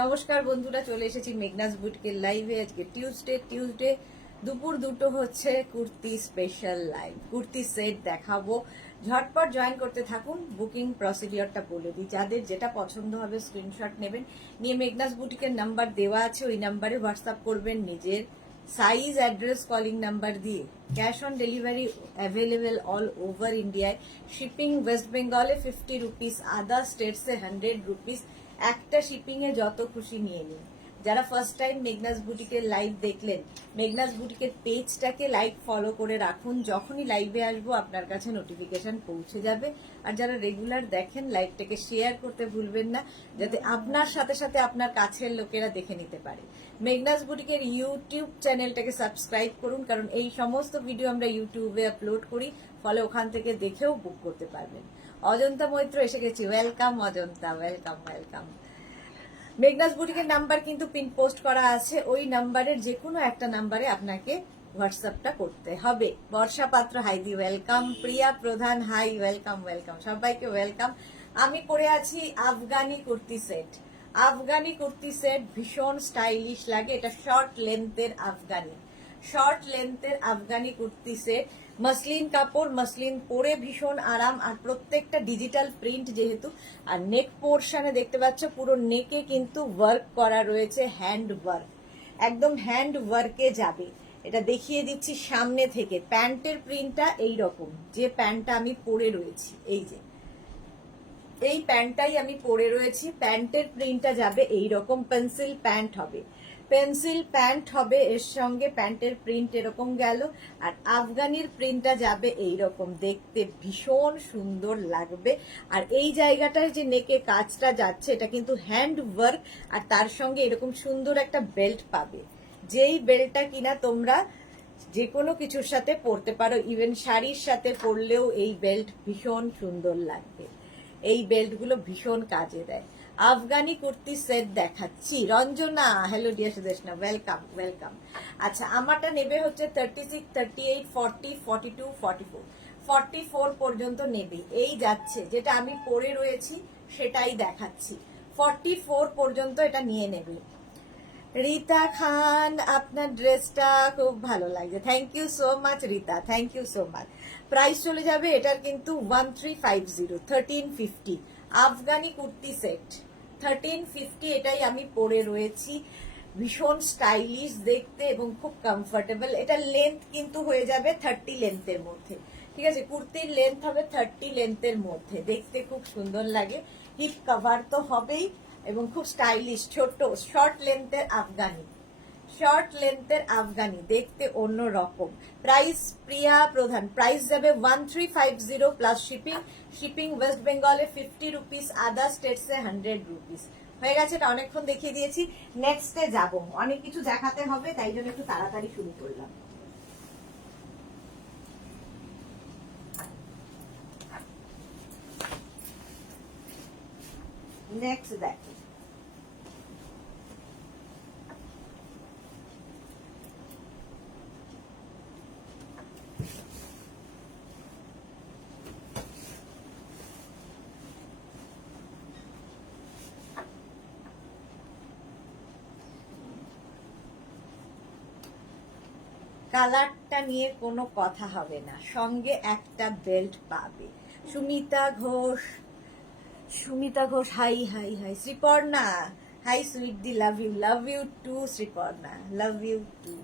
নমস্কার বন্ধুরা, চলে এসেছি মেঘনাস বুটিকের লাইভে। আজকে টিউসডে দুপুর 2 হচ্ছে kurti special live. Kurti set দেখাবো, ঝটপট জয়েন করতে থাকুন। বুকিং প্রসিডিওরটা বলে দিই, যাদের যেটা পছন্দ হবে স্ক্রিনশট নেবেন, নিয়ে মেঘনাস বুটিকের নাম্বার দেওয়া আছে, ওই নাম্বারে হোয়াটসঅ্যাপ করবেন নিজের সাইজ, অ্যাড্রেস, কলিং নাম্বার দিয়ে। Cash on delivery available all over ইন্ডিয়ায়। শিপিং ওয়েস্ট বেঙ্গলে 50 রুপিস, আদার স্টেটসে 100 রুপিস। একটা শিপিং এ যত খুশি নিয়ে নিন। যারা ফার্স্ট টাইম মেঘনাস বুটিকের লাইভ দেখলেন, মেঘনাস বুটিকের পেজটাকে লাইক ফলো করে রাখুন, যখনই লাইভে আসবো আপনার কাছে নোটিফিকেশন পৌঁছে যাবে। আর যারা রেগুলার দেখেন, লাইভটাকে শেয়ার করতে ভুলবেন না, যাতে আপনার সাথে সাথে আপনার কাছের লোকেরা দেখে নিতে পারে। মেঘনাস বুটিকের ইউটিউব চ্যানেলটাকে সাবস্ক্রাইব করুন, কারণ এই সমস্ত ভিডিও আমরা ইউটিউবে আপলোড করি, ফলে ওখান থেকে দেখেও বুক করতে পারবেন। অজন্তা মৈত্র এসে গেছি, welcome Ajanta, welcome welcome. Meghna's বুটিকের নাম্বার কিন্তু পিন পোস্ট করা আছে, ওই নাম্বারের যে কোনো একটা নাম্বারে আপনাকে হোয়াটসঅ্যাপটা করতে হবে। বর্ষা পাত্র হাইদি welcome, Priya Pradhan hi welcome welcome, সবাইকে ওয়েলকাম। আমি পরে আছি আফগানি কুর্তি সেট। আফগানি কুর্তি সেট ভীষণ স্টাইলিশ লাগে। এটা শর্ট লেন্থের আফগানি কুর্তি সেট। মসলিন কাপড়, মসলিন পরে ভীষণ আরাম, আর প্রত্যেকটা ডিজিটাল প্রিন্ট যেহেতু। আর নেক পোর্শনে দেখতে পাচ্ছ পুরো নেকে কিন্তু ওয়ার্ক করা রয়েছে, হ্যান্ড ওয়ার্ক, একদম হ্যান্ড ওয়ার্কে যাবে। এটা দেখিয়ে দিচ্ছি সামনে থেকে। প্যান্টের প্রিন্টটা এইরকম, যে প্যান্টটা আমি পরে রয়েছি, এই প্যান্টটাই আমি পরে রয়েছি। প্যান্টের প্রিন্টটা যাবে এইরকম, পেন্সিল প্যান্ট হবে এর সঙ্গে। প্যান্টের প্রিন্ট এরকম গেল, আর আফগানির প্রিন্টটা যাবে এইরকম, দেখতে ভীষণ সুন্দর লাগবে। আর এই জায়গাটায় যে নেকে কাজটা যাচ্ছে, এটা কিন্তু হ্যান্ড ওয়ার্ক, আর তার সঙ্গে এরকম সুন্দর একটা বেল্ট পাবে, যেই বেল্টটা কিনা তোমরা যে কোনো কিছুর সাথে পরতে পারো, ইভেন শাড়ির সাথে পরলেও এই বেল্ট ভীষণ সুন্দর লাগবে। এই বেল্টগুলো ভীষণ কাজে দেয়। আফগানি কুর্তি সেট দেখাচ্ছি। Ranjana, hello dear Sudeshna, welcome welcome. আচ্ছা, আমারটা নেবে হচ্ছে 36, 38, 40, 42, 44, 44 পর্যন্ত নেবে। এই যাচ্ছে, যেটা আমি পরে রয়েছি সেটাই দেখাচ্ছি। 44 পর্যন্ত এটা নিয়ে নেবে। রীতা খান, আপনার ড্রেসটা খুব ভালো লাগছে, thank you so much Rita, thank you so much. Price চলে যাবে এটার কিন্তু 1350, 1350 আফগানি কুর্তি সেট, 1350। এটাই আমি পরে রয়েছি, ভীষণ স্টাইলিশ দেখতে এবং খুব কমফোর্টেবল। এটা লেন্থ কিন্তু হয়ে যাবে 30 লেন্থের মধ্যে, ঠিক আছে? কুর্তির লেন্থ হবে 30 লেন্থের মধ্যে, দেখতে খুব সুন্দর লাগে। হিপ কভার তো হবেই, এবং খুব স্টাইলিশ, ছোট শর্ট লেন্থের আফগানি, দেখতে অন্য রকম। প্রাইস প্রিয়া প্রধান, প্রাইস যাবে 1350 প্লাস শিপিং ওয়েস্ট বেঙ্গলে 50 রুপিস, আদার স্টেটসে 100 রুপিস। হয়ে গেছে, এটা অনেকক্ষণ দেখিয়ে দিয়েছি। নেক্সটে যাব, অনেক কিছু দেখাতে হবে, তাই জন্য একটু তাড়াতাড়ি শুরু করলাম। নেক্সট দেখো, কালারটা নিয়ে কোনো কথা হবে না, সঙ্গে একটা বেল্ট পাবে। Sumita Ghosh hi hi hi. Sriparna hi sweet দি, love you too Sriparna, love you too.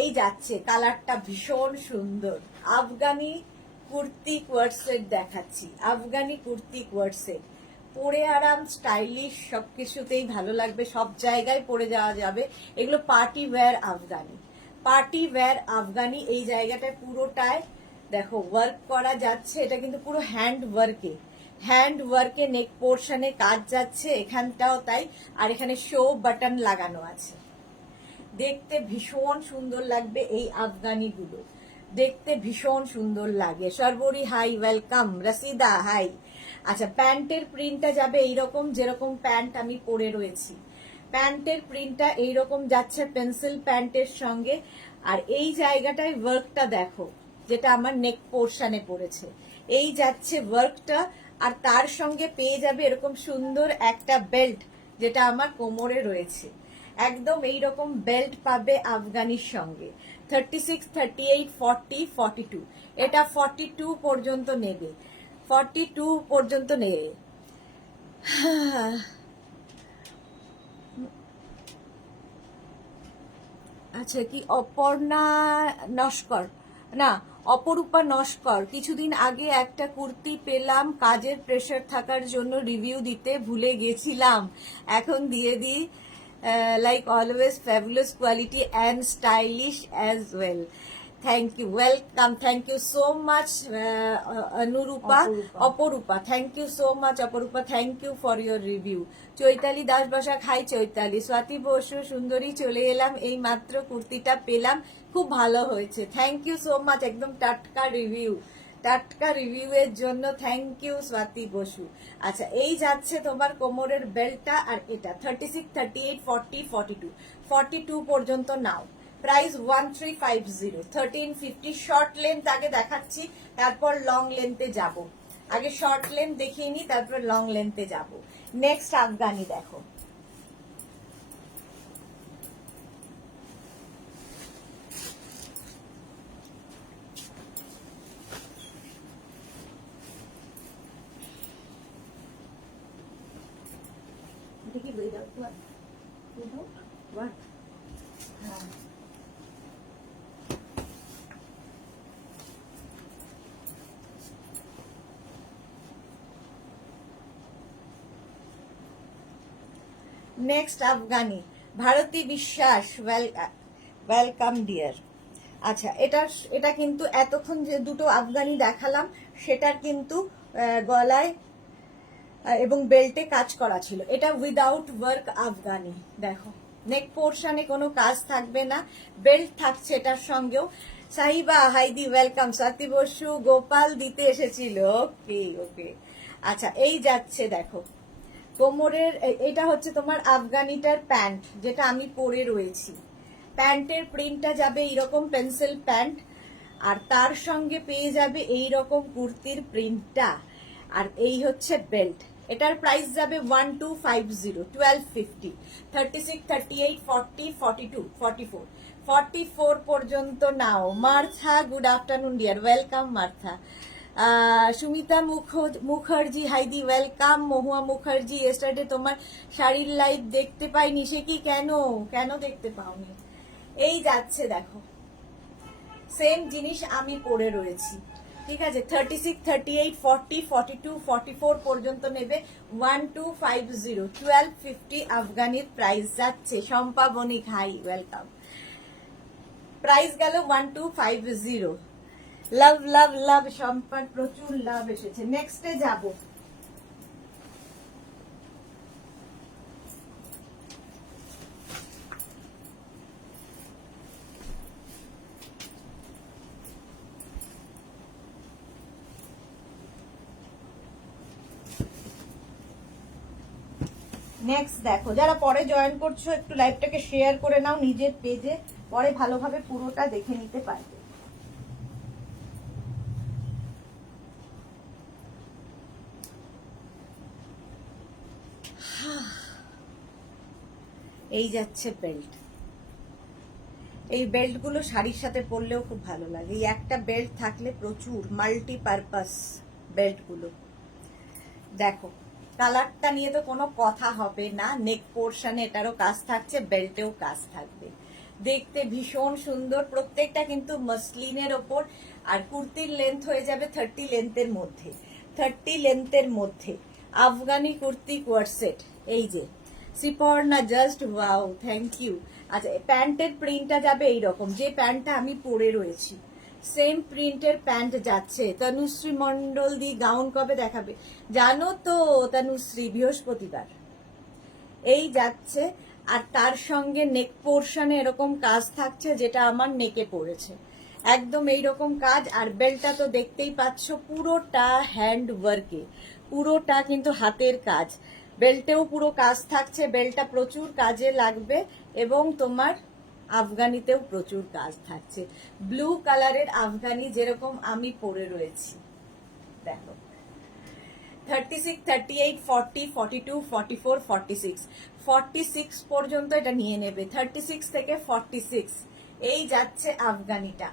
এই যাচ্ছে, কালারটা ভীষণ সুন্দর। আফগানি কুর্তি কোয়ার্টসেট দেখাচ্ছি, আফগানি কুর্তি কোয়ার্টসেট পরে আরাম, স্টাইলিশ, সবকিছুতেই ভালো লাগবে, সব জায়গায় পরে যাওয়া যাবে। এগুলো পার্টি ওয়্যার আফগানি। এই জায়গাটায় পুরোটায় দেখো ওয়ার্ক করা যাচ্ছে, এটা কিন্তু পুরো হ্যান্ড ওয়ার্কে নেক পোর্শনে কাজ যাচ্ছে, এখানটাও তাই। আর এখানে শো বাটন লাগানো আছে, দেখতে ভীষণ সুন্দর লাগবে। এই আফগানি গুলো দেখতে ভীষণ সুন্দর লাগে। সর্বরী হাই ওয়েলকাম, রসিদা হাই। আচ্ছা, প্যান্টের প্রিন্টটা যাবে এইরকম, যেরকম প্যান্ট আমি পরে রয়েছি, প্যান্টের প্রিন্টটা এইরকম যাচ্ছে পেন্সিল প্যান্টের সঙ্গে। আর এই জায়গাটায় ওয়ার্কটা দেখো, যেটা আমার নেক পোর্শনে পড়েছে, এই যাচ্ছে ওয়ার্কটা। আর তার সঙ্গে পেয়ে যাবে এরকম সুন্দর একটা বেল্ট, যেটা আমার কোমরে রয়েছে। একদম এইরকম বেল্ট পাবে আফগানির সঙ্গে। 36, 38, 40, 42, এটা 42 পর্যন্ত নেবে, 42 পর্যন্ত নেবে। আচ্ছা, কি অপর্ণা নস্কর, না অপরূপা নস্কর, কিছুদিন আগে একটা কুর্তি পেলাম, কাজের প্রেশার থাকার জন্য রিভিউ দিতে ভুলে গেছিলাম, এখন দিয়ে দিই। Like always fabulous quality and stylish as well. Thank you, welcome, thank you so much Anurupa, Aparupa, thank you so much Aparupa, thank you for your review. Chaitali Das Basak, hi Chaitali. Swati Basu সুন্দরী, চলে এলাম, এই মাত্র কুর্তিটা পেলাম, খুব ভালো হয়েছে, থ্যাংক ইউ সো মাচ, একদম টাটকা রিভিউ, টাটকা রিভিউ এর জন্য থ্যাংক ইউ স্বাতি বসু। আচ্ছা, এই যাচ্ছে তোমার কোমরের বেল্টটা, আর এটা 36, 38, 40, 42, 42 পর্যন্ত নাও। প্রাইস 1350, 1350। শর্ট লেন্থ আগে দেখাচ্ছি, তারপর লং লেন্থে যাব। আগে শর্ট লেন্থ দেখিয়ে নি, তারপর লং লেন্থে যাব। নেক্সট আফগানি দেখো, দেখি without what? Without what? হ্যাঁ, নেক্সট আফগানি, ভারতী বিশ্বাস, ওয়েলকাম ডিয়ার। আচ্ছা, এটা কিন্তু এতক্ষণ যে দুটো আফগানি দেখালাম, সেটার কিন্তু গলায় এবং বেল্টে কাজ করা ছিল, এটা উইদাউট ওয়ার্ক আফগানি। দেখো, নেক পোর্শনে কোনো কাজ থাকবে না, বেল্ট থাকছে এটার সঙ্গেও। সাহিবা হাইদি, ওয়েলকাম। সাথী বসু, গোপাল দিতে এসেছিল, ওকে ওকে। আচ্ছা, এই যাচ্ছে দেখো কোমরের, এটা হচ্ছে তোমার আফগানিটার প্যান্ট, যেটা আমি পরে রয়েছি। প্যান্টের প্রিন্টটা যাবে এইরকম পেন্সিল প্যান্ট, আর তার সঙ্গে পেয়ে যাবে এইরকম কুর্তির প্রিন্টটা, আর এই হচ্ছে বেল্ট। এটার প্রাইস যাবে 1250, 1250, 36, 38, 40, 42, 44, 44 পর্যন্ত নাও। Martha, good afternoon dear, welcome Martha. Sumita Mukherjee, হাইদি, ওয়েলকাম। মহুয়া মুখার্জি, ইয়েস্টারডে তোমার শাড়ির লাইভ দেখতে পাইনি, সে কি, কেন কেন দেখতে পাওনি? এই যাচ্ছে দেখো, সেম জিনিস আমি পরে রয়েছি, ঠিক আছে। 36, 38, 40, 42, 44 পর্যন্ত নেবে। 1250, 1250 আফগানির প্রাইস যাচ্ছে। শম্পা বণিক, হাই, ওয়েলকাম। প্রাইস গেল 1250। লাভ লাভ লাভ, সম্পার প্রচুর লাভ এসেছে। নেক্সটে যাব, নেক্সট দেখো, যারা পরে জয়েন করছো একটু লাইভটাকে শেয়ার করে নাও নিজের পেজে, পরে ভালোভাবে পুরোটা দেখে নিতে পারবে। এই যাচ্ছে বেল্ট, এই বেল্টগুলো শাড়ির সাথে পরলেও খুব ভালো লাগে, এই একটা বেল্ট থাকলে প্রচুর মাল্টিপারপাস বেল্টগুলো। দেখো, কালারটা নিয়ে তো কোনো কথা হবে না, নেক পোর্শনে এটারও কাজ থাকছে, বেল্টেও কাজ থাকবে, দেখতে ভীষণ সুন্দর। প্রত্যেকটা কিন্তু মসলিনের ওপর, আর কুর্তির লেন্থ হয়ে যাবে 30 লেন্থের মধ্যে, 30 লেন্থের মধ্যে আফগানি কুর্তি কোয়ারসেট। এই যে সিপর্ণা, জাস্ট ওয়াও, থ্যাংক ইউ। আচ্ছা, প্যান্টের প্রিন্টটা যাবে এইরকম, যে প্যান্টটা আমি পরে রয়েছি সেম প্রিন্টের প্যান্ট যাচ্ছে। তনুশ্রী মন্ডল দি, গাউন কবে দেখাবে? জানো তো তনুশ্রী, বৃহস্পতিবার। এই যাচ্ছে, আর তার সঙ্গে নেক পোর্শনে এরকম কাজ থাকছে, যেটা আমার নেকে পড়েছে, একদম এইরকম কাজ। আর বেল্টটা তো দেখতেই পাচ্ছ, পুরোটা হ্যান্ড ওয়ার্কে, পুরোটা কিন্তু হাতের কাজ, বেল্টেও পুরো কাজ থাকছে, বেল্টটা প্রচুর কাজে লাগবে, এবং তোমার আফগানিতেও প্রচুর কাজ থাকছে। ব্লু কালারের আফগানি যেরকম আমি পরে রয়েছি, দেখো 36, 38, 40, 42, 44, 46, 46 পর্যন্ত এটা নিয়ে নেবে। 36 থেকে 46 এই যাচ্ছে আফগানিটা।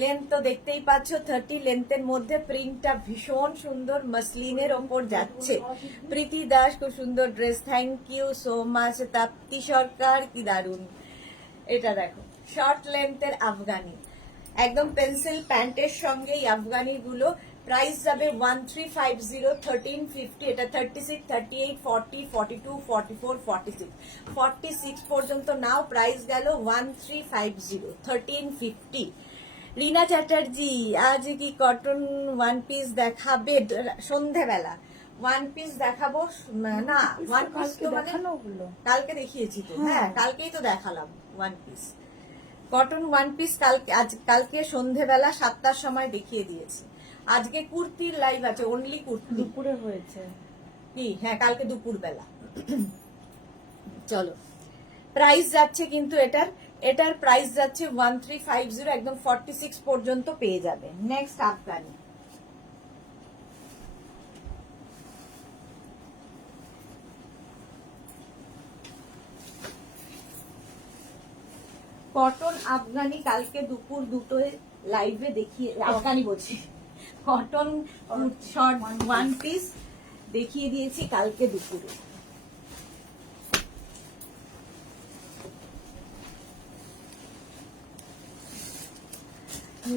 লেন্থ তো দেখতেই পাচ্ছ 30 লেন্থের মধ্যে, প্রিন্টটা ভীষণ সুন্দর, মসলিনের ওপর যাচ্ছে। প্রীতি দাস খুব সুন্দর dress, thank you so much. Tapti Sarkar কি দারুন। এটা দেখো শর্ট লেন্থের আফগানি, একদম পেন্সিল প্যান্টের সঙ্গে এই আফগানি গুলো। প্রাইস যাবে 1350, 1350। এটা 36, 38, 40, 42, 44, 46, 46 পর্যন্ত নাও। প্রাইস গেল 1350, 1350। রিনা চ্যাটার্জি আজ কি কটন ওয়ান পিস দেখাবে সন্ধেবেলা? ওয়ান পিস দেখাবো না, ওয়ান পিস তো মানে কালকে দেখিয়েছি তো। হ্যাঁ কালকেই তো দেখালাম one piece, cotton one piece কালকে সন্ধেবেলা 7টার সময় দেখিয়ে দিয়েছি। আজকে কুর্তির লাইভ আছে, অনলি কুর্তি। দুপুরে হয়েছে কি? হ্যাঁ কালকে দুপুর বেলা। চলো প্রাইস যাচ্ছে কিন্তু এটার প্রাইস যাচ্ছে 1350, একদম 46 পর্যন্ত পেয়ে যাবে। নেক্সট আফগানি, কটন আফগানি কালকে দুপুর দুটোয় লাইভে দেখিয়ে, আফগানি বলছি, কটন শর্ট ওয়ান পিস দেখিয়ে দিয়েছি কালকে দুপুরে।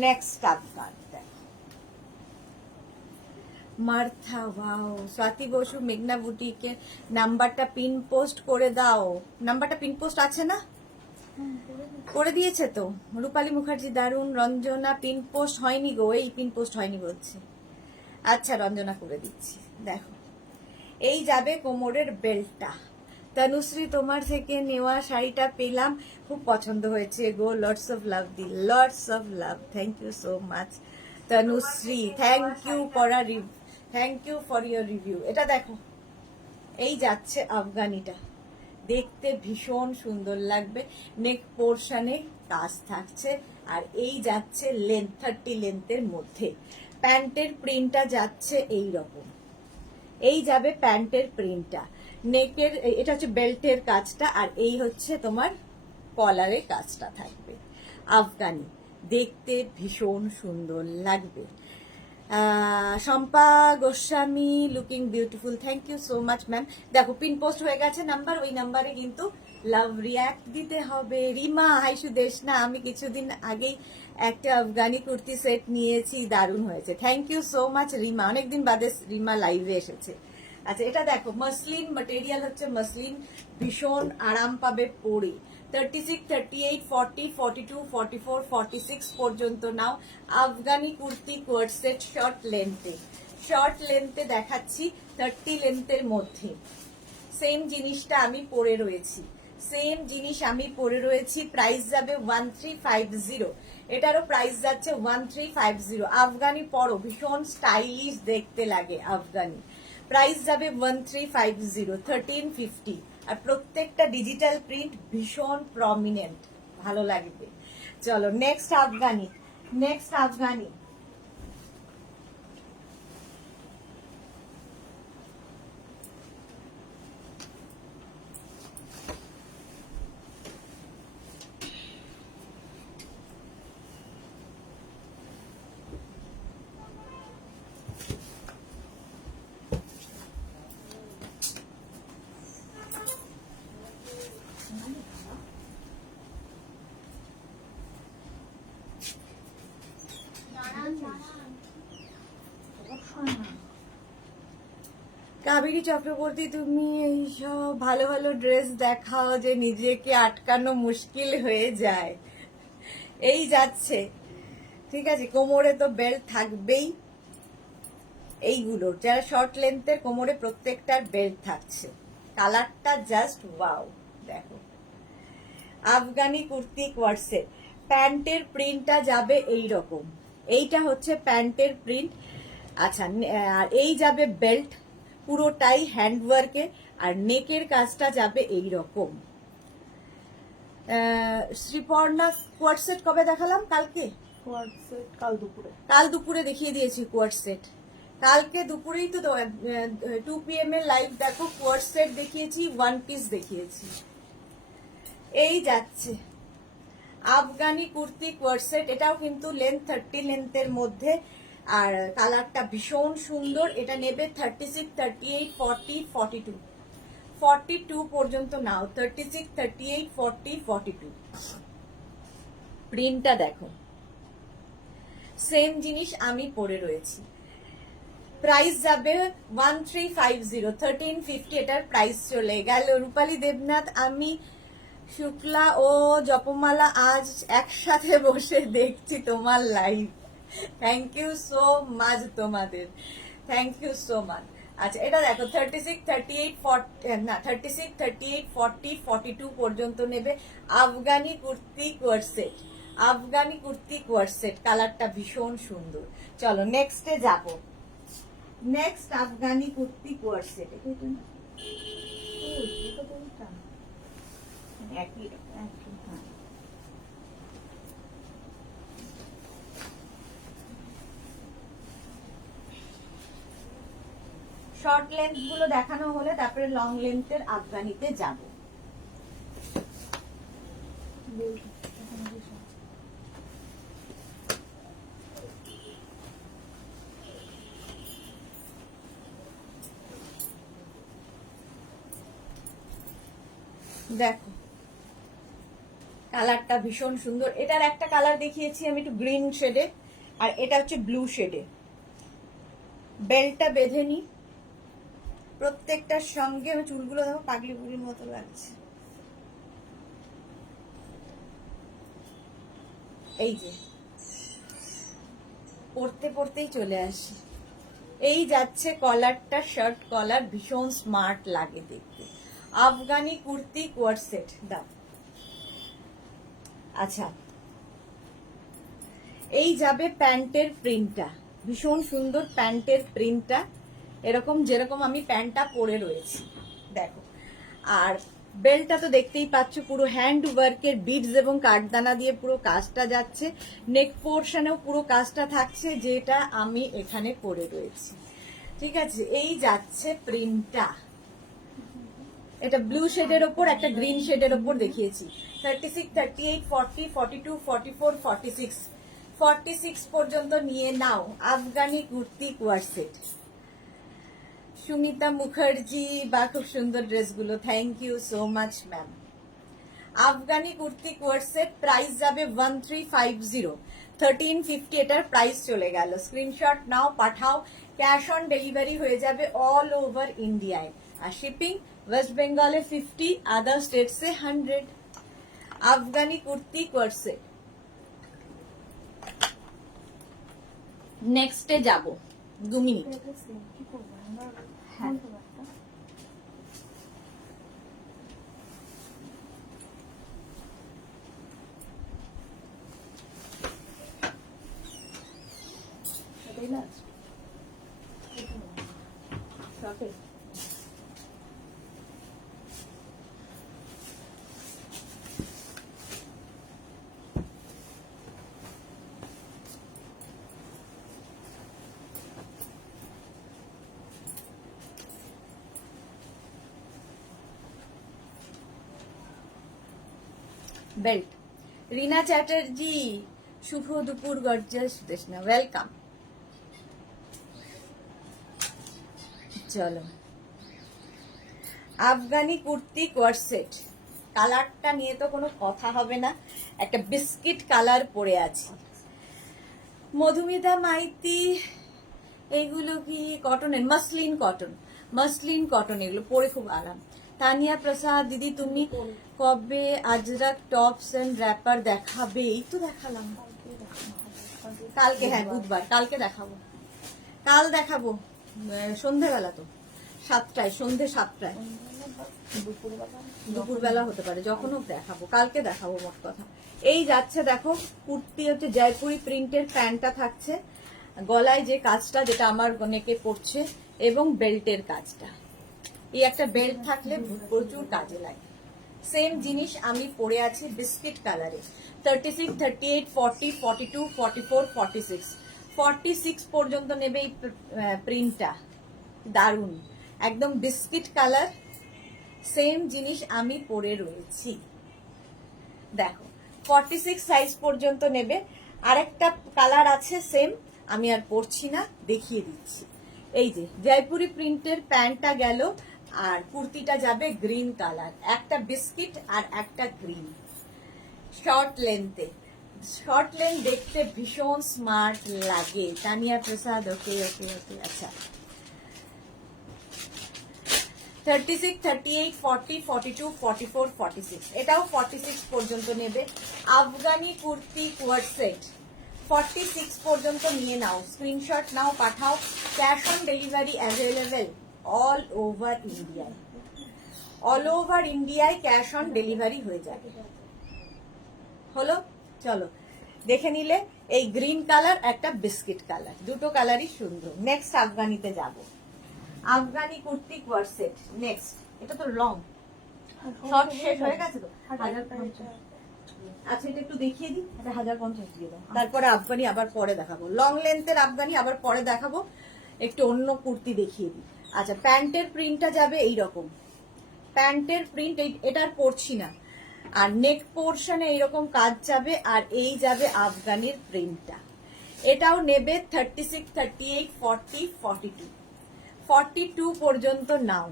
Next Afghan Martha, wow. Swati Basu মেঘনা বুটিকের নাম্বারটা পিন পোস্ট করে দাও। নাম্বারটা পিন পোস্ট আছে না? করে দিয়েছে তো। রূপালী মুখার্জি দারুন। রঞ্জনা পিন পোস্ট হয়নি গো, এই পিন পোস্ট হয়নি বলছে। আচ্ছা রঞ্জনা করে দিচ্ছি। দেখো এই যাবে কোমরের বেল্টটা। তনুশ্রী তোমার থেকে নেওয়া শাড়িটা পেলাম, খুব পছন্দ হয়েছে গো। লটস অফ লাভ দি, lots of love, thank you so much Tanushree, thank you for your review. এটা দেখো এই যাচ্ছে আফগানিটা, দেখতে ভীষণ সুন্দর লাগবে। নেক পোর্শনে কাজ থাকছে, আর এই যাচ্ছে লেন্থ 30 লেন্থের মধ্যে। প্যান্টের প্রিন্টটা যাচ্ছে এই রকম, এই যাবে প্যান্টের প্রিন্টটা। নেকের এটা হচ্ছে বেল্টের কাজটা, আর এই হচ্ছে তোমার কলারের কাজটা থাকবে। আফগানি দেখতে ভীষণ সুন্দর লাগবে। Shampa Goswami looking beautiful, thank you so much ma'am. দেখো পিন পোস্ট হয়ে গেছে নাম্বার, ওই নাম্বারে কিন্তু লাভ রিয়াক্ট দিতে হবে। রিমা হাই সুদেশ, না আমি কিছুদিন আগেই একটা আফগানি কুর্তি সেট নিয়েছি, দারুণ হয়েছে। Thank you so much Rima, অনেকদিন বাদে রিমা লাইভে এসেছে। আচ্ছা এটা দেখো মসলিন ম্যাটেরিয়াল হচ্ছে মসলিন, ভীষণ আরাম পাবে পরে। 36, 38, 40, 42, 44, 46 পর্যন্ত নাও। Afghani kurti coord set short লেন্থে দেখাচ্ছি, 30 লেন্থের মধ্যে। সেম জিনিসটা আমি পরে রয়েছি, প্রাইস যাবে 1350। এটারও প্রাইস যাচ্ছে 1350। আফগানি পরো, ভীষণ স্টাইলিশ দেখতে লাগে আফগানি। প্রাইস যাবে 1350, 1350। আর প্রত্যেকটা ডিজিটাল প্রিন্ট ভীষণ প্রমিনেন্ট, ভালো লাগবে। চলো নেক্সট আফগানি। কাবেরী চক্রবর্তী, তুমি এইসব ভালো ভালো ড্রেস দেখাও যে নিজেকে আটকানো মুশকিল হয়ে যায়। এই যাচ্ছে, ঠিক আছে। কোমরে তো বেল্ট থাকবেই, এইগুলোর যারা শর্ট লেন্থের কোমরে প্রত্যেকটার বেল্ট থাকছে। কালারটা জাস্ট ওয়াও। দেখো আফগানি কুর্তি কোয়ার্সেট, প্যান্টের প্রিন্টটা যাবে এই রকম, এইটা হচ্ছে প্যান্টের প্রিন্ট। আচ্ছা আর এই যাবে বেল্ট পুরোটাই হ্যান্ডওয়ার্কে, আর নেকের কাজটা যাবে এই রকম। শ্রীপর্ণা কোয়ার্সেট কবে দেখালাম? কালকে, কোয়ার্ড সেট কাল দুপুরে দেখিয়ে দিয়েছি কোয়ার্সেট। কালকে দুপুরেই তো 2 PM এর লাইভ দেখো, কোয়ার্ট সেট দেখিয়েছি, 1 পিস দেখিয়েছি। এই যাচ্ছে আফগানি কুর্তি কোয়ার্ট সেট, এটাও কিন্তু লেন্থ 30 লেন্থের মধ্যে, আর কালারটা ভীষণ সুন্দর। এটা নেবে 36, 38, 40, 42, 42 পর্যন্ত নাও, 36, 38, 40, 42। প্রিন্টটা দেখো, সেম জিনিস আমি পরে রয়েছি। প্রাইস যাবে 1350, 1350 এটার প্রাইস চলে গেল। রূপালী দেবনাথ, আমি শুক্লা ও জপমালা আজ একসাথে বসে দেখছি তোমার live. Thank you so much তোমাদের, থ্যাংক ইউ সো মাচ। আচ্ছা এটা দেখো 36, 38, 40, না 36, 38, 40, 42 পর্যন্ত নেবে। Afghani kurti coord set, Afghani kurti coord set, কালারটা ভীষণ সুন্দর। চলো নেক্সটে যাব। Next Afghani kurti coord set, একই শর্ট লেন্থ গুলো দেখানো হলে তারপরে লং লেন্থের আফগানিতে যাব। দেখো কালারটা ভীষণ সুন্দর। এটার একটা কালার দেখিয়েছি আমি একটু গ্রিন শেডে, আর এটা হচ্ছে ব্লু শেডে। বেল্টটা বেঁধে নি, প্রত্যেকটার সঙ্গে চুলগুলো দেখো পাগলি পুলির মতো লাগছে। এই যে পড়তে পড়তেই চলে আসি। এই যাচ্ছে কলারটা, শার্ট কলার, ভীষণ স্মার্ট লাগে দেখতে। আফগানি কুর্তি কোয়ার্ট সেট দাও। আচ্ছা এই যাবে প্যান্টের প্রিন্টটা, ভীষণ সুন্দর প্যান্টের প্রিন্টটা, এরকম যেরকম আমি প্যান্টটা পরে রয়েছি দেখো। আর বেল্টটা তো দেখতেই পাচ্ছ, পুরো হ্যান্ড ওয়ার্কের বিডস এবং কাঠদানা দিয়ে পুরো কাজটা যাচ্ছে। নেক পোর্শনেও পুরো কাজটা থাকছে, যেটা আমি এখানে পরে রয়েছি। ঠিক আছে, এই যাচ্ছে প্রিন্টটা। এটা ব্লু শেডের ওপর একটা গ্রিন শেডের ওপর দেখিয়েছি। 36, 38, 40, 42, 44, 46, 46 পর্যন্ত নিয়ে নাও Afghani kurti coord set. Sumita Mukherjee, বা খুব সুন্দর ড্রেসগুলো, thank you so much ma'am. Afghani kurti coord set price যাবে 1350, 1350 এটার প্রাইস চলে গেল। স্ক্রিনশট নাও, পাঠাও। ক্যাশ অন ডেলিভারি হয়ে যাবে অল ওভার ইন্ডিয়ায়, আর শিপিং ওয়েস্ট বেঙ্গলে 50, আদার স্টেটসে 100। Afghani kurti coord set. নেক্সটে যাব 2 মিনিট। হ্যাঁ বেল্ট। রিনা চ্যাটার্জি, শুভ দুপুর গর্জাস সুদেশনা, ওয়েলকাম। চলো আফগানি কুর্তি কোয়ার্ট সেট, কালারটা নিয়ে তো কোনো কথা হবে না, একটা বিস্কিট কালার পরে আছে। মধুমিতা মাইতি, এগুলো কি কটনের? মাসলিন কটন, মাসলিন কটন, এগুলো পরে খুব আরাম। তানিয়া প্রসাদ, দিদি তুমি কবে আজরাক টপস এন্ড র্যাপার দেখাবে? এই তো দেখালাম কালকে, হ্যাঁ বুধবার, কালকে দেখাবো, কাল দেখাবো সন্ধেবেলা, তো 7টায়, সন্ধে 7টায়, দুপুরবেলা হতে পারে, যখন হোক দেখাবো, কালকে দেখাবো মোট কথা। এই যাচ্ছে দেখো কুর্তি, হচ্ছে জয়পুরি প্রিন্টের প্যান্টটা থাকছে, গলায় যে কাজটা যেটা আমার নেকে পড়ছে, এবং বেল্টের কাজটা। এই একটা বেল্ট থাকলে প্রচুর কাজে লাগে। সেম জিনিস আমি পরে আছি বিস্কিট কালারে। 36, 38, 40, 42, 44, 46, 46 পর্যন্ত নেবে এই প্রিন্টটা, দারুন একদম বিস্কিট কালার। সেম জিনিস আমি পরে রয়েছি, দেখো 46 সাইজ পর্যন্ত নেবে। আরেকটা কালার আছে সেম, আমি আর পরছি না, দেখিয়ে দিচ্ছি। এই যে জয়পুরি প্রিন্টের প্যান্টটা গেল, আর কুর্তিটা যাবে গ্রিন কালার, একটা বিস্কিট আর একটা গ্রিন, শর্ট লেন্থে। শর্ট লেন্থ দেখতে ভীষণ স্মার্ট লাগে। তানিয়া প্রসাদ, ওকে ওকে ওকে, আচ্ছা 36, 38, 40, 42, 44, 46, এটাও 46 পর্যন্ত নেবে। আফগানি কুর্তি কোয়ার্ড সেট 46 পর্যন্ত নিয়ে নাও, স্ক্রিনশট নাও, পাঠাও। Cash on delivery available all over ইন্ডিয়ায়, অল ওভার ইন্ডিয়ায় ক্যাশ অন ডেলিভারি হয়ে যাবে। হলো, চলো দেখে নিলে এই গ্রিন কালার, একটা বিস্কিট কালার, দুটো কালারই সুন্দর। নেক্সট আফগানিতে যাব, Afghani kurti coord set next. এটা তো লং, শর্ট শেষ হয়ে গেছে তো, 1050। আচ্ছা এটা একটু দেখিয়ে দিই, এটা 1050 দিয়ে দাও। তারপরে আফগানি আবার পরে দেখাবো, লং লেন্থের আফগানি আবার পরে দেখাবো। একটু অন্য কুর্তি দেখিয়ে দিই। আচ্ছা প্যান্টের প্রিন্টটা যাবে এইরকম, প্যান্টের প্রিন্ট এটার পরছি না, আর নেক পোর্শনে এইরকম কাজ যাবে, আর এই যাবে আফগানির প্রিন্টটা। এটাও নেবে 36, 38, 40, 42, 42 পর্যন্ত নাও,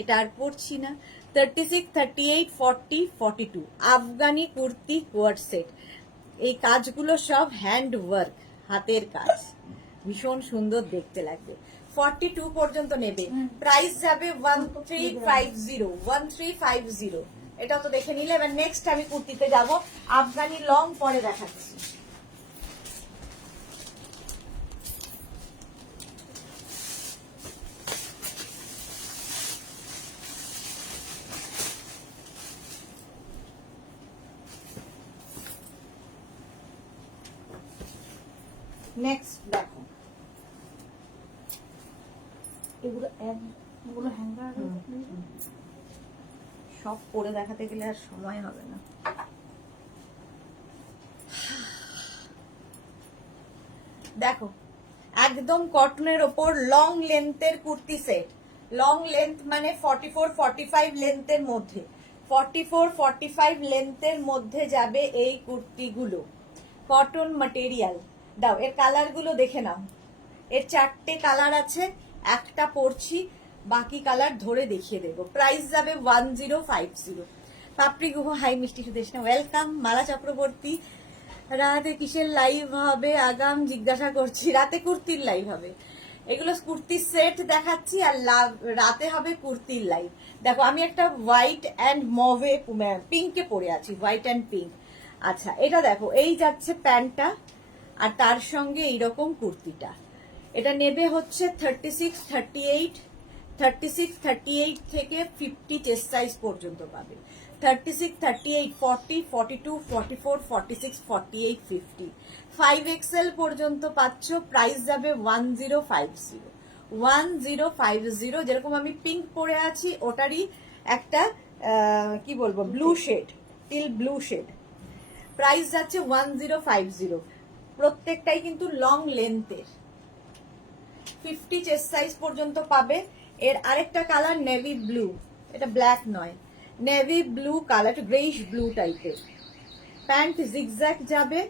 এটা আর পড়ছি না। 36, 38, 40, 42 আফগানি কুর্তি কোয়ার্ড সেট। এই কাজগুলো সব হ্যান্ড ওয়ার্ক, হাতের কাজ, ভীষণ সুন্দর দেখতে লাগবে। 42 পর্যন্ত নেবে, প্রাইস যাবে 1350, 1350। এটা তো দেখে নিলে। এবার নেক্সট আমি কুর্তিতে যাব, আফগানি লং পরে দেখাচ্ছি। নেক্সট দেখো, এগুলো হ্যাঙ্গার সব পরে দেখাতে গেলে আর সময় হবে না। দেখো একদম কটনের ওপর লং লেন্থের কুর্তি সেট, লং লেন্থ মানে 44, 45 লেন্থের মধ্যে, 44, 45 লেন্থের মধ্যে যাবে এই কুর্তিগুলো, কটন ম্যাটেরিয়াল। দাও এর কালার গুলো দেখে নাও, এর 4টে কালার আছে, একটা পরছি, বাকি কালার ধরে দেখিয়ে দেবো। প্রাইস যাবে 1050। পাপড়ি গুহ, হাই মিষ্টি সুদেশনা, ওয়েলকাম। মালা চক্রবর্তী, রাতে কিসের লাইভ হবে আগাম জিজ্ঞাসা করছি, রাতে কুর্তির লাইভ হবে। এগুলো কুর্তির সেট দেখাচ্ছি, আর রাতে হবে কুর্তির লাইভ। দেখো আমি একটা হোয়াইট অ্যান্ড মভে পিঙ্কে পরে আছি, হোয়াইট অ্যান্ড পিঙ্ক। আচ্ছা এটা দেখো, এই যাচ্ছে প্যান্টটা, আর তার সঙ্গে এইরকম কুর্তিটা। এটা নেবে হচ্ছে 36, 38, 36, 38 থেকে 50 চেস্ট সাইজ পর্যন্ত পাবে। 36, 38, 40, 42, 44, 46, 48, 50, 5XL পর্যন্ত পাচ্ছ। প্রাইস যাবে 1050, 1050। যেরকম আমি পিঙ্ক পরে আছি ওটারই একটা কি বলবো, blue shade, teal blue shade. Price যাচ্ছে 1050। প্রত্যেকটাই কিন্তু লং লেন্থের, 50 চেস্ট সাইজ পর্যন্ত পাবে। এর আরেকটা কালার নেভি ব্লু, এটা ব্ল্যাক নয়, navy blue colour, greyish blue টাইপের। প্যান্ট জিগজ্যাগ যাবে,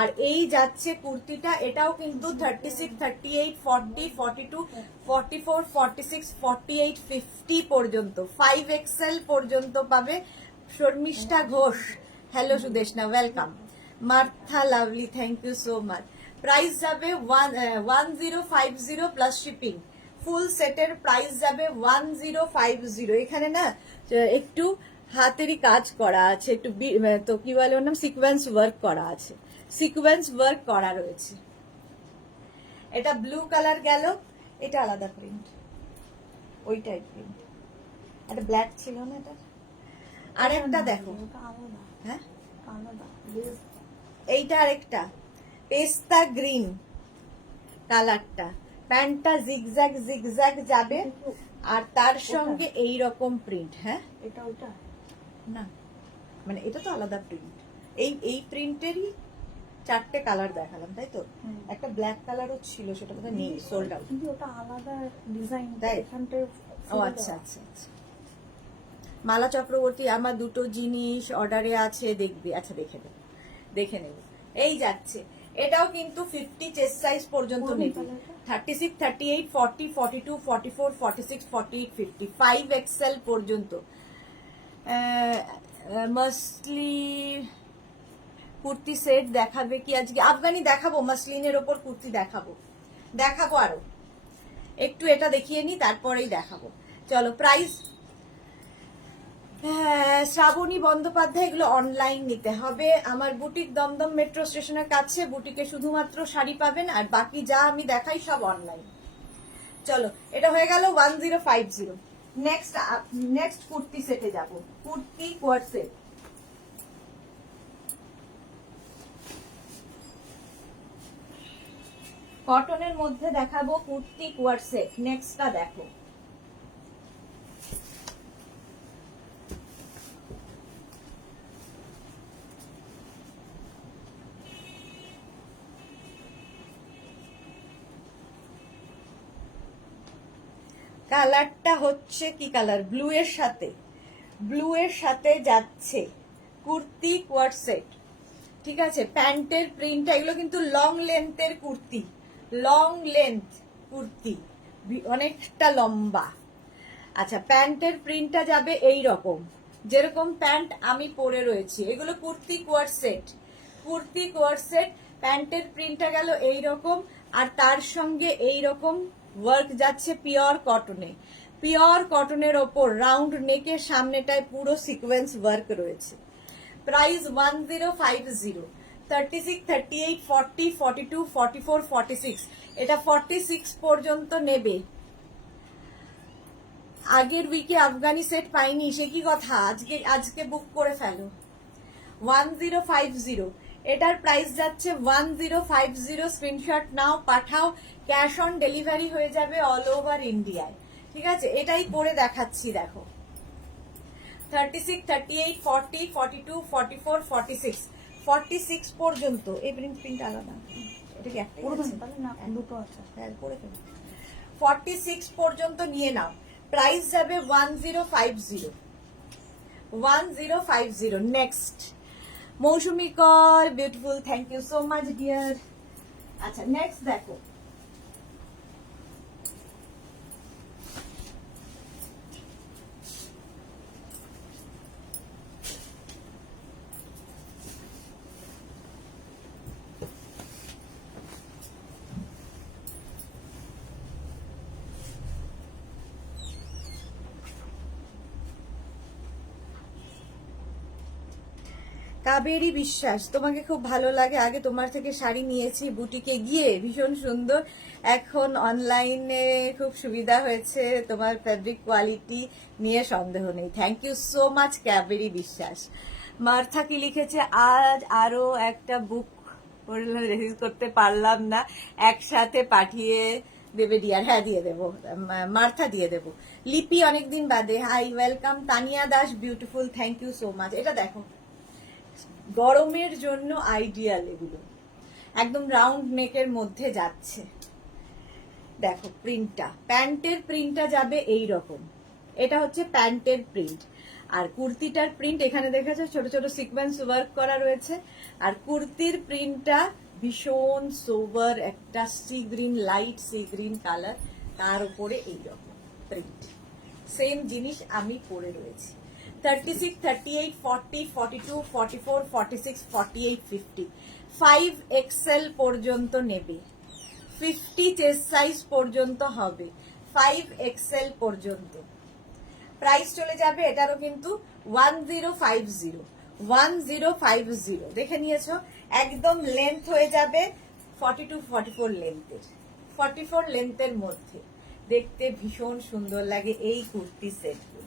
আর এই যাচ্ছে কুর্তিটা, এটাও কিন্তু 36, 38, 40, 42, 44, 46, 48, 50 পর্যন্ত, 5XL পর্যন্ত পাবে। Sharmistha Ghosh, hello Sudeshna, welcome. Martha lovely, thank you so much. Price যাবে 1050 প্লাস শিপিং। ফুল সেটের প্রাইস যাবে 1050। এখানে না একটু হাতেরই কাজ করা আছে, একটু তো কি বলে ওর নাম, সিকোয়েন্স ওয়ার্ক করা আছে, সিকোয়েন্স ওয়ার্ক করা রয়েছে। এটা ব্লু কালার গেল, এটা আলাদা প্রিন্ট, ওই টাইপ প্রিন্ট। এটা ব্ল্যাক ছিল না এটা। আরেকটা দেখো, হ্যাঁ এইটা আরেকটা পেস্তা গ্রিন কালারটা, প্যান্টটা জিগজ্যাগ জিগজ্যাগ যাবে, আর তার সঙ্গে এই রকম প্রিন্ট। হ্যাঁ এটা ওটা না, মানে এটা তো আলাদা প্রিন্ট, এই প্রিন্টেরই চারটে কালার দেখালাম তাই তো, একটা ব্ল্যাক কালারও ছিল, সেটা কোথায় নেই, সোল্ড আউট। কিন্তু ওটা আলাদা ডিজাইন, তাই? এখানটা ও আচ্ছা আচ্ছা আচ্ছা। মালা চক্রবর্তী, আমার দুটো জিনিস অর্ডারে আছে, দেখবি? আচ্ছা দেখে নেব, দেখে নেব। এই যাচ্ছে, এটাও কিন্তু 50 চেস্ট সাইজ পর্যন্ত নেবে, 36, 38, 40, 42, 44, 46, 48, 50, 5 এক্সেল পর্যন্ত। মাসলি কুর্তি সেট দেখাবে কি আজকে? আফগানি দেখাবো, মাসলিনের ওপর কুর্তি দেখাবো, দেখাবো আরো একটু, এটা দেখিয়ে নি তারপরেই দেখাবো। চলো প্রাইস, শ্রাবণী বন্দ্যোপাধ্যায়, এগুলো অনলাইন নিতে হবে। আমার বুটিক দমদম মেট্রো স্টেশনের কাছে, বুটিকে শুধুমাত্র শাড়ি পাবেন, আর বাকি যা আমি দেখাই সব অনলাইন। চলো, এটা হয়ে গেল 1050। নেক্সট কুর্তি সেটে যাব, কুর্তি কোয়ার সেট। কটনের মধ্যে দেখাবো কুর্তি কোয়ার সেট। নেক্সটটা দেখো, কালারটা হচ্ছে কি কালার, ব্লু এর সাথে, ব্লু এর সাথে যাচ্ছে কুর্তি কোয়ার সেট। ঠিক আছে, প্যান্টের প্রিন্টটা, এগুলো কিন্তু লং লেন্থের কুর্তি, লং লেন্থ কুর্তি, অনেকটা লম্বা। আচ্ছা, প্যান্টের প্রিন্টটা যাবে এই রকম, যেরকম প্যান্ট আমি পরে রয়েছি, এগুলো কুর্তি কোয়ার সেট, কুর্তি কোয়ার সেট। প্যান্টের প্রিন্টটা গেল এই রকম, আর তার সঙ্গে এই রকম ওয়ার্ক যাচ্ছে পিওর কটনে, পিওর কটনের ওপর রাউন্ড নেকের সামনেটায় পুরো সিকোয়েন্স ওয়ার্ক রয়েছে। প্রাইস 1050, 36, 38, 40, 42, 44, 46, এটা 46 পর্যন্ত নেবে। আগের উইকে আফগানি সেট পাইনি, সে কি কথা, আজকে বুক করে ফেলো। 1050, এটার প্রাইস যাচ্ছে 1050। স্ক্রিনশট নাও, পাঠাও, ক্যাশ অন ডেলিভারি হয়ে যাবে অল ওভার ইন্ডিয়ায়। ঠিক আছে, এটাই পরে দেখাচ্ছি, দেখো 36, 38, 40, 42, 44, 46, 46 পর্যন্ত। এই প্রিন্ট আলাদা, এটা কি একটাই আছে? না, দুটো আছে। হ্যাঁ, পরে ফেলো। 46 পর্যন্ত নিয়ে নাও, প্রাইস যাবে 1050, 1050। Next, Mousumi Kar, beautiful, thank you so much dear. আচ্ছা, নেক্সট দেখো, কাবেরী বিশ্বাস, তোমাকে খুব ভালো লাগে, আগে তোমার থেকে শাড়ি নিয়েছি বুটিকে গিয়ে, ভীষণ সুন্দর, এখন অনলাইনে খুব সুবিধা হয়েছে, তোমার ফ্যাব্রিক কোয়ালিটি নিয়ে সন্দেহ নেই। Thank you so much Kaberi Biswas. Martha কি লিখেছে, আজ আরো একটা বুক রিসিভ করতে পারলাম না, একসাথে পাঠিয়ে দেবে ডিয়ার? হ্যাঁ, দিয়ে দেবো, মার্থা দিয়ে দেবো। লিপি অনেকদিন বাদে, hi welcome. Tania Das, beautiful, thank you so much. এটা দেখো, গরমের জন্য আইডিয়াল, এগুলো একদম রাউন্ড নেকের মধ্যে যাচ্ছে। দেখো প্রিন্টটা, প্যান্টের প্রিন্টটা যাবে এই রকম, এটা হচ্ছে প্যান্টের প্রিন্ট, আর কুর্তিটার প্রিন্ট এখানে দেখেছো ছোট ছোট সিকোয়েন্স ওয়ার্ক করা রয়েছে, আর কুর্তির প্রিন্টটা ভীষণ সোবার, একটা sea green, light sea green colour, তার উপরে এইরকম প্রিন্ট। সেম জিনিস আমি পরে রয়েছি। 36, 38, 40, 42, 44, 46, 48, 50, 5 এক্সেল পর্যন্ত নেবে, 50 চেস্ট সাইজ পর্যন্ত হবে, 5 এক্সেল পর্যন্ত। প্রাইস চলে যাবে এটারও কিন্তু 1050, 1050। দেখে নিয়েছো, একদম লেন্থ হয়ে যাবে 42, 44 লেন্থের, 44 লেন্থের মধ্যে, দেখতে ভীষণ সুন্দর লাগে এই কুর্তি সেটগুলো।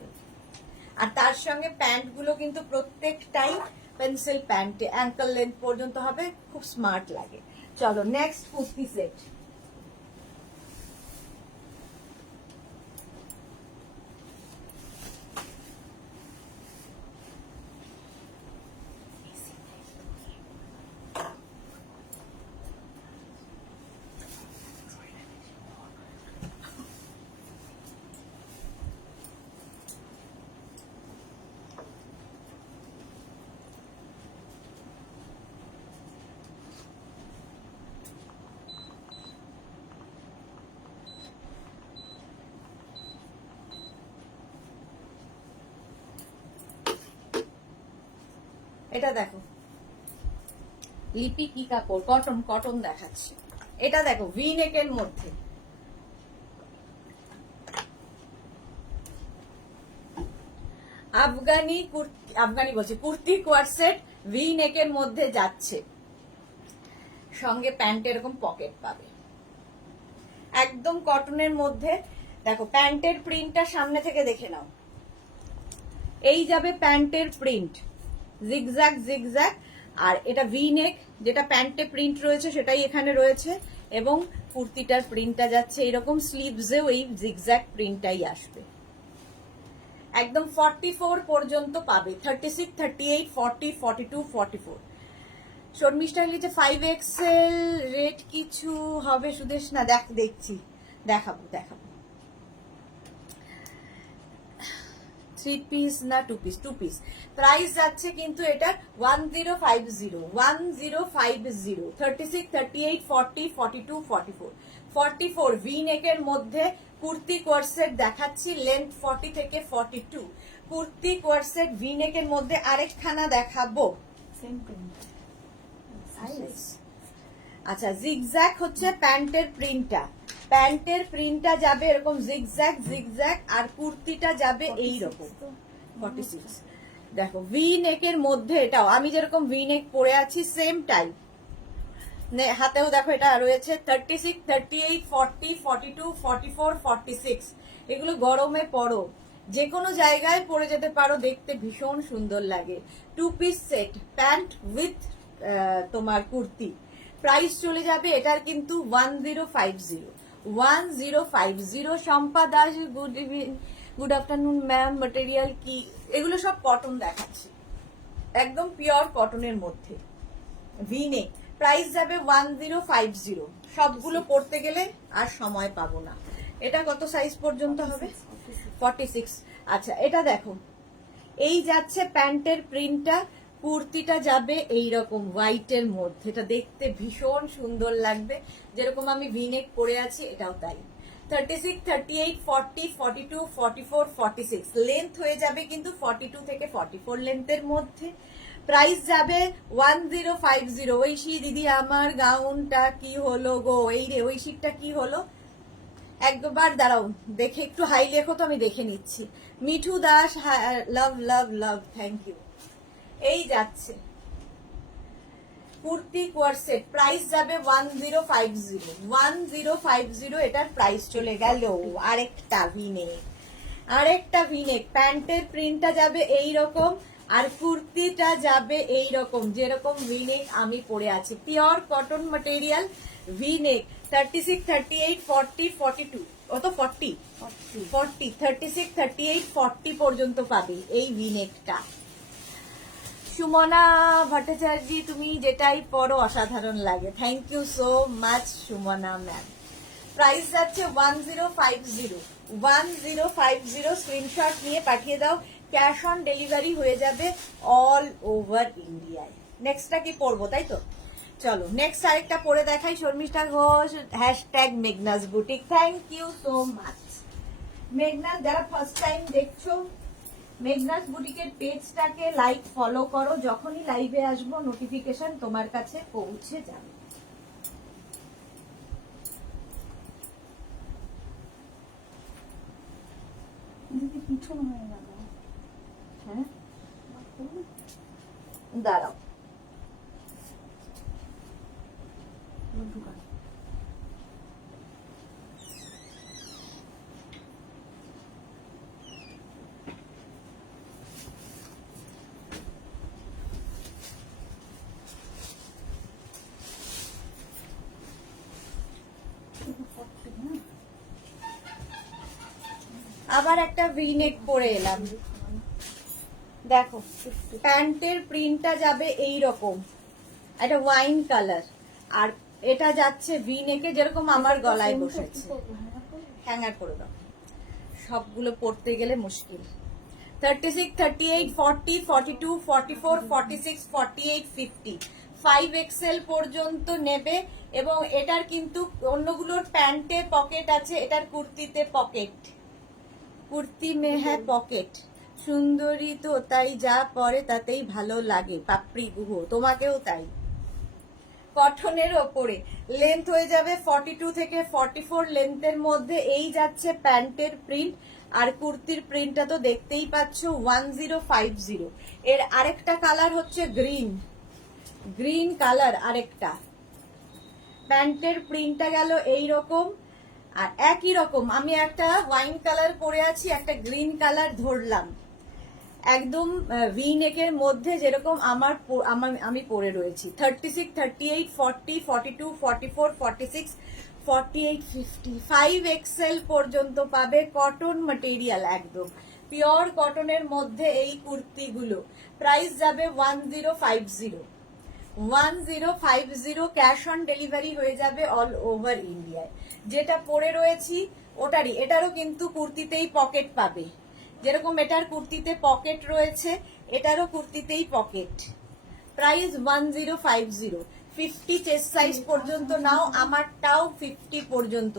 আর তার সঙ্গে প্যান্টগুলো কিন্তু প্রত্যেকটাই পেন্সিল প্যান্টে, অ্যাঙ্কল লেন্থ পর্যন্ত হবে, খুব স্মার্ট লাগে। চলো নেক্সট কুর্তি সেট, এটা দেখো লিপি কি কাপড়, কটন, কটন দেখাচ্ছি। এটা দেখো ভি নেকের মধ্যে, আফগানি বলছি কুর্তি কোয়ারসেট ভি নেকের মধ্যে যাচ্ছে, সঙ্গে প্যান্ট এরকম পকেট পাবে, একদম কটনের মধ্যে। দেখো প্যান্টের প্রিন্টটা সামনে থেকে দেখে নাও, এই যাবে প্যান্টের প্রিন্ট, জিগজ্যাগ জিগজ্যাগ। আর এটা ভি নেক, যেটা প্যান্টে প্রিন্ট রয়েছে সেটাই এখানে রয়েছে, এবং কুর্তিটার প্রিন্টটা যাচ্ছে এরকম, স্লিভসেও এই জিগজ্যাগ প্রিন্টটাই আসবে। একদম 44 পর্যন্ত পাবে, 36, 38, 40, 42, 44। শর্মিষ্ঠা লিখেছে 5XL রেট কিছু হবে সুদেশ না, দেখছি, দেখাবো। 3 পিস না 2 পিস? 2 পিস। প্রাইস যাচ্ছে কিন্তু এটা 1050, 1050, 36, 38, 40, 42, 44, 44 ভি নেকের মধ্যে কুর্তি কোয়ারসেট দেখাচ্ছি, লেন্থ 40 থেকে 42। কুর্তি কোয়ারসেট ভি নেকের মধ্যে আরেকখানা দেখাবো, সেম প্রিন্ট। আচ্ছা জিগজ্যাগ হচ্ছে প্যান্টের প্রিন্টটা, প্যান্টের প্রিন্টটা যাবে এরকম জিগজ্যাগ জিগজ্যাগ, আর কুর্তিটা যাবে এইরকম 46। দেখো ভি নেকের মধ্যে, এটাও আমি যেরকম ভি নেক পরে আছি সেম টাইপ, হাতেও দেখো এটা রয়েছে 36, 38, 40, 42, 44, 46। এগুলো গরমে পরো, যে কোনো জায়গায় পরে যেতে পারো, দেখতে ভীষণ সুন্দর লাগে। 2 পিস সেট, প্যান্ট উইথ তোমার কুর্তি। প্রাইস চলে যাবে এটার কিন্তু 1050, 1050। Shampa Das good evening, good afternoon ma'am. Material কি? এগুলো সব কটন দেখাচ্ছি, একদম পিওর কটনের মধ্যে ভি নেক। প্রাইস যাবে 1050। সবগুলো পড়তে গেলে আর সময় পাবো না। এটা কত সাইজ পর্যন্ত হবে? 46। আচ্ছা এটা দেখো, এই যাচ্ছে প্যান্টের প্রিন্টটা, কুর্তিটা যাবে এইরকম হোয়াইটের মধ্যে, এটা দেখতে ভীষণ সুন্দর লাগবে, যেরকম আমি ভি নেক পরে আছি এটাও তাই। 36, 38, 40, 42, 44, 46 লেন্থ হয়ে যাবে কিন্তু 42 থেকে 44 লেন্থের মধ্যে। প্রাইস যাবে 1050। ঐশী দিদি আমার গাউনটা কি হলো গো? এই রে ঐশীটা কি হলো? একবার দাঁড়াও, দেখে একটু হাই লেখো তো, আমি দেখে নিচ্ছি। মিঠু দাস, লাভ লাভ লাভ, থ্যাংক ইউ। এই যাচ্ছে কুর্তি কোয়ারসেট, প্রাইস যাবে 1050, 1050। এটার প্রাইস চলে গেল। আরেকটা ভিনেক, প্যান্টের প্রিন্টটা যাবে এইরকম, আর কুর্তিটা যাবে এইরকম, যেরকম ভিনেক আমি পরে আছি, পিওর কটন ম্যাটেরিয়াল ভিনেক। 36, 38, 40, 42, অত 40, 36, 38, 40 পর্যন্ত পাবে এই ভিনেকটা। সুমনা ভট্টাচার্য, তুমি যেটাই পরো অসাধারণ লাগে, thank you so much Sumana ma'am. Price যাচ্ছে 1050, 1050। স্ক্রিনশট নিয়ে পাঠিয়ে দাও, ক্যাশ অন ডেলিভারি হয়ে যাবে অল ওভার ইন্ডিয়ায়। নেক্সটটা কি পরবো, তাই তো? চলো নেক্সট আরেকটা পরে দেখাই। Sharmistha Ghosh, hashtag Meghna's boutique, thank you so much. Meghna's, যারা ফার্স্ট টাইম দেখছো, মেঘনাস বুটিকের পেজটাকে লাইক ফলো করো, যখনই লাইভে আসবো নোটিফিকেশন তোমার কাছে পৌঁছে যাবে। দিদি পিছন হয়ে গেল। হ্যাঁ দাঁড়াও, ঢুকান। আবার একটা ভিনেক পরে এলাম, দেখো প্যান্টের প্রিন্টটা যাবে এইরকম, একটা ওয়াইন কালার, আর এটা যাচ্ছে ভিনেকে, যেরকম আমার গলায় বসেছে। হ্যাঙ্গার করে দাও, সবগুলো পড়তে গেলে মুশকিল। 36, 38, 40, 42, 44, 46, 48, 50, 5XL পর্যন্ত নেবে। এবং এটার কিন্তু অন্যগুলোর প্যান্টে পকেট আছে, এটার কুর্তিতে পকেট, কুর্তি মে হ্যাঁ পকেট। সুন্দরী তো তাই, যা পরে তাতেই ভালো লাগে। পাপড়ি গুহ, তোমাকেও তাই। কটনের ওপরে লেন্থ হয়ে যাবে 42 থেকে 44 লেন্থের মধ্যে। এই যাচ্ছে প্যান্টের প্রিন্ট, আর কুর্তির প্রিন্টটা তো দেখতেই পাচ্ছ 1050। এর আরেকটা কালার হচ্ছে গ্রিন, গ্রিন কালার আরেকটা। প্যান্টের প্রিন্টটা গেল এই রকম, আর একই রকম আমি একটা ওয়াইন কালার পরে আছি, একটা গ্রিন কালার ধরলাম, একদম ভি নেকের মধ্যে যেরকম আমি পরে রয়েছি। 36, 38, 40, 42, 44, 46, 48, 50, 5XL পর্যন্ত পাবে। কটন ম্যাটেরিয়াল, একদম পিওর কটনের মধ্যে এই কুর্তিগুলো। প্রাইস যাবে 1050, 1050। ক্যাশ অন ডেলিভারি হয়ে যাবে অল ওভার ইন্ডিয়ায়। যেটা পরে রয়েছি ওটারই, এটারও কিন্তু কুর্তিতেই পকেট পাবে, যেরকম এটার কুর্তিতে পকেট রয়েছে, এটারও কুর্তিতেই পকেট। প্রাইস 1050। 50 চেস্ট সাইজ পর্যন্ত নাও, আমারটাও 50 পর্যন্ত।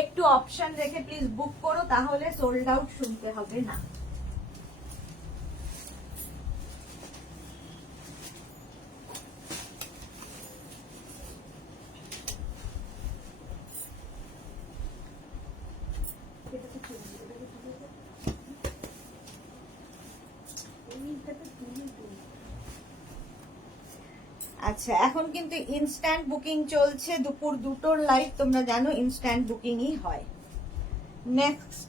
একটু অপশন রেখে প্লিজ বুক করো, তাহলে সোল্ড আউট শুনতে হবে না। এটাতে কি হবে? এটাতে কি হবে? এইটাতে তুলি তুলি। আচ্ছা, এখন কিন্তু ইনস্ট্যান্ট বুকিং চলছে, দুপুর 2টোর লাইভ, তোমরা জানো ইনস্ট্যান্ট বুকিংই হয়। নেক্সট,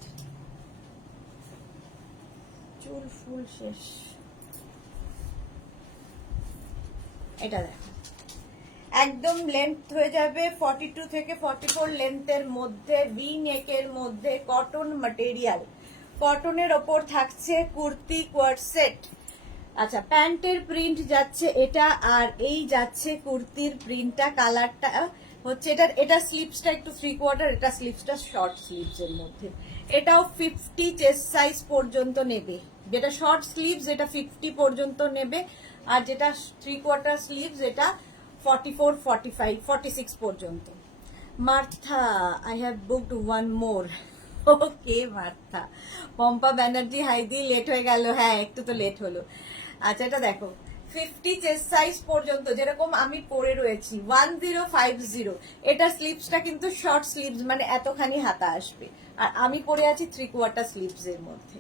চুল ফুল শেষ, এটা দেখো একদম লেন্থ হয়ে যাবে 42 থেকে 44 লেন্থের মধ্যে, ভি নেকের মধ্যে, কটন ম্যাটেরিয়াল। কটনের ওপর থাকছে কুর্তি কোয়ার্ড সেট। আচ্ছা, প্যান্টের প্রিন্ট যাচ্ছে এটা, আর এই যাচ্ছে কুর্তির প্রিন্টটা। কালারটা হচ্ছে এটা স্লিভসটা একটু 3/4, এটা স্লিভসটা শর্ট স্লিভস এর মধ্যে। এটাও 50 চেস্ট সাইজ পর্যন্ত নেবে, যেটা শর্ট স্লিভস এটা 50 পর্যন্ত নেবে, আর যেটা 3/4 স্লিভস এটা 44, 45, 46 পর্যন্ত। Martha, I have booked one more. Okay Martha. Pompa Banerjee hi দি, লেট হয়ে গেল। হ্যাঁ, একটু তো লেট হলো। আচ্ছা, এটা দেখো 50 চেস্ট সাইজ পর্যন্ত, যেরকম আমি পরে রয়েছি 1050। এটা স্লিভসটা কিন্তু শর্ট স্লিভস, মানে এতখানি হাতা আসবে, আর আমি পরে আছি 3/4 স্লিভস এর মধ্যে।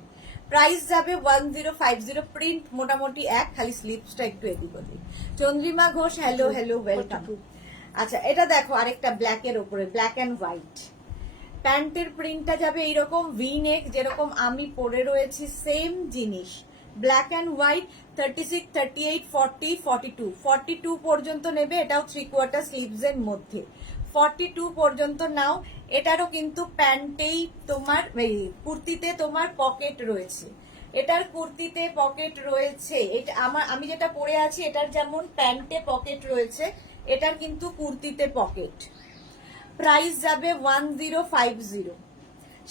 প্রাইস যাবে 1050। প্রিন্ট মোটামুটি এক, খালি স্লিভসটা একটু এদিক ওদিক। Chandrima Ghosh, hello hello, welcome. আচ্ছা, এটা দেখো আরেকটা ব্ল্যাক এর উপরে, ব্ল্যাক এন্ড হোয়াইট। প্যান্টের প্রিন্টটা যাবে এইরকম ভি নেক, যেরকম আমি পরে রয়েছি সেম জিনিস, ব্ল্যাক এন্ড হোয়াইট। 36, 38, 40, 42, 42 পর্যন্ত নেবে, এটাও 3/4 স্লিভস এর মধ্যে। 42 পর্যন্ত নাও। এটারও কিন্তু প্যান্টেই তোমার কুর্তিতে তোমার পকেট রয়েছে, এটার কুর্তিতে পকেট রয়েছে। এটা আমি যেটা পরে আছি এটার যেমন প্যান্টে পকেট রয়েছে, এটার কিন্তু কুর্তিতে পকেট। প্রাইস যাবে 1050।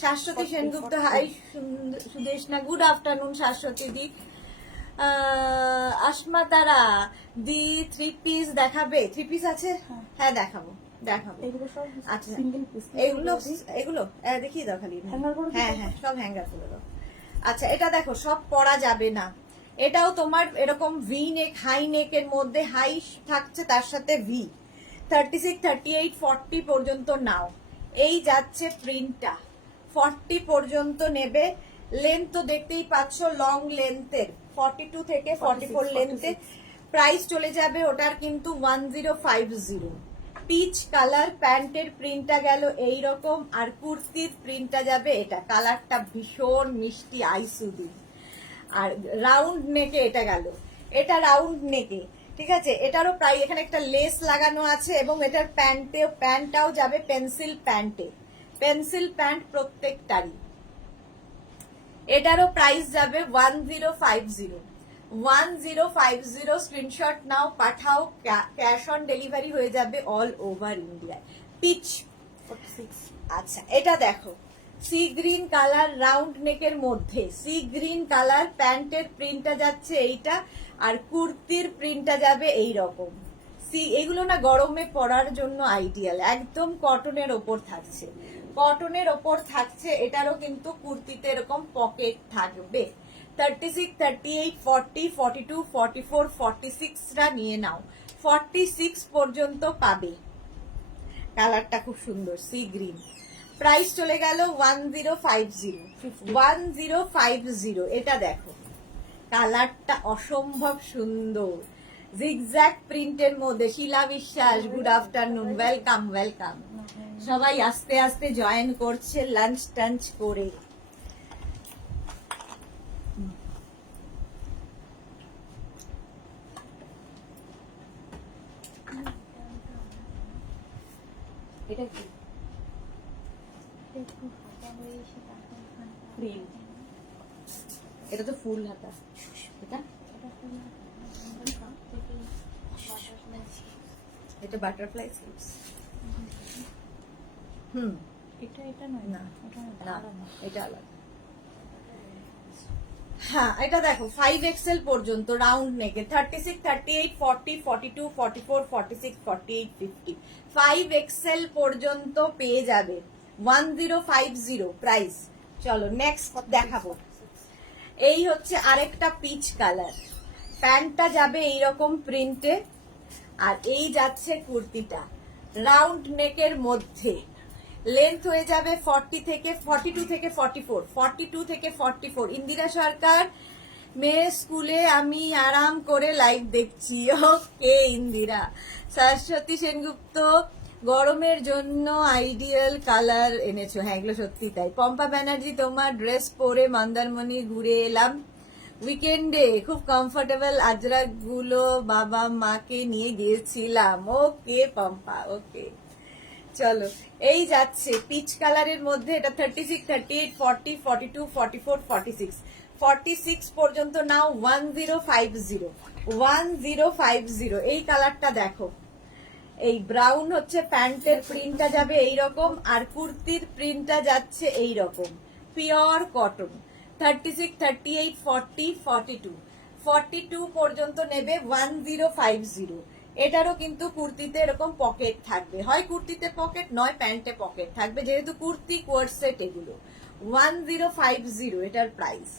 Shashwati Sengupta, hi Sudeshna, good afternoon Shashwati দি। আসমা তারা দি, 3 পিস দেখাবে? 3 পিস আছে? হ্যাঁ, দেখাবো। এগুলো সব আচ্ছা, সিঙ্গেল পিস। এগুলো দেখিয়ে দাও খালি। হ্যাঙ্গার করে হ্যাঁ হ্যাঁ, সব হ্যাঙ্গার করে দাও। আচ্ছা, এটা দেখো সব পরা যাবে না। এটাও তোমার এরকম ভি নেক, হাই নেকের মধ্যে, হাই থাকছে তার সাথে ভি। 36, 38, 40 পর্যন্ত নাও। এই যাচ্ছে প্রিন্টটা, 40 পর্যন্ত নেবে। লেন্থ তো দেখতেই পাচ্ছ লং লেন্থের, 42 থেকে 44 লেন্থে। প্রাইস চলে যাবে ওটার কিন্তু 1050। পিচ কালার, প্যান্টের প্রিন্টটা গেল এই রকম, আর কুর্তির প্রিন্টটা যাবে এটা। কালারটা ভীষণ মিষ্টি আইসুদি, আর রাউন্ড নেকে এটা গেল, এটা রাউন্ড নেকে। ঠিক আছে, এটারও প্রায় এখানে একটা লেস লাগানো আছে, এবং এটার প্যান্টটাও যাবে পেন্সিল প্যান্টে, পেন্সিল প্যান্ট প্রত্যেকটারই। এটারও প্রাইস যাবে 1050, 1050। স্ক্রিনশট নাও, পাঠাও, ক্যাশ অন ডেলিভারি হয়ে যাবে অল ওভার ইন্ডিয়া। পিচ 46। আচ্ছা, এটা দেখো সি গ্রিন কালার, রাউন্ড নেকের মধ্যে সি গ্রিন কালার। প্যান্টের প্রিন্টটা যাচ্ছে এইটা, আর কুর্তির প্রিন্টটা যাবে এই রকম। এগুলো না গরমে পরার জন্য আইডিয়াল, একদম কটনের ওপর থাকছে, কটনের ওপর থাকছে। এটারও কিন্তু কুর্তিতে এরকম পকেট থাকবে। 36, 38, 40, 42, 44, 46রা নিয়ে নাও। 46 পর্যন্ত পাবে। কালারটা খুব সুন্দর, সি গ্রিন। প্রাইস চলে গেল 1050। 1050। এটা দেখো, কালারটা অসম্ভব সুন্দর, জিগজ্যাগ প্রিন্টের মধ্যে। শিলা বিশ্বাস, গুড আফটারনুন, ওয়েলকাম ওয়েলকাম। সবাই আস্তে আস্তে জয়েন করছে লাঞ্চ টাঞ্চ করে। এটা কি প্রিন্ট? এটা তো ফুল হাতা। এটা এটা বাটারফ্লাই স্লিপস। এটা নয় না, ওটা না, এটা আলাদা। হ্যাঁ, এটা দেখো 5XL পর্যন্ত রাউন্ড নেকে। 36, 38, 40, 42, 44, 46, 48, 50। 5XL পর্যন্ত পেয়ে যাবে। 1050 প্রাইস। চলো নেক্সট দেখাবো। এই হচ্ছে আরেকটা পিচ কালার। প্যান্টটা যাবে এইরকম প্রিন্টে, আর এই যাচ্ছে কুর্তিটা রাউন্ড নেকের মধ্যে। লেন্থ হয়ে যাবে 42 থেকে 44, 42 থেকে 44। ইন্দিরা সরকার, মেয়ে স্কুলে আমি আরাম করে লাইভ দেখছি। ওকে ইন্দিরা। সরস্বতী সেনগুপ্ত, গরমের জন্য আইডিয়াল কালার এনেছো। হ্যাঁ, এগুলো সত্যি তাই। পম্পা ব্যানার্জি, তোমার ড্রেস পরে মন্দারমণি ঘুরে এলাম উইকেন্ডে, খুব কমফোর্টেবল আজরাক গুলো বাবা মাকে নিয়ে গিয়েছিলাম। ওকে পম্পা, ওকে। চলো, এই যাচ্ছে পিচ কালারের মধ্যে। এটা 36, 38, 40, 42, 44, 46। 46 পর্যন্ত নাও। 1050। 1050। এই কালারটা দেখো, এই ব্রাউন হচ্ছে প্যান্টের প্রিন্টটা যাবে এইরকম, আর কুর্তির প্রিন্টটা যাচ্ছে এইরকম, পিওর কটন। 36, 38, 40, 42। 42 পর্যন্ত নেবে 1050। এটারও কিন্তু কুর্তিতে এরকম পকেট থাকবে, হয় কুর্তিতে পকেট নয় প্যান্টে পকেট থাকবে, যেহেতু কুর্তি কোয়ার্ড সেট এগুলো। 1050 এটার প্রাইস।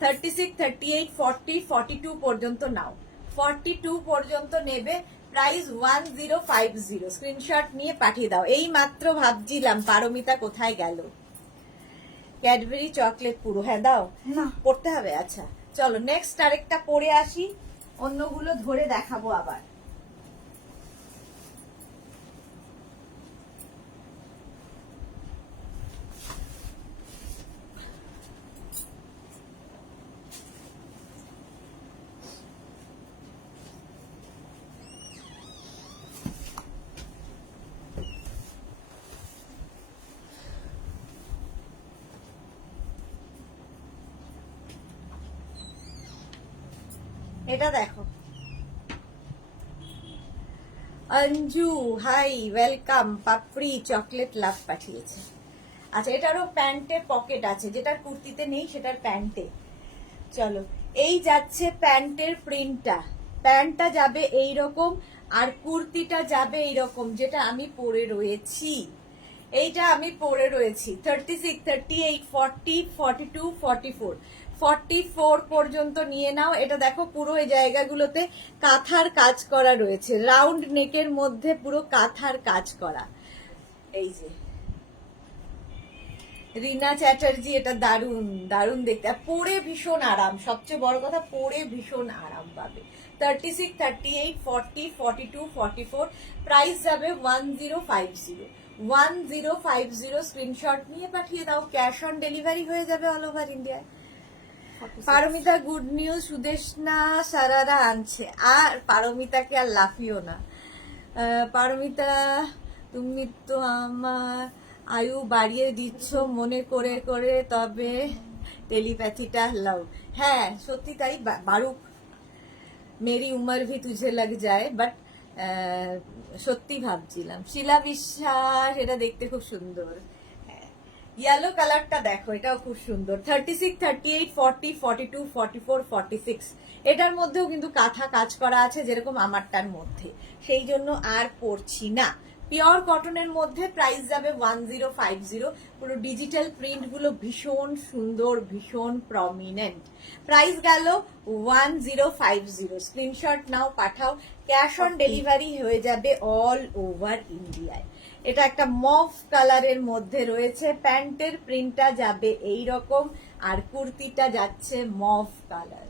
36, 38, 40, 42 পর্যন্ত নাও। 42 পর্যন্ত নেবে, প্রাইস 1050। স্ক্রিনশট নিয়ে পাঠিয়ে দাও। এই মাত্র ভাবছিলাম পারমিতা কোথায় গেল। ক্যাডবেরি চকলেট পুরো, হ্যাঁ দাও না পড়তে হবে। আচ্ছা চলো নেক্সট আরেকটা পরে আসি, অন্যগুলো ধরে দেখাবো আবার। এটা দেখো, অঞ্জু হাই ওয়েলকাম। পাপড়ি চকলেট লাভ পাঠিয়েছে। আচ্ছা, এটারও প্যান্টে পকেট আছে, যেটার কুর্তিতে নেই সেটার প্যান্টে। চলো, এই যাচ্ছে প্যান্টের প্রিন্টটা। প্যান্টটা যাবে এইরকম, আর কুর্তিটা যাবে এইরকম, যেটা আমি পরে রয়েছি। এইটা আমি পরে রয়েছি। 36, 38, 40, 42, 44। 44 পর্যন্ত নিয়ে নাও। এটা দেখো পুরো এই জায়গাগুলোতে কাঁথার কাজ করা রয়েছে, রাউন্ড নেকের মধ্যে পুরো কাঁথার কাজ করা। এই যে রিনা চ্যাটার্জি, এটা দারুন দারুন দেখতে, আর পরে ভীষণ আরাম। সবচেয়ে বড় কথা, পরে ভীষণ আরাম পাবে। 36, 38, 40, 42, 44। প্রাইস যাবে 1050। 1050 স্ক্রিনশট নিয়ে পাঠিয়ে দাও। ক্যাশ অন ডেলিভারি হয়ে যাবে all over India. Paromita good news, Sudeshna sharara আনছে। আর পারমিতাকে আর লাফিও না। পারমিতা, তুমি তো আমার আয়ু বাড়িয়ে দিচ্ছ মনে করে করে, তবে টেলিপ্যাথিটা লাও। হ্যাঁ সত্যি তাই, বারুক মেরি উমর ভি তুঝে লাগ যায়, বাট সত্যি ভাবছিলাম। শিলা বিশ্বাস, এটা দেখতে খুব সুন্দর। ইয়েলো কালারটা দেখো, এটাও খুব সুন্দর। 36, 38, 40, 42, 44, 46। এটার মধ্যেও কিন্তু কাঁথা কাজ করা আছে, যেরকম আমারটার মধ্যে। সেই জন্য আর পরছি না। পিওর কটনের মধ্যে প্রাইস যাবে 1050। পুরো ডিজিটাল প্রিন্ট গুলো ভীষণ সুন্দর, ভীষণ প্রমিনেন্ট। প্রাইস গেল 1050। স্ক্রিনশট নাও, পাঠাও। ক্যাশ অন ডেলিভারি হয়ে যাবে অল ওভার ইন্ডিয়ায়। এটা একটা মফ কালারের মধ্যে রয়েছে, প্যান্টের প্রিন্টটা যাবে এই রকম, আর কুর্তিটা যাচ্ছে মফ কালার।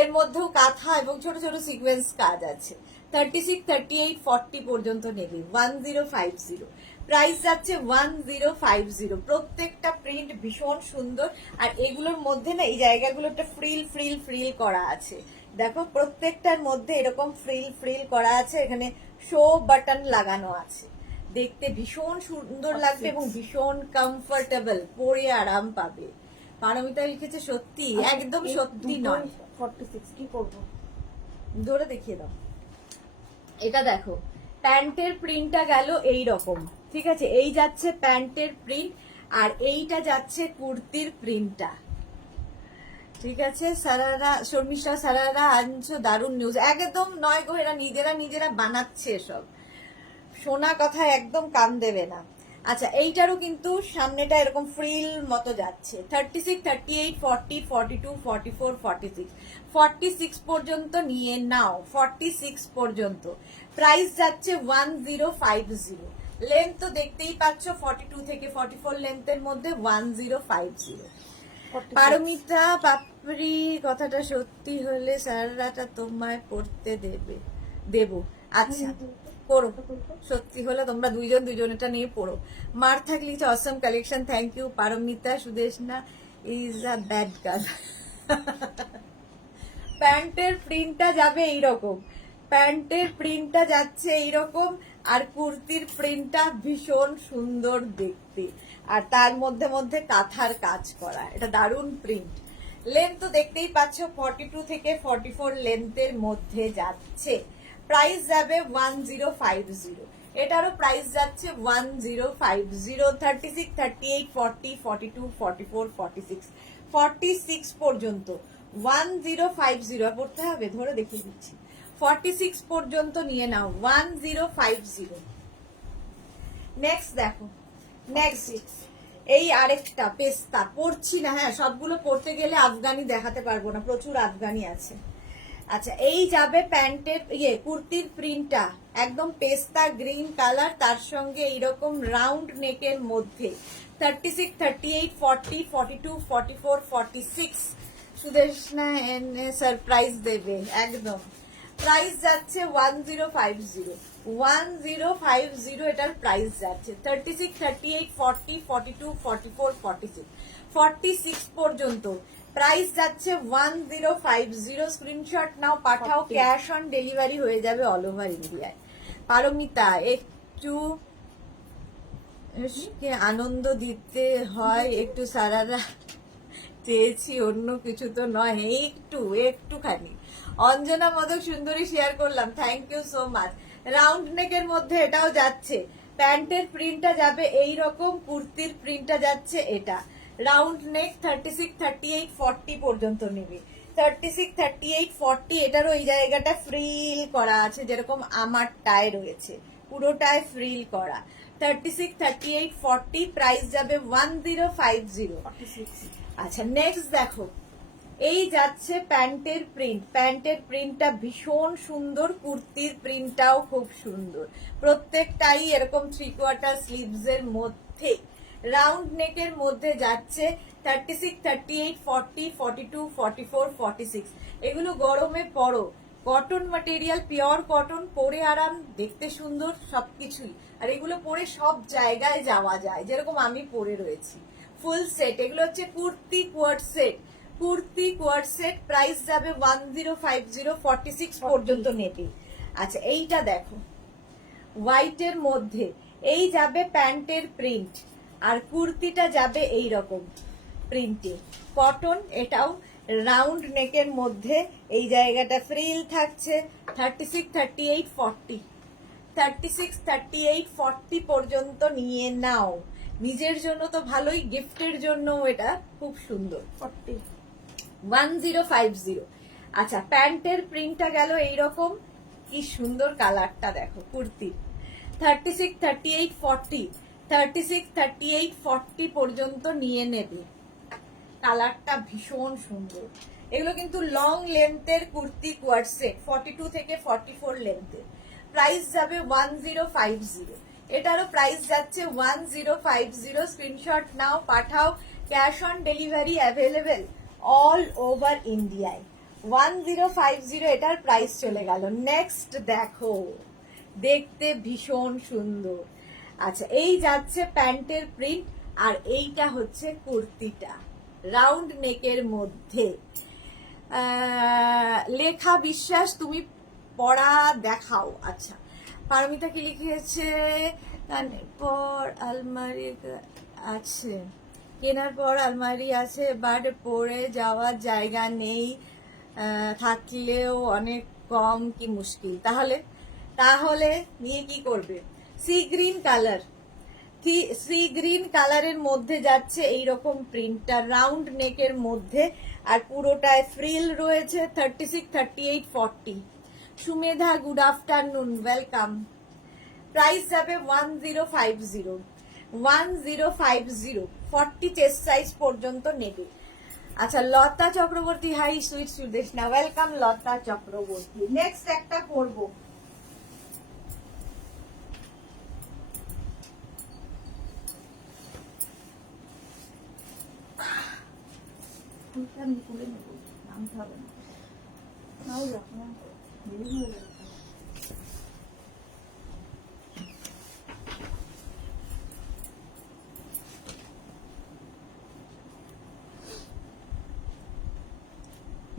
এর মধ্যেও কাঁথা এবং ছোট ছোট সিকোয়েন্স কাজ আছে। 36, 38, 40 পর্যন্ত নেবে 1050। প্রাইস যাচ্ছে 1050। প্রত্যেকটা প্রিন্ট ভীষণ সুন্দর, আর এগুলোর মধ্যে না এই জায়গাগুলো একটা ফ্রিল ফ্রিল ফ্রিল করা আছে। দেখো প্রত্যেকটার মধ্যে এরকম ফ্রিল ফ্রিল করা আছে, এখানে শো বাটন লাগানো আছে। দেখতে ভীষণ সুন্দর লাগবে এবং ভীষণ কমফোর্টেবল, পরে আরাম পাবে। পারমিতা লিখেছে সত্যি, একদম সত্যি নয়। 46 কি করবো? ধরে দেখিয়ে দাও। এটা দেখো, প্যান্টের প্রিন্টটা গেল এই রকম, ঠিক আছে? এই যাচ্ছে প্যান্টের প্রিন্ট, আর এইটা যাচ্ছে কুর্তির প্রিন্টটা, ঠিক আছে? সারারা, শর্মিষ্ঠা সারারা আনছো দারুণ নিউজ। একদম নয় গো, এরা নিজেরা বানাচ্ছে এসব, শোনা কথা একদম কান দেবে না। আচ্ছা, এইটারও কিন্তু সামনেটা এরকম ফ্রিল মতো যাচ্ছে। 36, 38, 40, 42, 44, 46, 46 পর্যন্ত নিয়ে নাও। 46 পর্যন্ত প্রাইস যাচ্ছে 1050। লেন্থ তো দেখতেই পাচ্ছ, 42 থেকে 44 লেন্থের মধ্যে 1050। পারমিতা পাপড়ি, কথাটা সত্যি হলে সারাটা তোমায় পড়তে দেবো। আচ্ছা পড়ো, সত্যি হলে তোমরা দুজনেরটা নিয়ে পড়ো। মার থাকলে awesome collection, thank you Paramita. Sudeshna is a bad girl. প্যান্টের প্রিন্টটা যাবে এইরকম, প্যান্টের প্রিন্টটা যাচ্ছে এইরকম, আর কুর্তির প্রিন্টটা ভীষণ সুন্দর দেখতে, আর তার মধ্যে মধ্যে কাঁথার কাজ করা। এটা দারুণ প্রিন্ট। লেন্থ তো দেখতেই পাচ্ছ, 42 থেকে 44 লেন্থের মধ্যে যাচ্ছে। প্রাইস যাবে 1050। এটারও প্রাইস যাচ্ছে 1050। 36, 38, 40, 42, 44, 46, 46 পর্যন্ত 1050 পড়তে হবে, ধরে দেখিয়ে দিচ্ছি। 46 পর্যন্ত নিয়ে নাও 1050। নেক্সট দেখো, নেক্সট এই আরেকটা পেস্তা, পড়ছি না, হ্যাঁ সবগুলো পড়তে গেলে আফগানি দেখাতে পারবো না, প্রচুর আফগানি আছে। আচ্ছা, এই যাবে প্যান্টের কুর্তির প্রিন্টটা একদম পেস্তা গ্রিন কালার, তার সঙ্গে এইরকম রাউন্ড নেকের মধ্যে। 36, 38, 40, 42, 44, 46। সুদেশনা সারপ্রাইজ দেবে একদম। প্রাইস যাচ্ছে 1050। 1050 এটার প্রাইস যাচ্ছে। 36, 38, 40, 42, 44, 46, 46 পর্যন্ত প্রাইস যাচ্ছে 1050। স্ক্রিনশট নাও, পাঠাও। ক্যাশ অন ডেলিভারি হয়ে যাবে অল ওভার ইন্ডিয়ায়। পারমিতা, একটু আনন্দ দিতে হয়, একটু সারারা চেয়েছি, অন্য কিছু তো নয়, একটুখানি। অঞ্জনা মদক সুন্দরী শেয়ার করলাম, thank you so much. Round নেকের মধ্যে এটাও যাচ্ছে, প্যান্টের প্রিন্টটা যাবে এই রকম, কুর্তির প্রিন্টটা যাচ্ছে এটা। রাউন্ড নেক 36, 38, 40 পর্যন্ত নেবে। 36, 38, 40 এটারও এই জায়গাটা ফ্রিল করা আছে, যেরকম আমার টায় রয়েছে, পুরোটায় ফ্রিল করা। 36, 38, 40 প্রাইস যাবে 1050। আচ্ছা, নেক্সট দেখো, এই যাচ্ছে প্যান্টের প্রিন্ট। প্যান্টের প্রিন্টটা ভীষণ সুন্দর, কুর্তির প্রিন্টটাও খুব সুন্দর। প্রত্যেকটাই এরকম 3/4 স্লিভস এর মধ্যে, রাউন্ড নেকের মধ্যে যাচ্ছে। 36, 38, 40, 42, 44, 46 এগুলো গরমে পরো। কটন ম্যাটেরিয়াল, পিওর কটন, পরে আরাম, দেখতে সুন্দর, সবকিছুই। আর এগুলো পরে সব জায়গায় যাওয়া যায়, যেরকম আমি পরে রয়েছি। ফুল সেট, এগুলো হচ্ছে kurti coord set. Kurti coord set price যাবে 1050। 46 পর্যন্ত নেবে। আচ্ছা, এইটা দেখো, হোয়াইটের মধ্যে এই যাবে প্যান্টের প্রিন্ট, আর কুর্তিটা যাবে এই রকম প্রিন্টে, কটন। এটাও রাউন্ড নেকের মধ্যে, এই জায়গাটা ফ্রিল থাকছে। 36, 38, 40, 36, 38, 40 পর্যন্ত নিয়ে নাও। নিজের জন্য তো ভালোই, গিফটের জন্য এটা খুব সুন্দর। 1050। আচ্ছা, প্যান্টের প্রিন্টটা গেল এইরকম, কি সুন্দর কালারটা দেখো কুর্তির। 36, 38, 40, 36, 38, 40 পর্যন্ত নিয়ে নেবে। কালারটা ভীষণ সুন্দর। এগুলো কিন্তু লং লেন্থের কুর্তি কোয়ার্ড সেট, 42 থেকে 44 লেন্থের। প্রাইস যাবে 1050। এটারও প্রাইস যাচ্ছে 1050। স্ক্রিনশট নাও, পাঠাও। Cash on delivery available all over ইন্ডিয়ায়। 1050 এটার প্রাইস চলে গেল। নেক্সট দেখো, দেখতে ভীষণ সুন্দর। আচ্ছা, এই যাচ্ছে প্যান্টের প্রিন্ট, আর এইটা হচ্ছে কুর্তিটা রাউন্ড নেকের মধ্যে। লেখা বিশ্বাস, তুমি পড়া দেখাও। আচ্ছা, পারমিতা কি লিখেছে? পর আলমারি আছে, কেনার পর আলমারি আছে, বাট পরে যাওয়ার জায়গা নেই, থাকলেও অনেক কম, কি মুশকিল। তাহলে তাহলে নিয়ে কি করবে? Sea green colour, sea green কালারের মধ্যে যাচ্ছে এইরকম প্রিন্টটা রাউন্ড নেকের মধ্যে, আর পুরোটায় ফ্রিল রয়েছে। 36, 38, 40। Sumedha, good afternoon, welcome. Price যাবে 1050। 1050, 40 চেস্ট সাইজ পর্যন্ত নেবে। আচ্ছা, Lata Chakraborty, hi sweet Sudeshna, welcome Lata Chakraborty. Next একটা করবো। আমি তুলে নেবো, নামতে হবে না। নাও যাও, দেরি হয়ে যাবে।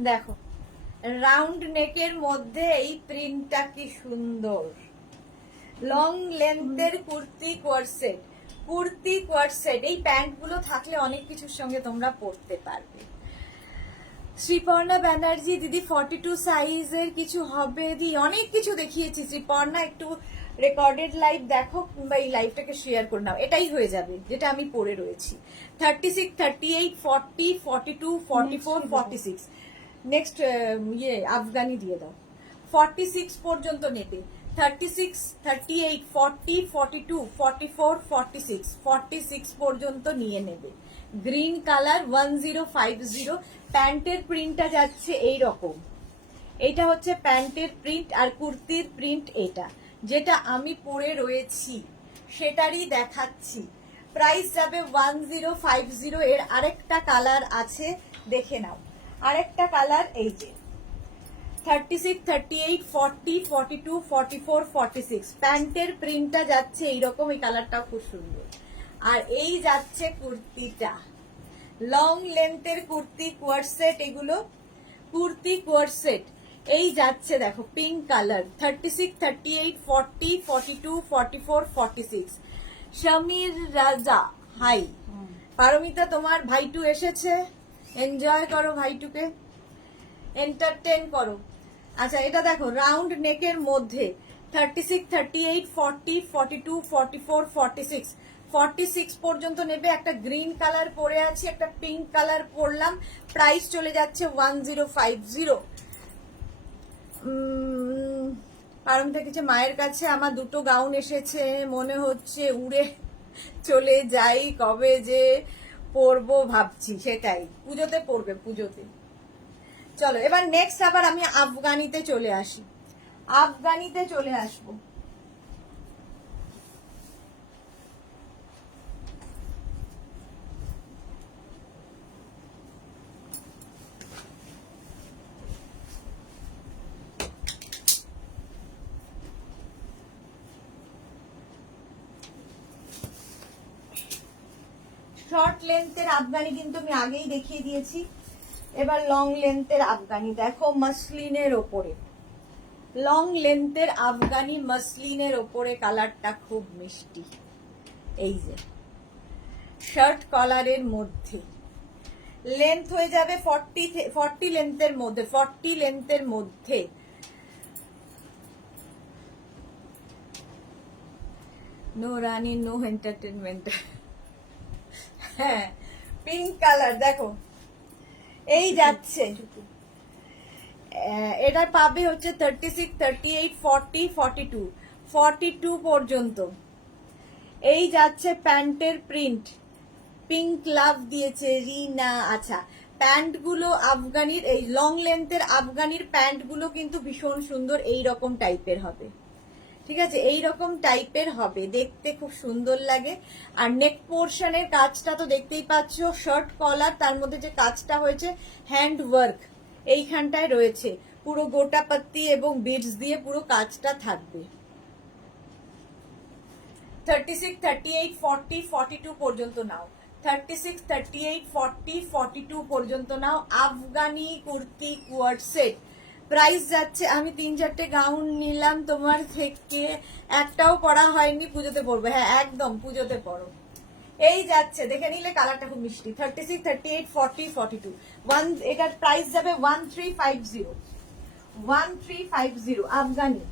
দেখো, রাউন্ড নেকের মধ্যে এই প্রিন্টটা কি সুন্দর। লং লেন্থের কুর্তি কোয়ার্সেট, কুর্তি কোয়ার্সেট। এই প্যান্ট গুলো থাকলে অনেক কিছুর সঙ্গে তোমরা পরতে পারবে। শ্রীপর্ণা ব্যানার্জি, দিদি 42 সাইজের কিছু হবে? দি অনেক কিছু দেখিয়েছি শ্রীপর্ণা, একটু রেকর্ডেড লাইভ দেখো, কিংবা এই লাইভটাকে শেয়ার করে নাও, এটাই হয়ে যাবে যেটা আমি পরে রয়েছি। 36, 38, 40, 42, 44, 46। নেক্সট আফগানি দিয়ে দাও। 46 পর্যন্ত নেবে। 36, 38, 40, 42, 44, 46, 46 পর্যন্ত নিয়ে নেবে। Green colour 1050। প্যান্টের প্রিন্টটা যাচ্ছে এই রকম। এইটা হচ্ছে প্যান্টের প্রিন্ট, আর কুর্তির প্রিন্ট এটা, যেটা আমি পরে রয়েছি সেটারই দেখাচ্ছি। প্রাইস যাবে 1050। এর আরেকটা কালার আছে, দেখে নাও। আরেকটা কালার এই যে 36, 38, 40, 42, 44, 46। প্যান্টের প্রিন্টটা যাচ্ছে এইরকম, এই কালারটাও খুব সুন্দর। আর এই যাচ্ছে কুর্তিটা, লং লেন্থের কুর্তি কোয়ার্সেট, এগুলো কুর্তি কোয়ার্সেট। এই যাচ্ছে দেখো পিঙ্ক কালার, 36, 38, 40, 42, 44, 46। সমীর রাজা, হাই। পারমিতা, তোমার ভাইটু এসেছে, এনজয় করো, ভাইটুকে এন্টারটেন করো। আচ্ছা, এটা দেখো রাউন্ড নেকের মধ্যে 36, 38, 40, 42, 44, 46। 46 পর্যন্ত নেবে। একটা গ্রিন কালার পরে আছি, একটা পিঙ্ক কালার পরলাম। প্রাইস চলে যাচ্ছে 1050। পারমিতা কিছু, মায়ের কাছে আমার দুটো গাউন এসেছে, মনে হচ্ছে উড়ে চলে যাই, কবে যে পরবো ভাবছি। সেটাই, পুজোতে পরবে, পুজোতে। চলো এবার নেক্সট আবার আমি আফগানিতে চলে আসি, আফগানিতে চলে আসবো। শর্ট লেন্থের আফগানি কিন্তু আমি আগেই দেখিয়ে দিয়েছি। এবার লং লেন্থের আফগানি দেখো, মসলিনের ওপরে। লং লেন্থের আফগানি মসলিনের ওপরে, কালারটা খুব মিষ্টি। এই যে শার্ট কলারের মধ্যে, লেন্থ হয়ে যাবে 40 লেন্থের মধ্যে, 40 লেন্থের মধ্যে। নো রানি, নো এন্টারটেনমেন্ট। হ্যাঁ, পিঙ্ক কালার দেখো, এই যাচ্ছে। এটা পাবে হচ্ছে 36, 38, 40, 42। 42 পর্যন্ত। এই যাচ্ছে প্যান্টের প্রিন্ট, পিঙ্ক লাভ দিয়েছে রিনা। আচ্ছা, প্যান্ট গুলো আফগানির, এই লং লেন্থের আফগানির প্যান্ট গুলো কিন্তু ভীষণ সুন্দর, এই রকম টাইপের হবে। ঠিক আছে, এই রকম টাইপের হবে, দেখতে খুব সুন্দর লাগে। আর নেক পোর্শনের কাজটা তো দেখতেই পাচ্ছ, শার্ট কলার, তার মধ্যে যে কাজটা হয়েছে হ্যান্ড ওয়ার্ক এইখানটায় রয়েছে, পুরো গোটা পাত্তি এবং বিডস দিয়ে পুরো কাজটা থাকবে। 36, 38, 40, 42 পর্যন্ত নাও। 36, 38, 40, 42 পর্যন্ত নাও। Afghani kurti coord set price যাচ্ছে, আমি 3-4টে গাউন নিলাম তোমার থেকে, একটাও পরা হয়নি, পুজোতে পরবো। হ্যাঁ একদম পুজোতে পরো। এই যাচ্ছে, দেখে নিলে কালারটা খুব মিষ্টি। 36, 38, 40, 42 এটার প্রাইস যাবে 1350। 1350 আফগানি।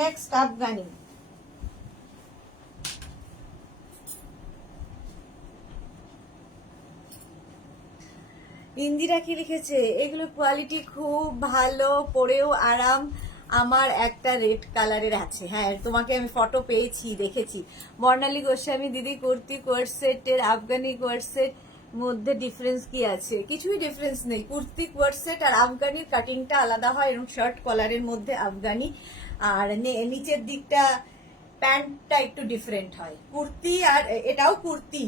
নেক্সট আফগানি। ইন্দিরা কি লিখেছে, এগুলো কোয়ালিটি খুব ভালো, পরেও আরাম। আমার একটা রেড কালারের আছে, হ্যাঁ তোমাকে আমি ফটো পেয়েছি, দেখেছি। বর্ণালী গোস্বামী দিদি, কুর্তি কোয়ার্ড সেটের আফগানি কোয়ার্ড সেট মধ্যে ডিফারেন্স কি আছে? কিছুই ডিফারেন্স নেই। কুর্তি কোয়ার্ড সেট আর আফগানির কাটিংটা আলাদা হয়, এবং শার্ট কলারের মধ্যে আফগানি, আর নিচের দিকটা প্যান্টটা একটু ডিফারেন্ট হয়। কুর্তি আর এটাও কুর্তি,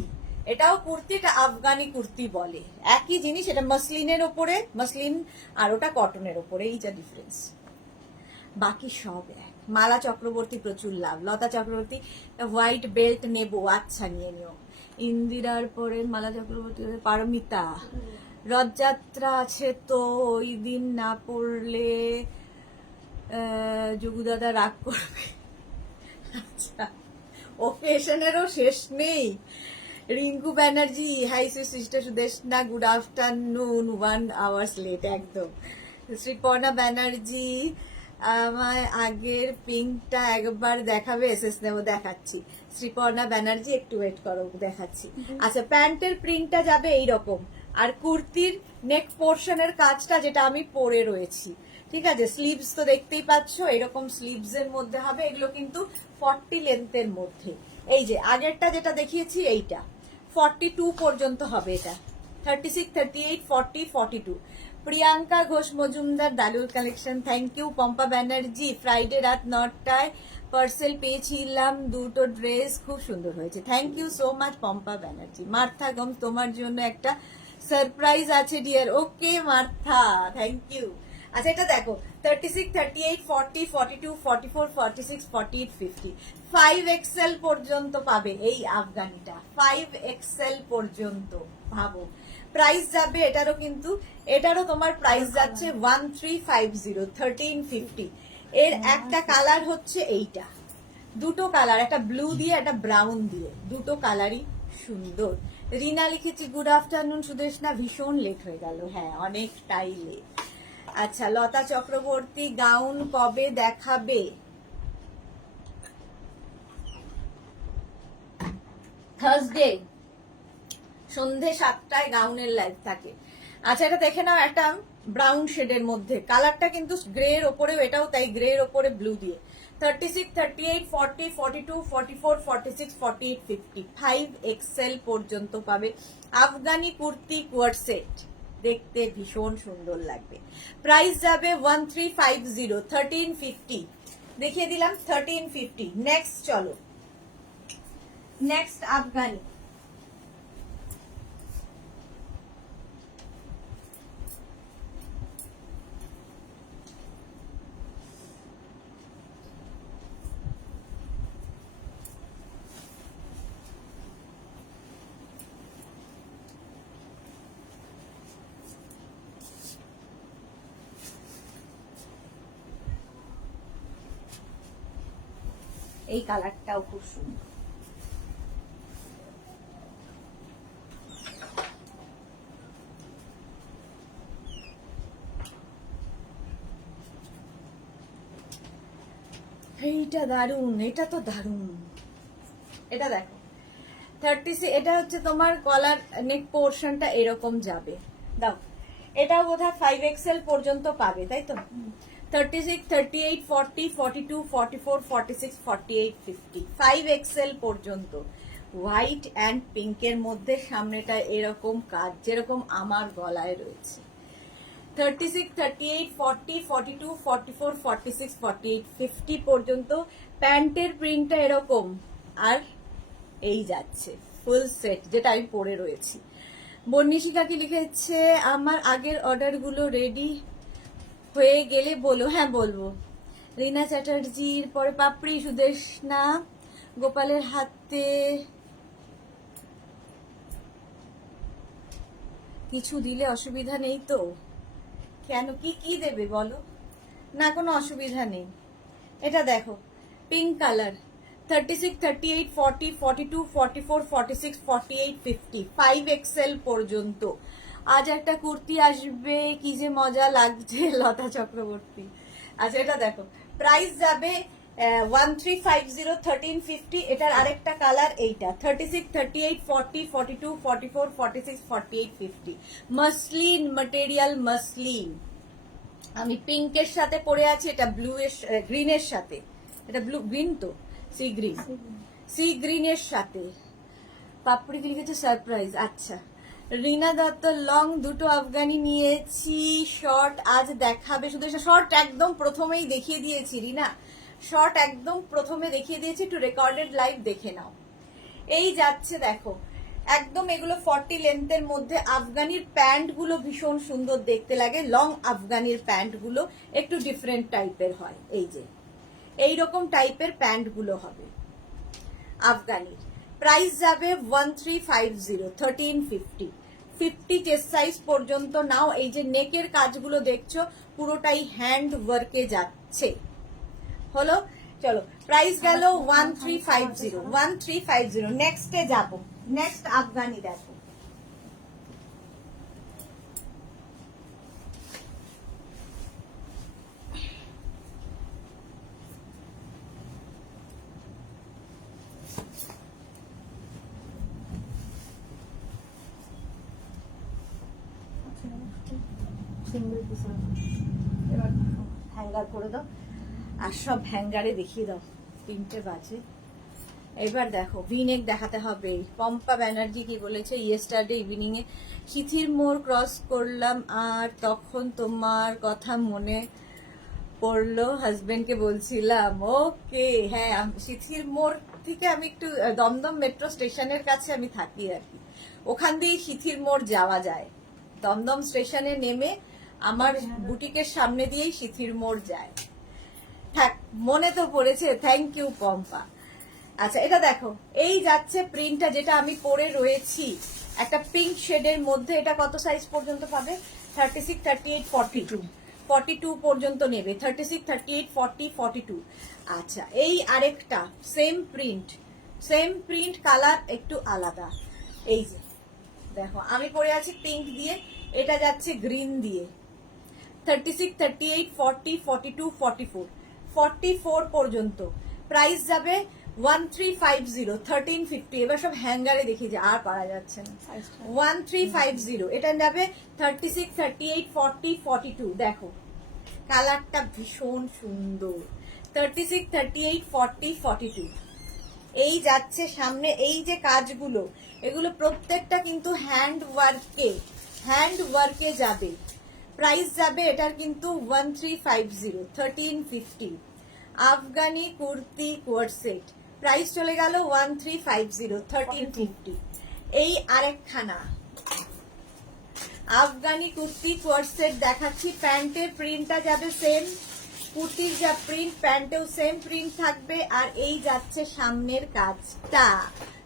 এটাও কুর্তি, এটা আফগানি কুর্তি বলে, একই জিনিস। এটা মসলিনের ওপরে, মসলিন, আর ওটা কটনের ওপরে, এই যা ডিফারেন্স, বাকি সব এক। মালা চক্রবর্তী প্রচুর লাভ। লতা চক্রবর্তী হোয়াইট বেল্ট নেবো, আচ্ছা নিয়ে নিও। ইন্দিরার পরে মালা চক্রবর্তী, পারমিতা রথযাত্রা আছে তো ওই দিন না পড়লে যোগু দাদা রাগ করবে। আচ্ছা, ওকেশনেরও শেষ নেই। Rinku Banerjee, hi sister Sudeshna, good afternoon, 1 hours late একদম। শ্রীপর্ণা ব্যানার্জি, আমায় আগের পিঙ্কটা একবার দেখাবে? এসএস নেবো, দেখাচ্ছি। শ্রীপর্ণা ব্যানার্জি একটু ওয়েট করো, দেখাচ্ছি। আচ্ছা, প্যান্টের প্রিন্টটা যাবে এইরকম, আর কুর্তির নেক পোর্শনের কাজটা যেটা আমি পরে রয়েছি, ঠিক আছে। স্লিভস তো দেখতেই পাচ্ছ, এরকম স্লিভস এর মধ্যে হবে। এগুলো কিন্তু 40 লেন্থের মধ্যে। এই যে আগেরটা যেটা দেখিয়েছি এইটা 42 পর্যন্ত হবে, এটা 36, 38, 40, 42। প্রিয়াঙ্কা ঘোষ মজুমদার, দালুল collection, thank you. Pampa Banerjee, Friday রাত 9টায় পার্সেল পেয়েছিলাম, দুটো ড্রেস খুব সুন্দর হয়েছে, thank you so much Pampa Banerjee. Martha গম, তোমার জন্য একটা সারপ্রাইজ আছে dear. Okay Martha, thank you. আচ্ছা, এটা দেখো 36, 38, 40, 42, 44, 46, 48, 50, 5XL পর্যন্ত পাবে এই আফগানিটা, 5XL পর্যন্ত। ভাবো প্রাইস যাবে এটারও, কিন্তু এটারও তোমার প্রাইস যাচ্ছে 1350, 1350। এর একটা কালার হচ্ছে এইটা, দুটো কালার, একটা ব্লু দিয়ে একটা ব্রাউন দিয়ে, দুটো কালারই সুন্দর। রিনা লিখেছি, গুড আফটারনুন সুদেশনা, ভীষণ লেট হয়ে গেল, হ্যাঁ অনেকটাই লেট। আচ্ছা, লতা চক্রবর্তী, গাউন কবে দেখাবে? থার্সডে সন্ধে 7টায় গাউনের লাইভ থাকে। আচ্ছা, এটা দেখে নাও, একটা ব্রাউন শেডের মধ্যে, কালারটা কিন্তু গ্রে এর ওপরেও, এটাও তাই, গ্রে এর ওপরে ব্লু দিয়ে। 36, 38, 40, 42, 44, 46, 48, 50, 5XL পর্যন্ত পাবে। আফগানি কুর্তি কোয়ার্ড সেট, দেখতে ভীষণ সুন্দর লাগবে। প্রাইস যাবে 1350, 1350 দেখিয়ে দিলাম, 1350। নেক্সট চলো, নেক্সট আফগানি। এই কালারটাও খুব সুন্দর। এইটা দারুন, এটা তো দারুন। এটা দেখো 30, এটা হচ্ছে তোমার কলার নেক পোর্শনটা এরকম যাবে। দাও, এটাও বোধহয় 5XL পর্যন্ত পাবে, তাই তো? 36, 38, 40, 42, 44, 46, 48, 50, 5XL পর্যন্ত। হোয়াইট অ্যান্ড পিঙ্কের মধ্যে সামনেটা এরকম কাজ, যেরকম আমার গলায় রয়েছে। 36, 38, 40, 42, 44, 46, 48, 50 পর্যন্ত প্যান্টের প্রিন্টটা এরকম। আর এই যাচ্ছে ফুল সেট, যেটা আমি পরে রয়েছি। বর্ণিশিকা কি লিখেছে, আমার আগের অর্ডারগুলো রেডি হয়ে গেলে বলো। হ্যাঁ বলবো। রীনা চ্যাটার্জির পরে পাপড়ি, সুদেশনা, গোপালের হাতে কিছু দিলে অসুবিধা নেই তো? কেন, কি কি দেবে বলো? না, কোনো অসুবিধা নেই। এটা দেখো পিঙ্ক কালার, 36, 38, 40, 42, 44, 46, 48, 50, 5XL পর্যন্ত। আজ একটা কুর্তি আসবে, কি যে মজা লাগছে লতা চক্রবর্তী। আচ্ছা এটা দেখো, প্রাইস যাবে 1350, 1350। এটার আরেকটা কালার এইটা, 36, 38, 40, 42, 44, 46, 48, 50। Muslin material, muslin. আমি পিঙ্কের সাথে পরে আছি, এটা ব্লু এর গ্রিনের সাথে। এটা ব্লু গ্রিন তো, সি গ্রিন, সি গ্রিনের সাথে। পাপড়ি কি লিখেছে সারপ্রাইজ। আচ্ছা, রিনা দত্ত লং দুটো আফগানি নিয়েছি, শর্ট আজ দেখাবে। শুধু শর্ট একদম প্রথমেই দেখিয়ে দিয়েছি রিনা, শর্ট একদম প্রথমে দেখিয়ে দিয়েছি, একটু রেকর্ডেড লাইভ দেখে নাও। এই যাচ্ছে দেখো একদম, এগুলো 40 লেন্থের মধ্যে। আফগানির প্যান্ট গুলো ভীষণ সুন্দর দেখতে লাগে, লং আফগানির প্যান্ট গুলো একটু ডিফারেন্ট টাইপের হয়। এই যে এইরকম টাইপের প্যান্ট গুলো হবে আফগানির। প্রাইস যাবে 1350, 1350, 50 চেস্ট সাইজ পর্যন্ত নাও। এই যে নেকের কাজগুলো দেখছো পুরোটাই হ্যান্ড ওয়ার্কে যাচ্ছে। হলো, চলো প্রাইস গেল 1350, 1350। নেক্সটে যাব, নেক্সট আফগানি দেখো। সিঙ্গেল পিস হ্যাঙ্গার করে দাও, আর সব হ্যাঙ্গারে দেখিয়ে দাও। 3টে বাজে। এবার দেখো ভিনেক দেখাতে হবে। পম্পা ব্যানার্জি কি বলেছে, ইয়েস্টারডে ইভিনিং এ সিথির মোড় ক্রস করলাম, আর তখন তোমার কথা মনে পড়লো, হাজবেন্ডকে বলছিলাম। ওকে, হ্যাঁ, সিথির মোড় থেকে আমি একটু দমদম মেট্রো স্টেশনের কাছে আমি থাকি আর কি, ওখান দিয়েই সিথির মোড় যাওয়া যায়। দমদম স্টেশনে নেমে আমার বুটিকের সামনে দিয়েই সিথির মোড় যায়। থাক, মনে তো পড়েছে, থ্যাংক ইউ পম্পা। আচ্ছা এটা দেখো, এই যাচ্ছে প্রিন্টটা যেটা আমি পরে রয়েছি, একটা পিঙ্ক শেডের মধ্যে। এটা কত সাইজ পর্যন্ত পাবে? 36, 38, 42, 42 পর্যন্ত নেবে। 36, 38, 40, 42। আচ্ছা এই আরেকটা সেম প্রিন্ট, কালার একটু আলাদা। এই যে দেখো আমি পরে আছি পিঙ্ক দিয়ে, এটা যাচ্ছে গ্রিন দিয়ে। 36, 38, 40, 42, 44, 44 পর্যন্ত। প্রাইস যাবে 1350, 1350। এবার সব হ্যাঙ্গারে দেখিয়ে যে আর পারা যাচ্ছে না। 1350, এটা যাবে 36, 38, 40, 42। দেখো কালারটা ভীষণ সুন্দর। 36, 38, 40, 42। এই যাচ্ছে সামনে। এই যে কাজগুলো, এগুলো প্রত্যেকটা কিন্তু হ্যান্ড ওয়ার্কে যাবে। প্রাইস যাবে এটার কিন্তু 1350, 1350। আফগানি কুর্তি কোয়ার সেট, প্রাইস চলে গেল 1350, 1350। এই আরেকখানা আফগানি কুর্তি কোয়ার সেট দেখাচ্ছি। প্যান্টের প্রিন্টটা যাবে সেম, কুর্তির যা প্রিন্ট প্যান্টেও সেম প্রিন্ট থাকবে। আর এই যাচ্ছে সামনের কাজটা।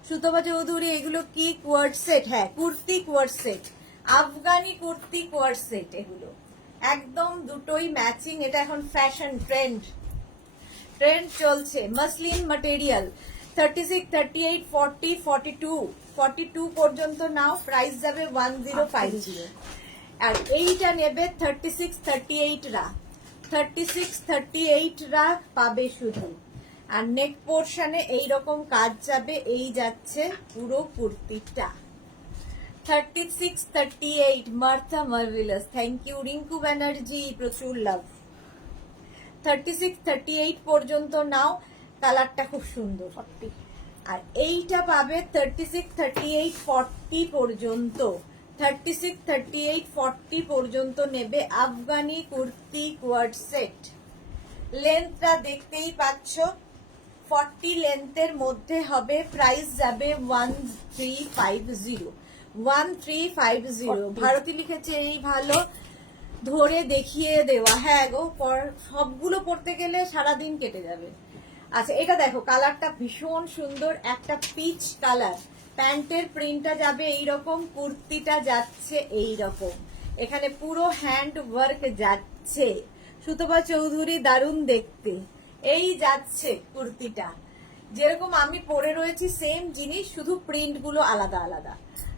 সুতপা চৌধুরী, এগুলো কি কোয়ার সেট? হ্যাঁ, কুর্তি কোয়ার সেট, আফগানি কুর্তি কোয়ার সেট। এগুলো একদম দুটোই ম্যাচিং। এটা এখন ফ্যাশন ট্রেন্ড চলছে। মাসলিন ম্যাটেরিয়াল, 36, 38, 40, 42, 42 পর্যন্ত নাও। প্রাইস যাবে 1050। আর এইটা নেবে 36, 38 রা, 36, 38 রা পাবে শুধু। আর নেক পোর্শনে এইরকম কাজ যাবে, এই যাচ্ছে পুরো কুর্তিটা। 36-38 Martha marvellous, thank you Rinku Banerjee, প্রচুর লাভ। 36-38 পর্যন্ত নাও, কালারটা খুব সুন্দর। 40 আর এইটা পাবে 36-38-40 পর্যন্ত। 36-38-40 পর্যন্ত নেবে আফগানি কুর্তি কোয়ার্ড সেট। লেন্থটা দেখতেই পাচ্ছ, 40 লেন্থের মধ্যে হবে। প্রাইস যাবে 1350। 1350। ভারতী লিখেছে এই ভালো ধরে দেখিয়ে দেওয়া। হ্যাঁ গো, সবগুলো পড়তে গেলে সারাদিন কেটে যাবে। আচ্ছা, এটা দেখো, কালারটা ভীষণ সুন্দর, একটা পিচ কালার। প্যান্টের প্রিন্টটা যাবে এইরকম, কুর্তিটা যাচ্ছে এইরকম, এখানে পুরো হ্যান্ড ওয়ার্ক যাচ্ছে। সুতপা চৌধুরী, দারুণ দেখতে। এই যাচ্ছে কুর্তিটা, যেরকম আমি পরে রয়েছি সেম জিনিস, শুধু প্রিন্ট গুলো আলাদা আলাদা।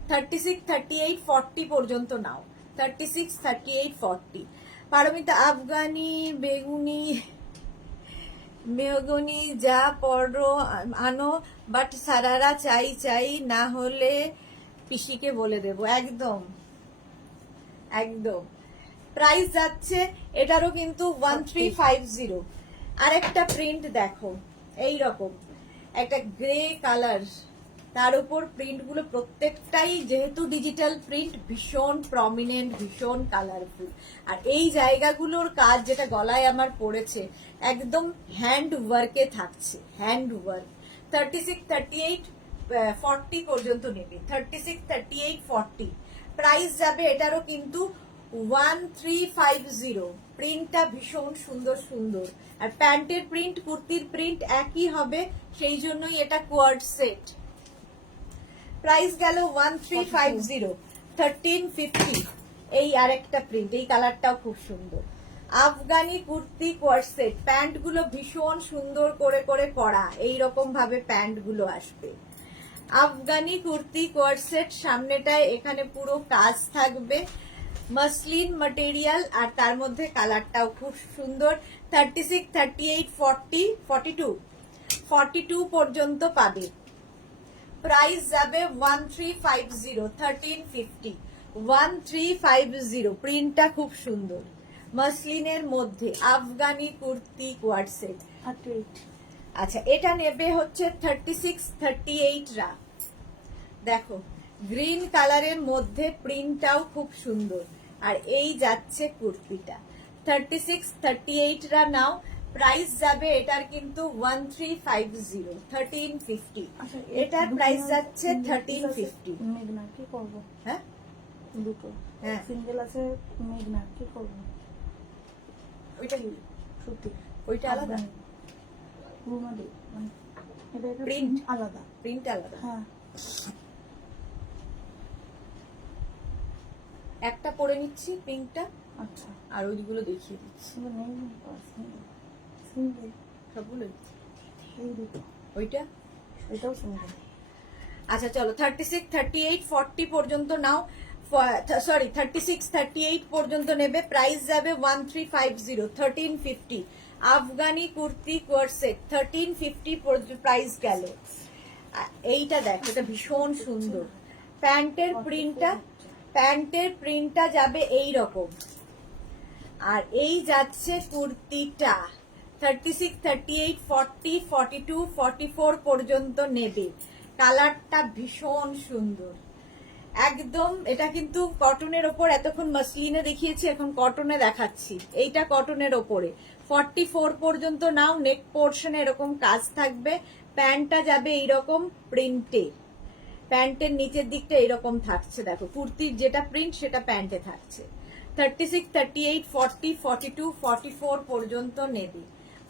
36-38-40 পর্যন্ত নাও। 36-38-40। পারমিতা, আফগানি বেগুনি মেহগনি যা পড়ো আনো, বাট সারারা চাই চাই, না হলে পিসিকে বলে দেব। একদম একদম। প্রাইস যাচ্ছে এটারও কিন্তু 1350। আরেকটা প্রিন্ট দেখো, এই রকম একটা গ্রে কালার, তার উপর প্রিন্ট গুলো প্রত্যেকটাই যেহেতু ডিজিটাল প্রিন্ট, ভীষণ প্রমিনেন্ট, ভীষণ কালারফুল। আর এই জায়গাগুলোর কাজ যেটা গলায় আমার পড়েছে, একদম হ্যান্ড ওয়ার্কে থাকছে, হ্যান্ড ওয়ার্ক। 36-38-40 পর্যন্ত নেবে। 36-38-40 প্রাইস যাবে এটারও কিন্তু 1350। প্রিন্টটা ভীষণ সুন্দর সুন্দর, আর প্যান্টের প্রিন্ট কুর্তির প্রিন্ট একই হবে, সেই জন্যই এটা কোয়ার্ড সেট। প্রাইস গেল 1350। 1350। এই আরেকটা প্রিন্ট, এই কালারটাও খুব সুন্দর। Afghani kurti coord set, pant গুলো ভীষণ সুন্দর করে করে করা, এইরকম ভাবে প্যান্ট গুলো আসবে। আফগানি কুর্তি কোয়ার্ড সেট, সামনেটায় এখানে পুরো কাজ থাকবে, মাসলিন ম্যাটেরিয়াল, আর তার মধ্যে কালারটাও খুব সুন্দর। 36-38-40 42 42 পর্যন্ত পাবে। প্রাইস যাবে 1350। 1350। 1350। প্রিন্টটা খুব সুন্দর, মাসলিনের মধ্যে আফগানি কুর্তি কোয়ার্ড সেট। 38 আচ্ছা, এটা নেবে হচ্ছে 36-38 রা। দেখো, গ্রিন কালারের মধ্যে প্রিন্টটাও খুব সুন্দর, আর এই যাচ্ছে কুর্তিটা। 36-38 রা নাও। প্রাইস যাবে এটার কিন্তু 1350। 1350। আচ্ছা, এটার প্রাইস যাচ্ছে 1350। মেঘনা কি করব? হ্যাঁ, দুটো হ্যাঁ। সিঙ্গেল আছে, মেঘনা কি করব? ওইটা সত্যি ওইটা আলাদা, রুমালি মানে এটা একটা Print? আলাদা। প্রিন্ট আলাদা। হ্যাঁ, একটা পরে নিচ্ছি পিঙ্কটা, আচ্ছা। আর ওইগুলো দেখিয়ে দিচ্ছি এবার নেই সিঙ্গেল, সবগুলোই। এই দুটো, ওইটা এটাও সিঙ্গেল। আচ্ছা চলো, 36-38-40 পর্যন্ত নাও। সরি, 36-38 পর্যন্ত নেবে। প্রাইস যাবে 1350। 1350। Afghani kurti coord set 1350 price গেল। এইটা দেখো, এটা ভীষণ সুন্দর। প্যান্টের প্রিন্টটা যাবে এই রকম, আর এই যাচ্ছে কুর্তিটা। 36-38-40 42 44 পর্যন্ত নেবে। কালারটা ভীষণ সুন্দর একদম। এটা কিন্তু কটনের ওপর, এতক্ষণ মাসলিনে দেখিয়েছি, এখন কটনে দেখাচ্ছি। এইটা কটনের ওপরে 44 পর্যন্ত নাও। নেক পোর্শনে এরকম কাজ থাকবে, প্যান্টটা যাবে এইরকম প্রিন্টে, প্যান্টের নিচের দিকটা এরকম থাকছে। দেখো, কুর্তির যেটা প্রিন্ট সেটা প্যান্টে থাকছে। 36-38-40 42 44 পর্যন্ত নেবে।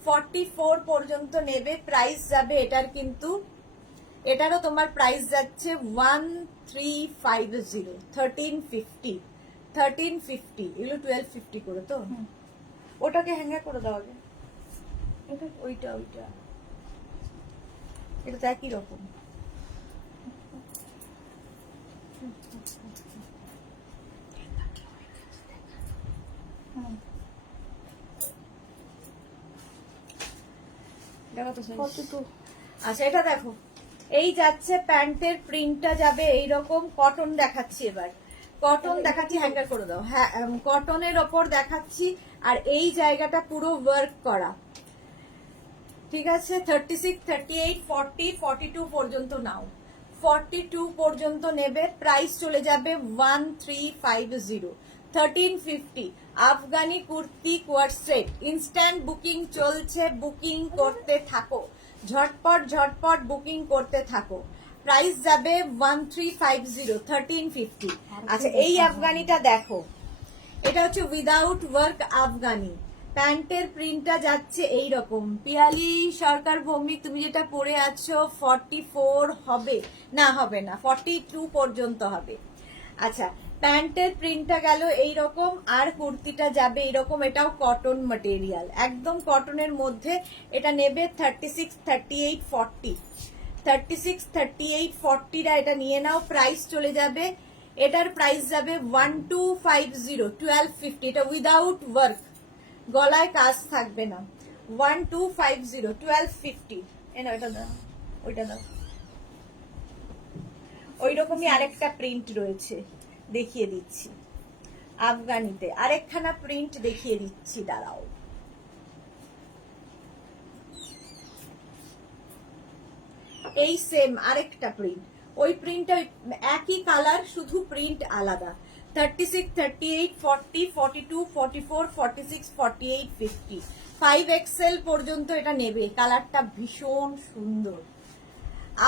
44 পর্যন্ত নেবে। প্রাইস যাবে এটার কিন্তু, এটারও তোমার প্রাইস যাচ্ছে 1350। 1350। 1350। এগুলো 1250 করে তো। ওটাকে হ্যাঙ্গার করে দাও আগে। এটা ওইটা এটা তো একই রকম। এটা কত size? 42 আচ্ছা এটা দেখো, এই যাচ্ছে প্যান্টের প্রিন্টটা যাবে এইরকম, কটন দেখাচ্ছি এবার, কটন দেখাচ্ছি, হ্যাঙ্গার করে দাও, হ্যাঁ কটনের ওপর দেখাচ্ছি, আর এই জায়গাটা পুরো ওয়ার্ক করা, ঠিক আছে। 36, 38, 40, 42 পর্যন্ত নাও, 42 পর্যন্ত নেবে, প্রাইস চলে যাবে 1350, 1350। Afghani kurti coord set, instant booking চলছে, বুকিং করতে থাকো, ঝটপট ঝটপট বুকিং করতে থাকো, প্রাইস যাবে 1350, 1350। আচ্ছা এই আফগানিটা দেখো, এটা হচ্ছে উইদাউট ওয়ার্ক আফগানি, প্যান্টের প্রিন্টটা যাচ্ছে এই রকম। পিয়ালি সরকার ভৌমিক, তুমি যেটা পরে আছো 44 হবে না, হবে না, 42 পর্যন্ত হবে। আচ্ছা প্যান্টের প্রিন্টটা গেল এই রকম, আর কুর্তিটা যাবে এইরকম, এটাও কটন ম্যাটেরিয়াল, একদম কটনের মধ্যে। এটা নেবে 36, 38, 40, 36, 38, 40টা এটা নিয়ে নাও, প্রাইস চলে যাবে, এটার প্রাইস যাবে 1250, 1250, এটা উইদাউট ওয়ার্ক, গলায় কাজ থাকবে না, 1250, 1250। এনা ওইটা দাও, ওইটা দাও। ওই রকমই আরেকটা প্রিন্ট রয়েছে, দেখিয়ে দিচ্ছি, আফগানিতে আরেকখানা প্রিন্ট দেখিয়ে দিচ্ছি, দাঁড়াও। এই সেম আরেকটা প্রিন্ট, ওই প্রিন্টটা একই কালার, শুধু প্রিন্ট আলাদা। 36, 38, 40, 42, 44, 46, 48, 50, 5XL পর্যন্ত এটা নেবে, কালারটা ভীষণ সুন্দর।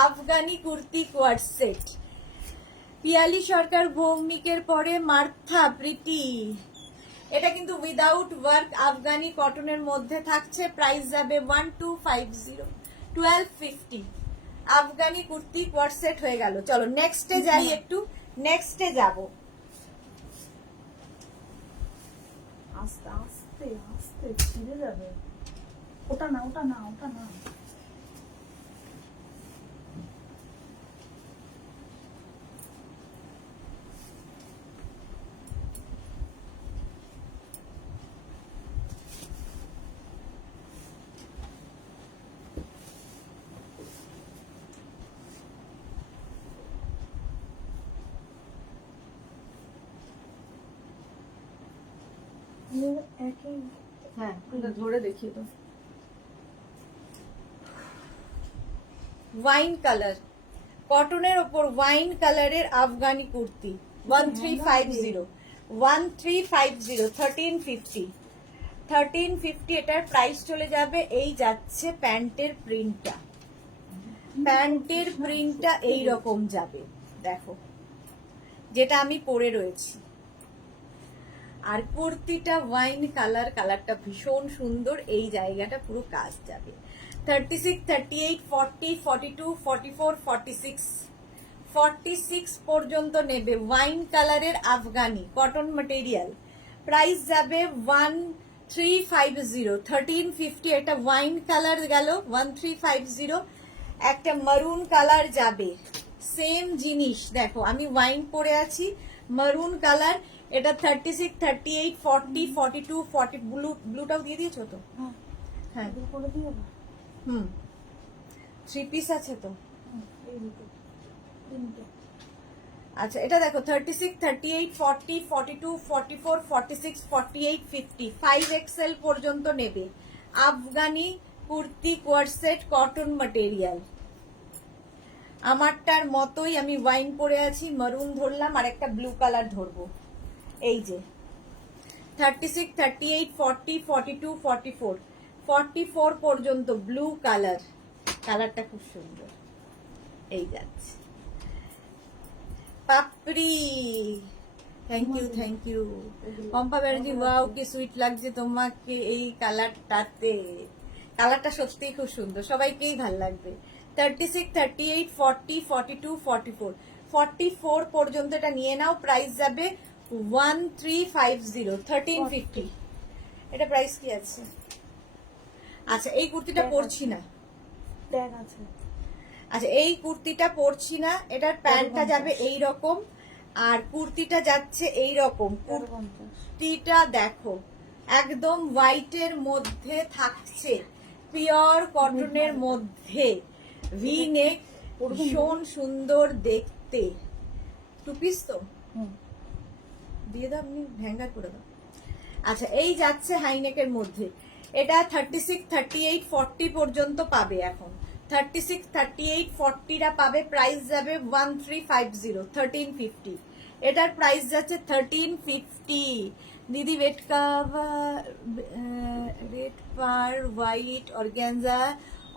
আফগানি কুর্তি কোয়ার্ড সেট, পিয়ালি সরকার ভৌমিকের পরে মার্থা প্রীতি, এটা কিন্তু উইদাউট ওয়ার্ক আফগানি কটনের মধ্যে থাকছে, প্রাইস যাবে 1250, 1250। আফগানি কুর্তি কোয়ার্ড সেট হয়ে গেল। চলো নেক্সটে যাই, একটু নেক্সটে যাব। আস্তে আস্তে আস্তে ছিঁড়ে যাবে। ওটা না, ওটা না, ওটা না। একই হ্যাঁ ধরে দেখিয়ে দাও। ওয়াইন কালার, কটনের ওপর ওয়াইন কালারের আফগানি কুর্তি, 1350, 1350, 1350, 1350। এটার প্রাইস চলে যাবে, এই যাচ্ছে প্যান্টের প্রিন্টটা, প্যান্টের প্রিন্টটা এই রকম যাবে, দেখো যেটা আমি পরে রয়েছি, আর কুর্তিটা ওয়াইন কালার, কালারটা ভীষণ সুন্দর, এই জায়গাটা পুরো কাজ যাবে। 36, 38, 40, 42, 44, 46, 46 পর্যন্ত নেবে, ওয়াইন কালারের আফগানি কটন ম্যাটেরিয়াল, প্রাইস যাবে 1350, 1350। এটা ওয়াইন কালার গেল 1350, একটা মারুন কালার যাবে, সেম জিনিস দেখো, আমি ওয়াইন পরে আছি, মারুন কালার, এটা 36, 38, 40, 42, 40, ব্লুটাও দিয়ে দিয়েছো তো? হ্যাঁ এগুলো করে দিও না। হুম, 3 পিস আছে তো। এই দুটো, তিনটে। আচ্ছা এটা দেখো 36, 38, 40, 42, 44, 46, 48, 50, 5XL পর্যন্ত নেবে, Afghani kurti coord set cotton material. আমারটার মতোই আমি ওয়াইন পরে আছি, মারুন ধরলাম, আর একটা ব্লু কালার ধরবো, এই যে 36, 38, 40, 42, 44, 44 পর্যন্ত ব্লু কালার, কালারটা খুব সুন্দর, এই যাচ্ছে। Papri, thank you thank you. Pampa Banerjee, wow কি সুইট লাগছে তোমাকে এই কালারটাতে, কালারটা সত্যিই খুব সুন্দর, সবাইকেই ভাল লাগবে। 36, 38, 40, 42, 44, 44 পর্যন্ত এটা নিয়ে নাও, প্রাইস যাবে 1350, 1350। এটা প্রাইস কি আছে? আচ্ছা এই কুর্তিটা পরছি না, ট্যাগ আছে। আচ্ছা এই কুর্তিটা পরছি না, এটার প্যান্টটা যাবে এই রকম, আর কুর্তিটা যাচ্ছে এই রকম। 50। কুর্তিটা দেখো একদম হোয়াইটের মধ্যে থাকছে, পিওর কটনের মধ্যে ভি নেক, ভীষণ সুন্দর দেখতে। টু পিস তো দিয়ে দাও, আপনি হ্যাঙ্গার করে দাও। আচ্ছা, এই যাচ্ছে হাইনেকের মধ্যে, এটা 36, 38, 40 পর্যন্ত পাবে। এখন 36, 38, 40টা পাবে, প্রাইস যাবে 1350, 1350। এটার প্রাইস যাচ্ছে 1350। দিদি রেড পার হোয়াইট অর্গানজা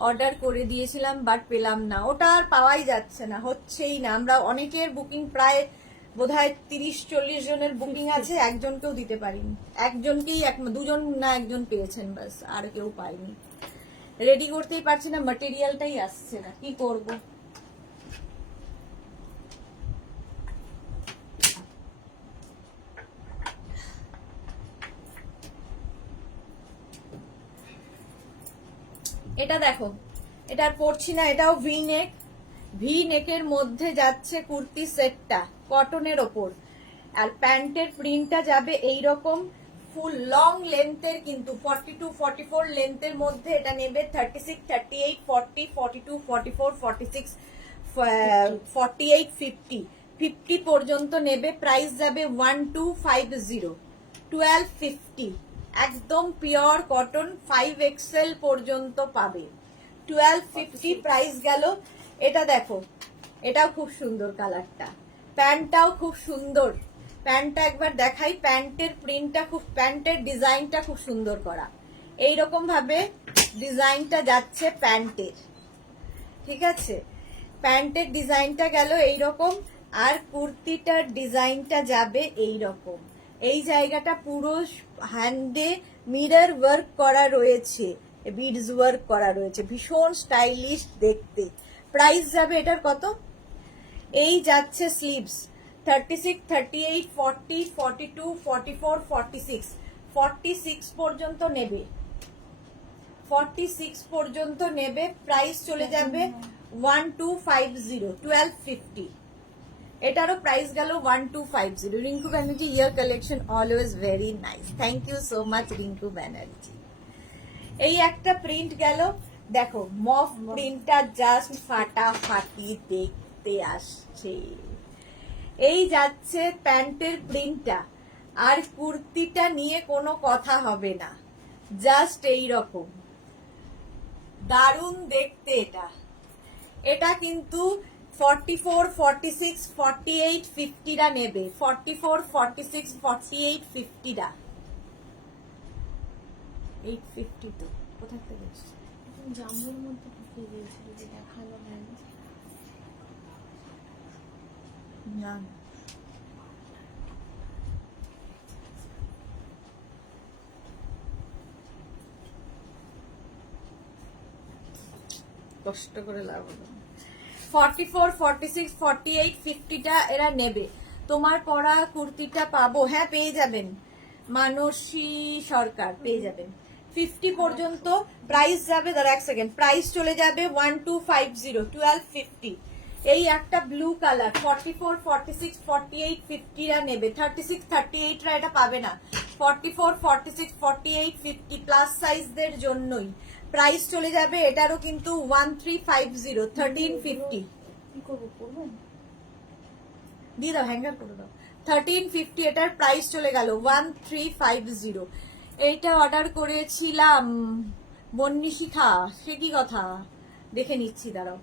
অর্ডার করে দিয়েছিলাম, বাট পেলাম না। ওটা আর পাওয়াই যাচ্ছে না, হচ্ছেই না। আমরা অনেকের বুকিং, প্রায় বোধহয় 30-40 জনের বুকিং আছে, একজনকেও দিতে পারিনি। একজনকেই, দুজন না একজন পেয়েছেন, বাস, আর কেউ পায়নি। রেডি করতেই পারছি না, ম্যাটেরিয়ালটাই আসছে না, কি করব। এটা দেখো, এটা আর পরছি না, এটাও ভি নেক। ভি নেকের মধ্যে যাচ্ছে কুর্তি সেটটা, কটনের ওপর। আর প্যান্টের প্রিন্টটা যাবে এইরকম, ফুল লং লেন্থের, কিন্তু 42, 44 লেন্থের মধ্যে এটা নেবে। 36, 38, 40, 42, 44, 46, 48, 50, 50 পর্যন্ত নেবে। প্রাইস যাবে 1250, 1250। একদম পিওর কটন, 5XL পর্যন্ত পাবে। 1250 প্রাইস গেল। এটা দেখো, এটাও খুব সুন্দর কালারটা, প্যান্টটাও খুব সুন্দর। প্যান্টটা একবার দেখাই, প্যান্টের প্রিন্টটা খুব, প্যান্টের ডিজাইনটা খুব সুন্দর করা। এইরকম ভাবে ডিজাইনটা যাচ্ছে প্যান্টের, ঠিক আছে? প্যান্টের ডিজাইনটা গেল এইরকম, আর কুর্তিটার ডিজাইনটা যাবে এইরকম। এই জায়গাটা পুরো হ্যান্ডে মিরর ওয়ার্ক করা রয়েছে, বিডস ওয়ার্ক করা রয়েছে, ভীষণ স্টাইলিশ দেখতে। প্রাইস যাবে এটার কত? এই যাচ্ছে স্লিভস 36, 38, 40, 42, 44, 46, 46 পর্যন্ত নেবে। 46 পর্যন্ত নেবে, প্রাইস চলে যাবে 1250, 1250। এটারও প্রাইস গেল 1250। Rinku Banerjee, your collection always very nice. Thank you so much Rinku Banerjee. এই একটা প্রিন্ট গেল, দেখো মফ প্রিন্টটা জাস্ট ফাটাফাটি দেখতে আসছে। এই যাচ্ছে প্যান্টের প্রিন্টটা, আর কুর্তিটা নিয়ে কোনো কথা হবে না, জাস্ট এই রকম দারুণ দেখতে। এটা কিন্তু 44, 46, 48, 50টা নেবে। 44, 46, 48, 50টা। 850 তো কোথা থেকে এসেছে? জামুর মধ্যে ঢুকে গিয়েছিল, যে দেখালো না, কষ্ট করে লাভ হলো। 44, 46, 48, 50টা এরা নেবে। তোমার পরা কুর্তিটা পাবো, হ্যাঁ পেয়ে যাবেন, মানসী সরকার পেয়ে যাবেন। 50 পর্যন্ত প্রাইস যাবে, দাঁড়া এক সেকেন্ড, প্রাইস চলে যাবে 1250, 1250। এই একটা ব্লু কালার 44, 46, 48, 50রা নেবে। 36, 38রা এটা পাবে না। 44, 46, 48, 50 প্লাস সাইজদের জন্যই। প্রাইস চলে যাবে এটারও কিন্তু 1350, 1350। কি করবো, করবেন? দিয়ে দাও, হ্যাঙ্গার করে দাও। 1350 এটার প্রাইস চলে গেল 1350। এইটা অর্ডার করেছিলাম বন্নি শিখা, সে কি কথা, দেখে নিচ্ছি, দাঁড়াও।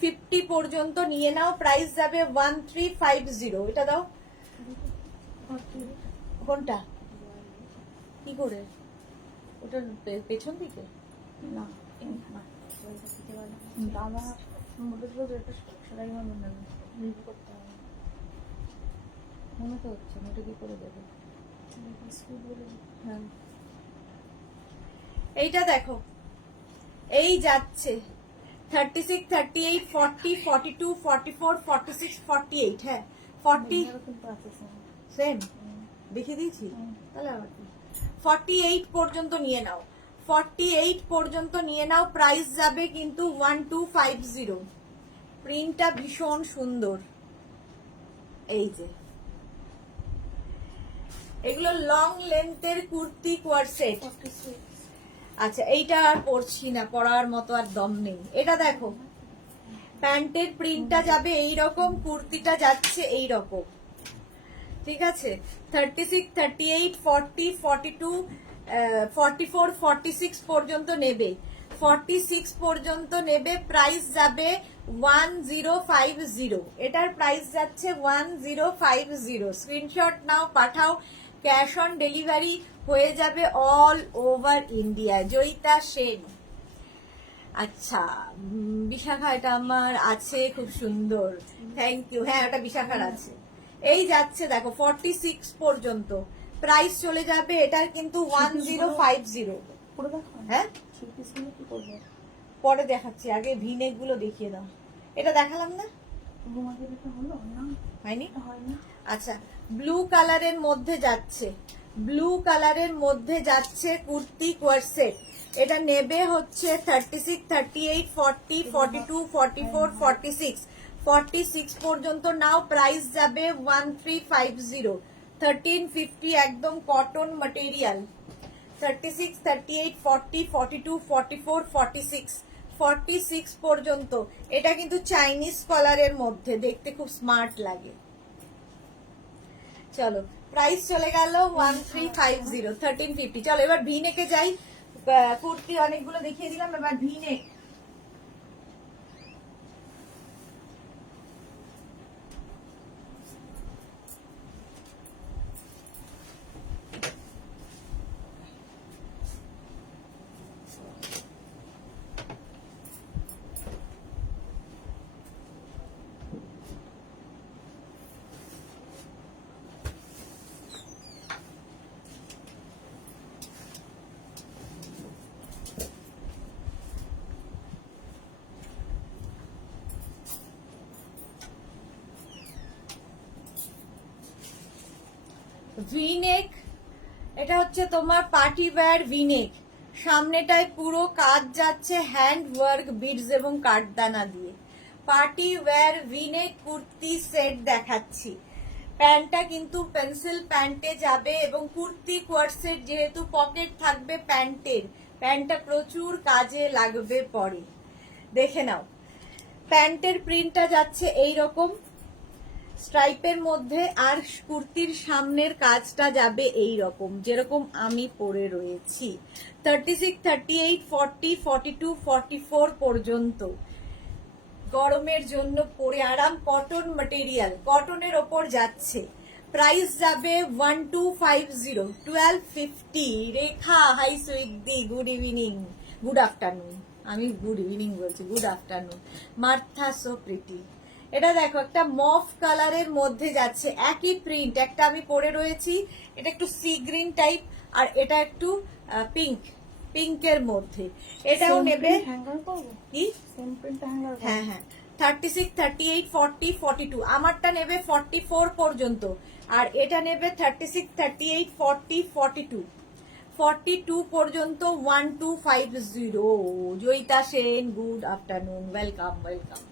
50 পর্যন্ত নিয়ে নাও, প্রাইস যাবে 1350। এটা দাও। কোনটা? কি করে? ওটার পেছন দিকে না, দাদা বলেছিল যে এটা সেটাই মনে নেবে, রিভিউ করতে হবে। মনে তো হচ্ছে না, ওটা কি করে দেবে? হ্যাঁ, এইটা দেখো, এই যাচ্ছে 36, 38, 40, 42, 44, 46, 48। হ্যাঁ 40 সেম দেখিয়ে দিয়েছি, তাহলে আবার কি। 48 পর্যন্ত নিয়ে নাও, 48 পর্যন্ত নিয়ে নাও, প্রাইস যাবে কিন্তু 1250। প্রিন্টটা ভীষণ সুন্দর। এই যে এগুলো লং লেন্থের কুর্তি কোয়ার সেট। আচ্ছা এইটা আর পরছি না, পরার মতো আর দম নেই। এটা দেখো, প্যান্টের প্রিন্টটা যাবে এইরকম, কুর্তিটা যাচ্ছে এইরকম, ঠিক আছে। 36, 38, 40, 42, 44, 46 পর্যন্ত নেবে, 46 পর্যন্ত নেবে। প্রাইস যাবে 1050। এটার প্রাইস যাচ্ছে 1050। স্ক্রিনশট নাও, পাঠাও। ক্যাশ অন ডেলিভারি হয়ে যাবে all over India. Joyita Sen. আচ্ছা, বিশাখা, এটা আমার আছে, খুব সুন্দর, থ্যাংক ইউ। হ্যাঁ, ওটা বিশাখার আছে। এই যাচ্ছে দেখো 46 পর্যন্ত, প্রাইস চলে যাবে এটার কিন্তু 1050। পুরো দেখো। হ্যাঁ, থ্রি পিসগুলো কি করবে? পরে দেখাচ্ছি, আগে ভিনেক গুলো দেখিয়ে দাও। এটা দেখালাম না, ঘুমাতে যেতে হলো না? হয়নি? এটা হয়নি। আচ্ছা, ব্লু কালারের মধ্যে যাচ্ছে, ব্লু কালারের মধ্যে যাচ্ছে কুর্তি কোয়ারসেট। এটা নেবে হচ্ছে 36, 38, 40, 42, 44, 46, 46 পর্যন্ত নাও। প্রাইস যাবে 1350, 1350, একদম কটন ম্যাটেরিয়াল। 36, 38, 40, 42, 44, 46, 46 পর্যন্ত। এটা কিন্তু চাইনিজ কলারের মধ্যে, দেখতে খুব স্মার্ট লাগে। চলো, প্রাইস চলে গেল 1350, 1350। চলো এবার ভিনেকে যাই। কুর্তি অনেকগুলো দেখিয়ে দিলাম, এবার ভিনেক। ভিনেক, এটা হচ্ছে তোমার পার্টি ওয়্যার ভিনেক। সামনেটায় পুরো কাজ যাচ্ছে হ্যান্ড ওয়ার্ক, বিডস এবং কাঠদানা দিয়ে। Party wear V-neck kurti set দেখাচ্ছি। প্যান্টটা কিন্তু পেন্সিল প্যান্টে যাবে এবং কুর্তি কোয়ারসেট, যেহেতু পকেট থাকবে প্যান্টের, প্যান্টটা প্রচুর কাজে লাগবে পরে। দেখে নাও, প্যান্টের প্রিন্টটা যাচ্ছে এইরকম স্ট্রাইপের মধ্যে, আর কুর্তির সামনের কাজটা যাবে এই রকম, যেরকম আমি পরে রয়েছি। 36, 38, 40, 42, 44 পর্যন্ত গরমের জন্য পরে আরাম। কটন ম্যাটেরিয়াল, কটনের ওপর যাচ্ছে। প্রাইস যাবে 1250, 1250। Rekha, hi sweetie, good evening, good afternoon. আমি গুড ইভিনিং বলছি, good afternoon. Martha so pretty. এটা দেখো, একটা মফ কালারের মধ্যে যাচ্ছে, একই প্রিন্ট। একটা আমি পরে রয়েছি, এটা একটু সি গ্রিন টাইপ, আর এটা একটু পিঙ্ক, পিঙ্কের মধ্যে। এটাও নেবে হ্যাঙ্গার করব কি? Same print hanger. হ্যাঁ হ্যাঁ, 36, 38, 40, 42। আমারটা নেবে 44 পর্যন্ত, আর এটা নেবে 36, 38, 40, 42, 42 পর্যন্ত। 1250। Joyita Sen, good afternoon, welcome welcome.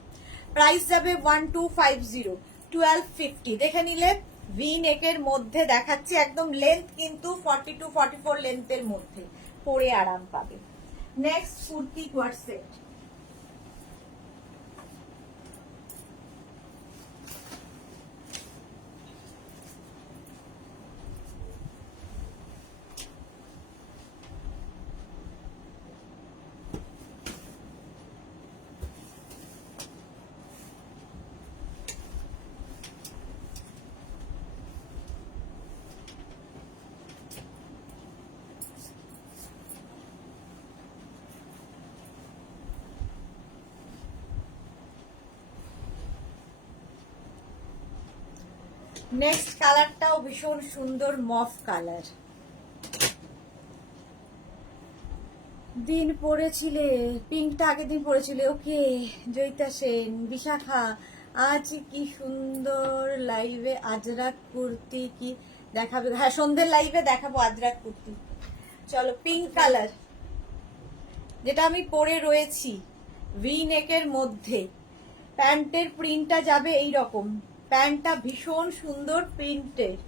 Price যাবে 1250, 1250। দেখে নিলে ভি নেকের মধ্যে দেখাচ্ছি, একদম লেন্থ কিন্তু 42, 44 লেন্থের মধ্যে, পরে আরাম পাবে। নেক্সট কুর্তি কোয়ারসেট। নেক্সট কালারটাও ভীষণ সুন্দর, মফ কালার। দিন পড়েছিলে, পিঙ্কটা আগের দিন পড়েছিলে। ওকে জয়িতা সেন, বিশাখা, আজ কি সুন্দর লাইভে আজরাক কুর্তি কি দেখাবে? হ্যাঁ, সন্ধ্যের লাইভে দেখাবো আজরাক কুর্তি। চলো, পিঙ্ক কালার, যেটা আমি পরে রয়েছি, ভি নেকের মধ্যে। প্যান্টের প্রিন্টটা যাবে এই রকম, প্যান্টটা ভীষণ সুন্দর প্রিন্টের,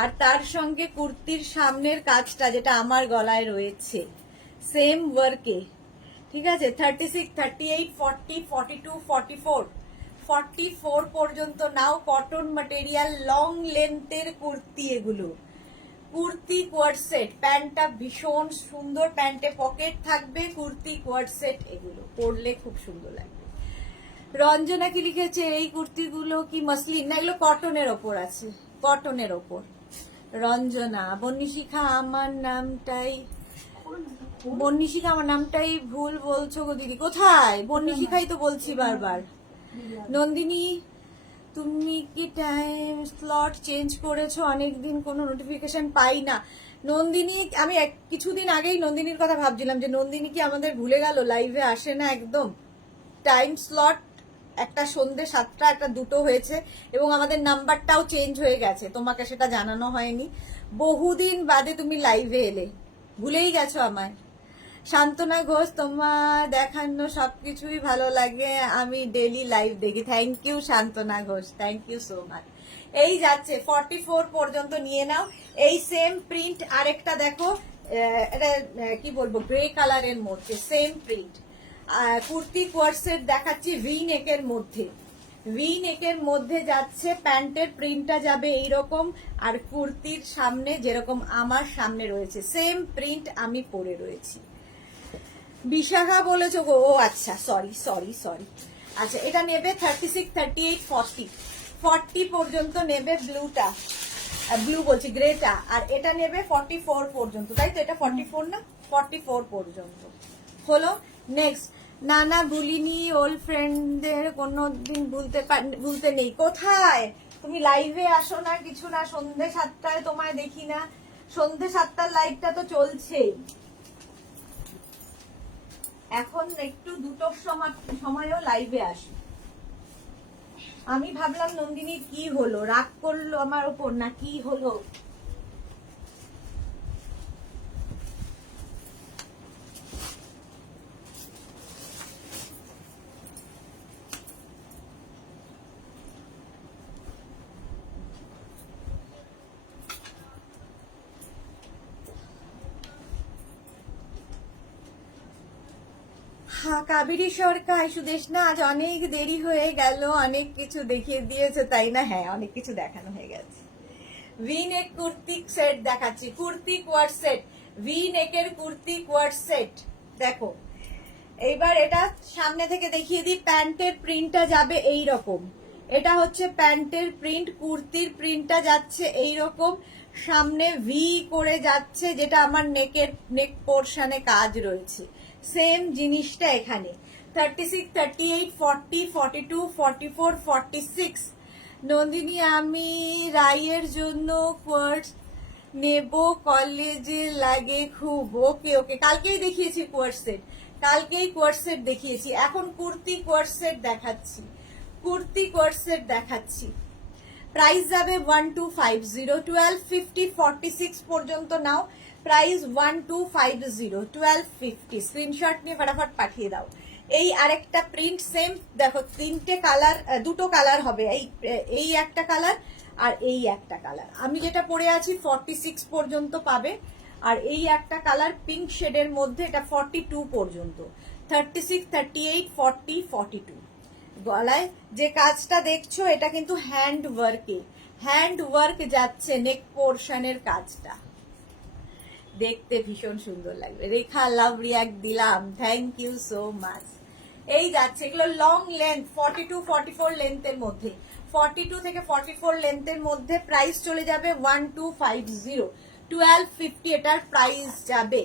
আর তার সঙ্গে কুর্তির সামনের কাজটা, যেটা আমার গলায় রয়েছে, সেম ওয়ার্কে, ঠিক আছে। 36, 38, 40, 42, 44, 44 পর্যন্ত নাও। কটন ম্যাটেরিয়াল, লং লেন্থের কুর্তি এগুলো। কুর্তি কোয়ার্ড সেট, প্যান্টটা ভীষণ সুন্দর, প্যান্টে পকেট থাকবে, কুর্তি কোয়ার্ড সেট এগুলো পরলে খুব সুন্দর লাগবে। রঞ্জনা কি লিখেছে, এই কুর্তিগুলো কি মসলিন না, এগুলো কটনের ওপর আছে, কটনের ওপর। রঞ্জনা, বন্নিশিখা আমার নামটাই, বন্নিশিখা আমার নামটাই ভুল বলছো গো দিদি। কোথায় বন্নিশিখাই তো বলছি বারবার। নন্দিনী, তুমি কি টাইম স্লট চেঞ্জ করেছো? অনেকদিন কোনো নোটিফিকেশন পাই না। নন্দিনী, আমি কিছুদিন আগেই নন্দিনীর কথা ভাবছিলাম যে নন্দিনী কি আমাদের ভুলে গেল, লাইভে আসে না একদম। টাইম স্লট একটা সন্ধ্যে 7টা, একটা 2টো হয়েছে, এবং আমাদের নাম্বারটাও চেঞ্জ হয়ে গেছে, তোমাকে সেটা জানানো হয়নি। বহুদিন বাদে তুমি লাইভে এলে, ভুলেই গেছো আমায়। শান্তনা ঘোষ, তোমার দেখানো সবকিছুই ভালো লাগে, আমি ডেলি লাইভ দেখি। Thank you Shantana Ghosh, thank you so much. এই যাচ্ছে 44 পর্যন্ত নিয়ে নাও। এই সেম প্রিন্ট আরেকটা দেখো, এটা কি বলবো, গ্রে কালারের মধ্যে সেম প্রিন্ট কুর্তি কোয়ার্সেট দেখাচ্ছি, ভি নেকের মধ্যে। ভি নেকের মধ্যে যাচ্ছে, প্যান্টের প্রিন্টটা যাবে এইরকম, আর কুর্তির সামনে যেরকম আমার সামনে রয়েছে সেম প্রিন্ট আমি পরে রয়েছি। বিশাখা বলেছো গো, ও আচ্ছা, সরি সরি সরি। আচ্ছা, এটা নেবে 36, 38, 40, 40 পর্যন্ত নেবে ব্লুটা, ব্লু বলছি গ্রেটা, আর এটা নেবে 44 পর্যন্ত, তাই তো? এটা 44 না, 44 পর্যন্ত হলো। নেক্সট, নানা ভুলিনি, ওল্ড ফ্রেন্ডদের কোনোদিন ভুলতে নেই। কোথায় তুমি লাইভে আসো না, কিছু না, সন্ধ্যে 7টায় তোমায় দেখি না। সন্ধ্যে 7টার লাইভটা তো চলছেই। এখন একটু 2টোর সময়ও লাইভে আসি। আমি ভাবলাম নন্দিনীর কি হলো, রাগ করলো আমার উপর না কি হলো। কাবেরী সরকার, সুদেশ না, আজ অনেক দেরি হয়ে গেল, অনেক কিছু দেখিয়ে দিয়েছে তাই না? হ্যাঁ, অনেক কিছু দেখানো হয়ে গেছে। ভি নেক কুর্তি সেট দেখাচ্ছি, কুর্তি কোয়ার্ড সেট, ভি নেকের কুর্তি কোয়ার্ড সেট দেখো। এইবার এটা সামনে থেকে দেখিয়ে দিই, প্যান্টের প্রিন্টটা যাবে এই রকম, এটা হচ্ছে প্যান্টের প্রিন্ট, কুর্তির প্রিন্টটা যাচ্ছে এই রকম, সামনে ভি করে যাচ্ছে, যেটা আমার নেক পোর্শনে কাজ রয়েছে। সেম জিনিসটা এখানে 36, 38, 40, 42, 44, 46। নন্দিনী, আমি রায়ের জন্য কোয়ার্স নেব, কলেজে লাগে খুব। ওকে ওকে, কালকেই দেখিয়েছি কোয়ার্স সেট, কালকেই কোয়ার্স সেট দেখিয়েছি। এখন কুর্তি কোয়ার্স সেট দেখাচ্ছি, কুর্তি কোয়ার্স সেট দেখাচ্ছি। প্রাইস যাবে 1250, 1250, 46 পর্যন্ত নাও। প্রাইস 1250, 1250। স্ক্রিনশট নিয়ে ফটাফট পাঠিয়ে দাও। এই আরেকটা প্রিন্ট সেম দেখো, 3টে কালার, 2টো কালার হবে, এই একটা কালার আর এই একটা কালার। আমি যেটা পরে আছি 46 পর্যন্ত পাবে, আর এই একটা কালার পিঙ্ক শেডের মধ্যে, এটা 42 পর্যন্ত। 36, 38, 40, 42। গলায় যে কাজটা দেখছো এটা কিন্তু হ্যান্ড ওয়ার্কে, হ্যান্ড ওয়ার্ক যাচ্ছে নেক পোর্শনের কাজটা, দেখতে ভীষণ সুন্দর লাগবে। রেখা লাভ রিয়াক্ট দিলাম, থ্যাংক ইউ সো মাচ। এই যাচ্ছে, এগুলো লং লেন্থ, 42, 44 লেন্থের মধ্যে, 42 থেকে 44 লেন্থের মধ্যে। প্রাইস চলে যাবে 1250, 1250 এটার প্রাইস যাবে।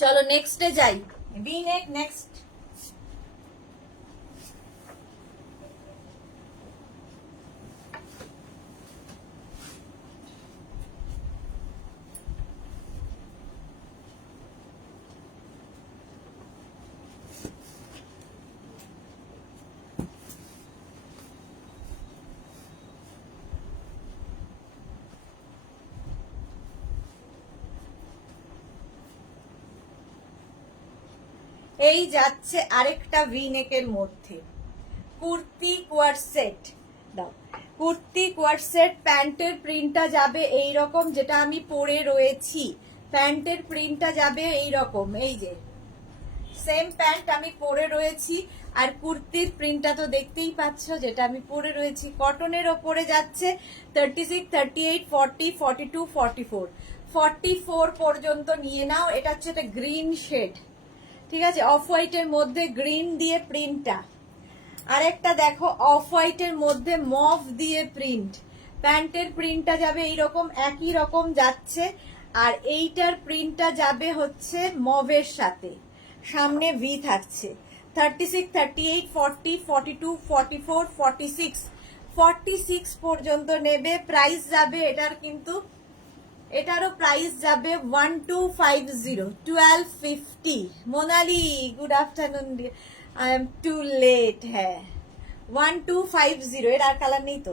চলো নেক্সটে যাই, ভি নেক নেক্সট। এই যাচ্ছে আরেকটা ভি নেকের মধ্যে কুর্তি কোয়ার্ড সেট। দাও, কুর্তি কোয়ার্সেট প্যান্টের প্রিন্টটা যাবে এই রকম, যেটা আমি পরে রয়েছি। প্যান্টের প্রিন্টটা যাবে এই রকম, এই যে সেম প্যান্ট আমি পরে রয়েছি। আর কুর্তির প্রিন্টটা তো দেখতেই পাচ্ছ, যেটা আমি পরে রয়েছি। কটনের ওপরে যাচ্ছে 36, 38, 40, 42, 44, 44 পর্যন্ত নিয়ে নাও। এটা হচ্ছে একটা গ্রিন শেড, ঠিক আছে, অফ হোয়াইটের মধ্যে গ্রিন দিয়ে প্রিন্টটা। আরেকটা দেখো অফ হোয়াইটের মধ্যে মভ দিয়ে প্রিন্ট। প্যান্টের প্রিন্টটা যাবে এইরকম, একই রকম যাচ্ছে। আর এইটার প্রিন্টটা যাবে হচ্ছে মভের সাথে, সামনে ভি থাকছে। 36, 38, 40, 42, 44, 46, 46 পর্যন্ত নেবে। প্রাইস যাবে এটার, কিন্তু এটারও প্রাইস যাবে 1250, 1250। Monali good afternoon, I am too late. হ্যাঁ 1250, এর আর কালার নেই তো।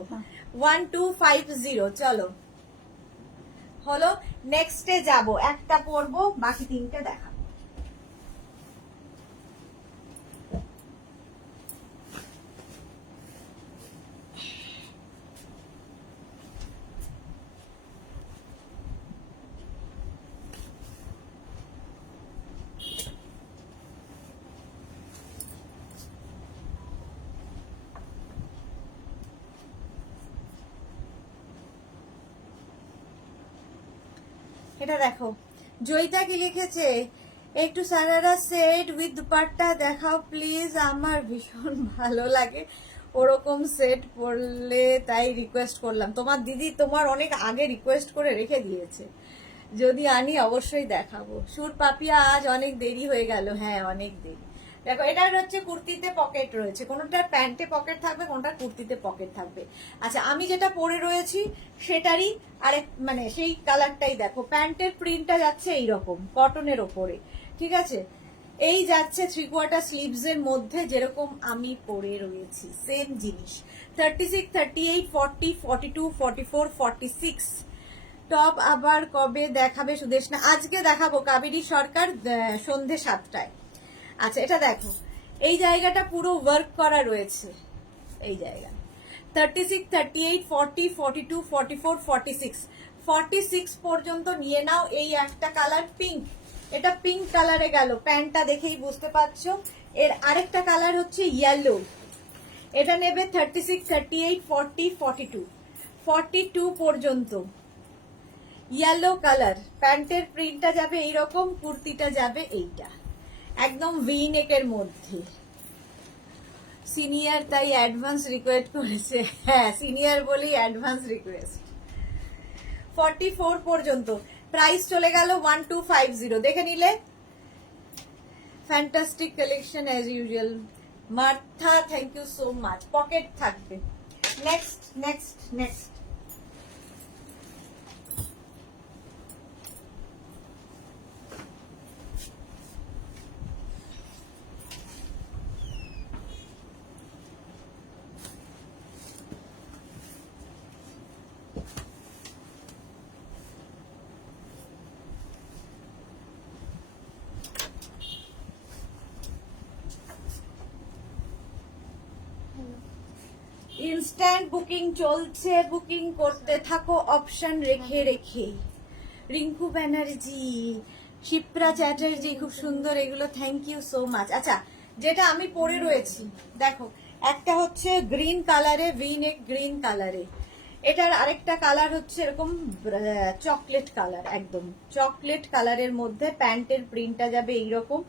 1250 চলো হলো। নেক্সটে যাব, একটা পরবো, বাকি তিনটে দেখাবো। এটা দেখো, জয়িতা কি লিখেছে, একটু সারারা সেট উইথ দুপাট্টা দেখাও প্লিজ, আমার ভীষণ ভালো লাগে ওরকম সেট পরলে, তাই রিকোয়েস্ট করলাম। তোমার দিদি তোমার অনেক আগে রিকোয়েস্ট করে রেখে দিয়েছে, যদি আনি অবশ্যই দেখাবো। সুর পাপিয়া আজ অনেক দেরি হয়ে গেল। হ্যাঁ অনেক দেরি। দেখো এটার হচ্ছে কুর্তিতে পকেট রয়েছে, কোনোটার প্যান্টে পকেট থাকবে, কোনোটার কুর্তিতে পকেট থাকবে। আচ্ছা আমি যেটা পরে রয়েছি সেটারই আরেক মানে সেই কালারটাই দেখো। প্যান্টের প্রিন্টটা যাচ্ছে এইরকম কটনের ওপরে, ঠিক আছে। এই যাচ্ছে 3/4 স্লিভস এর মধ্যে, যেরকম আমি পরে রয়েছি সেম জিনিস। 36, 38, 40, 42, 44, 46। টপ আবার কবে দেখাবে সুদেশনা? আজকে দেখাবো, কাবেরী সরকার, সন্ধে 7টায়। আচ্ছা এটা দেখো, এই জায়গাটা পুরো ওয়ার্ক করা রয়েছে, এই জায়গা 36, 38, 40, 42, 44, 46, 46 পর্যন্ত নিয়ে নাও। এই একটা কালার পিঙ্ক, এটা পিঙ্ক কালারে গেল, প্যান্টটা দেখেই বুঝতে পারছো। এর আরেকটা কালার হচ্ছে ইয়েলো, এটা নেবে 36, 38, 40, 42, 42 পর্যন্ত। ইয়েলো কালার, প্যান্টের প্রিন্টটা যাবে এইরকম, কুর্তিটা যাবে এইটা একদম ভি নেকের মধ্যে। সিনিয়র তাই অ্যাডভান্স রিকোয়েস্ট করেছে। হ্যাঁ সিনিয়র বলেই অ্যাডভান্স রিকোয়েস্ট। 44 পর্যন্ত প্রাইস চলে গেল 1250, দেখে নিলে। Fantastic collection as usual. Martha thank you so much. Pocket থাকবে। Next next next. Instant booking চলছে, বুকিং করতে থাকো অপশন রেখে রেখে। রিঙ্কু ব্যানার্জি, শিপ্রা চ্যাটার্জি, খুব সুন্দর এগুলো, থ্যাংক ইউ সো মাচ। আচ্ছা যেটা আমি পরে রয়েছি দেখো, একটা হচ্ছে গ্রিন কালারে, ভি নেক গ্রিন কালারে। এটার আরেকটা কালার হচ্ছে এরকম চকলেট কালার, একদম চকলেট কালারের মধ্যে। প্যান্টের প্রিন্টটা যাবে এইরকম,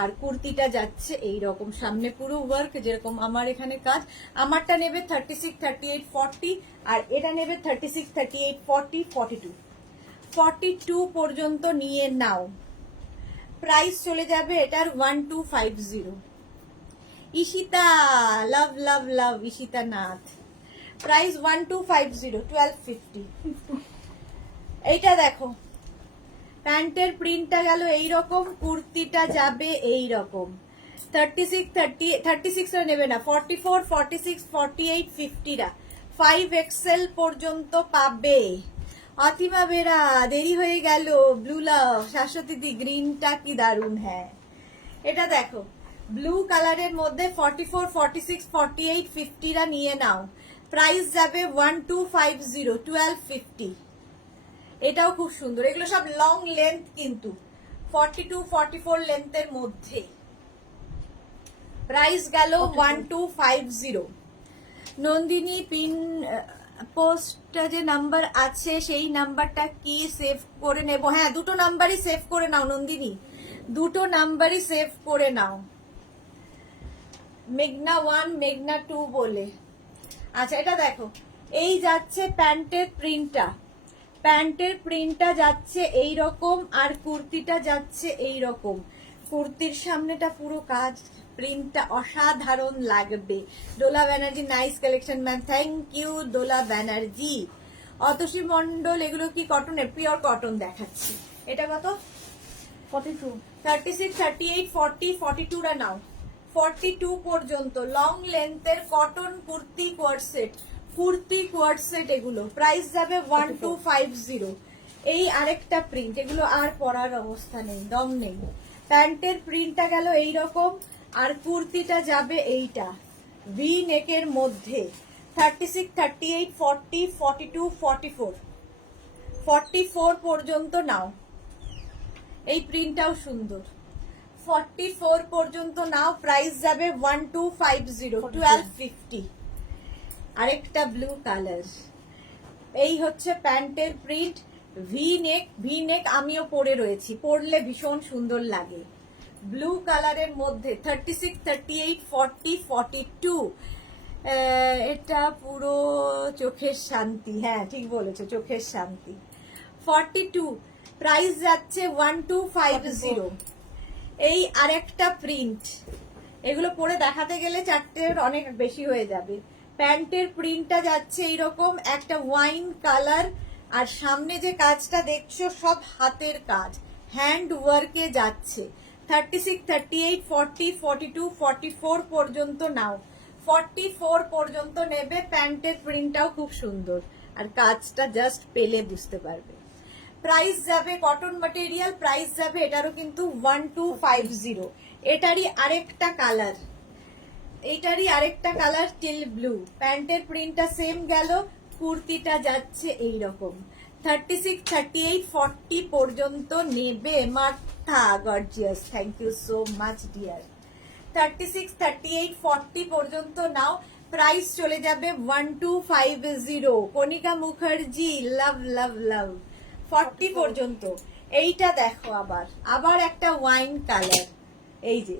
আর কুর্তিটা যাচ্ছে এইরকম, সামনে পুরো ওয়ার্ক, যেরকম আমার এখানে কাজ। আমারটা নেবে 36, 38, 40, আর এটা নেবে 36, 38, 40, 42, 42 পর্যন্ত নিয়ে নাও। প্রাইস চলে যাবে এটার 1250। ঈশিতা, লাভ লাভ লাভ, ঈশিতা নাথ। প্রাইস 1250, 1250। এইটা দেখো, প্যান্টের প্রিন্টটা গেল এইরকম, কুর্তিটা যাবে এইরকম। 36, 36 নেবে না, 44, 46, 48, 50 5XL পর্যন্ত পাবে। অতিমা বেরা, দেরি হয়ে গেল। ব্লু লাভ, শাশ্বতী দি, গ্রিনটা কি দারুন। হ্যাঁ এটা দেখো ব্লু কালারের মধ্যে 44, 46, 48, 50 নিয়ে নাও। প্রাইস যাবে 1250, 1250। এটাও খুব সুন্দর, এগুলো সব লং লেন্থ কিন্তু 42-44 লেন্থের মধ্যে। প্রাইস গেল 1250। নন্দিনী পিন পোস্টটা যে নাম্বার আছে সেই নাম্বারটা কি সেভ করে নেব? হ্যাঁ, দুটো নাম্বারই সেভ করে নাও নন্দিনী, দুটো নাম্বারই সেভ করে নাও, মেঘনা 1 মেঘনা 2 বলে। আচ্ছা এটা দেখো, এই যাচ্ছে প্যান্টের প্রিন্টটা, প্যান্টের প্রিন্টটা যাচ্ছে এই রকম, আর কুর্তিটা যাচ্ছে এই রকম। কুর্তির সামনেটা পুরো কাজ, প্রিন্টটা অসাধারণ লাগবে। Dola Banerjee nice collection ma'am, thank you Dola Banerjee. Atasi Mondal, এগুলো কি কটনের? পিওর কটন দেখাচ্ছি। এটা কত? 42, 36, 38, 40, 42 রা নাও, 42 পর্যন্ত লং লেন্থের cotton kurti coord set, kurti coord set এগুলো। প্রাইস যাবে 1250। এই আরেকটা প্রিন্ট, এগুলো আর পরার অবস্থা নেই, দম নেই। প্যান্টের প্রিন্টটা গেল এইরকম, আর কুর্তিটা যাবে এইটা ভি নেকের মধ্যে। 36, 38, 40, 42, 44, 44 পর্যন্ত নাও। এই প্রিন্টটাও সুন্দর, 44 পর্যন্ত নাও। প্রাইস যাবে 1250, 1250। আরেকটা ব্লু কালার, এই হচ্ছে প্যান্টের প্রিন্ট, ভি নেক, ভি নেক আমিও পরে রয়েছি, পরলে ভীষণ সুন্দর লাগে। ব্লু কালারের মধ্যে 36, 38, 40, 42। এটা পুরো চোখের শান্তি, হ্যাঁ ঠিক বলেছো, চোখের শান্তি। 42 প্রাইস যাচ্ছে 1250। এই আরেকটা প্রিন্ট, এগুলো পরে দেখাতে গেলে চারটের অনেক বেশি হয়ে যাবে। প্যান্টের প্রিন্টটা যাচ্ছে এইরকম, একটা ওয়াইন কালার, আর সামনে যে কাজটা দেখছো সব হাতের কাজ, হ্যান্ড ওয়ার্কে যাচ্ছে। 36, 38, 40, 42, 44 পর্যন্ত নাও, 44 পর্যন্ত নেবে। প্যান্টের প্রিন্টটাও খুব সুন্দর, আর কাজটা জাস্ট পেলে বুঝতে পারবে। প্রাইস যাবে, কটন ম্যাটেরিয়াল, প্রাইস যাবে এটারও কিন্তু 1250। এটারই আরেকটা কালার, এইটারই আরেকটা কালার টিল ব্লু। প্যান্টের প্রিন্টটা সেম গেল, কুর্তিটা যাচ্ছে এইরকম। 36, 38, 40 পর্যন্ত নেবে। Martha gorgeous, thank you so much dear. 36, 38, 40 পর্যন্ত নাও। প্রাইস চলে যাবে 1250। কণিকা মুখার্জি, লাভ লাভ লাভ। 40 পর্যন্ত। এইটা দেখো, আবার একটা ওয়াইন কালার, এই যে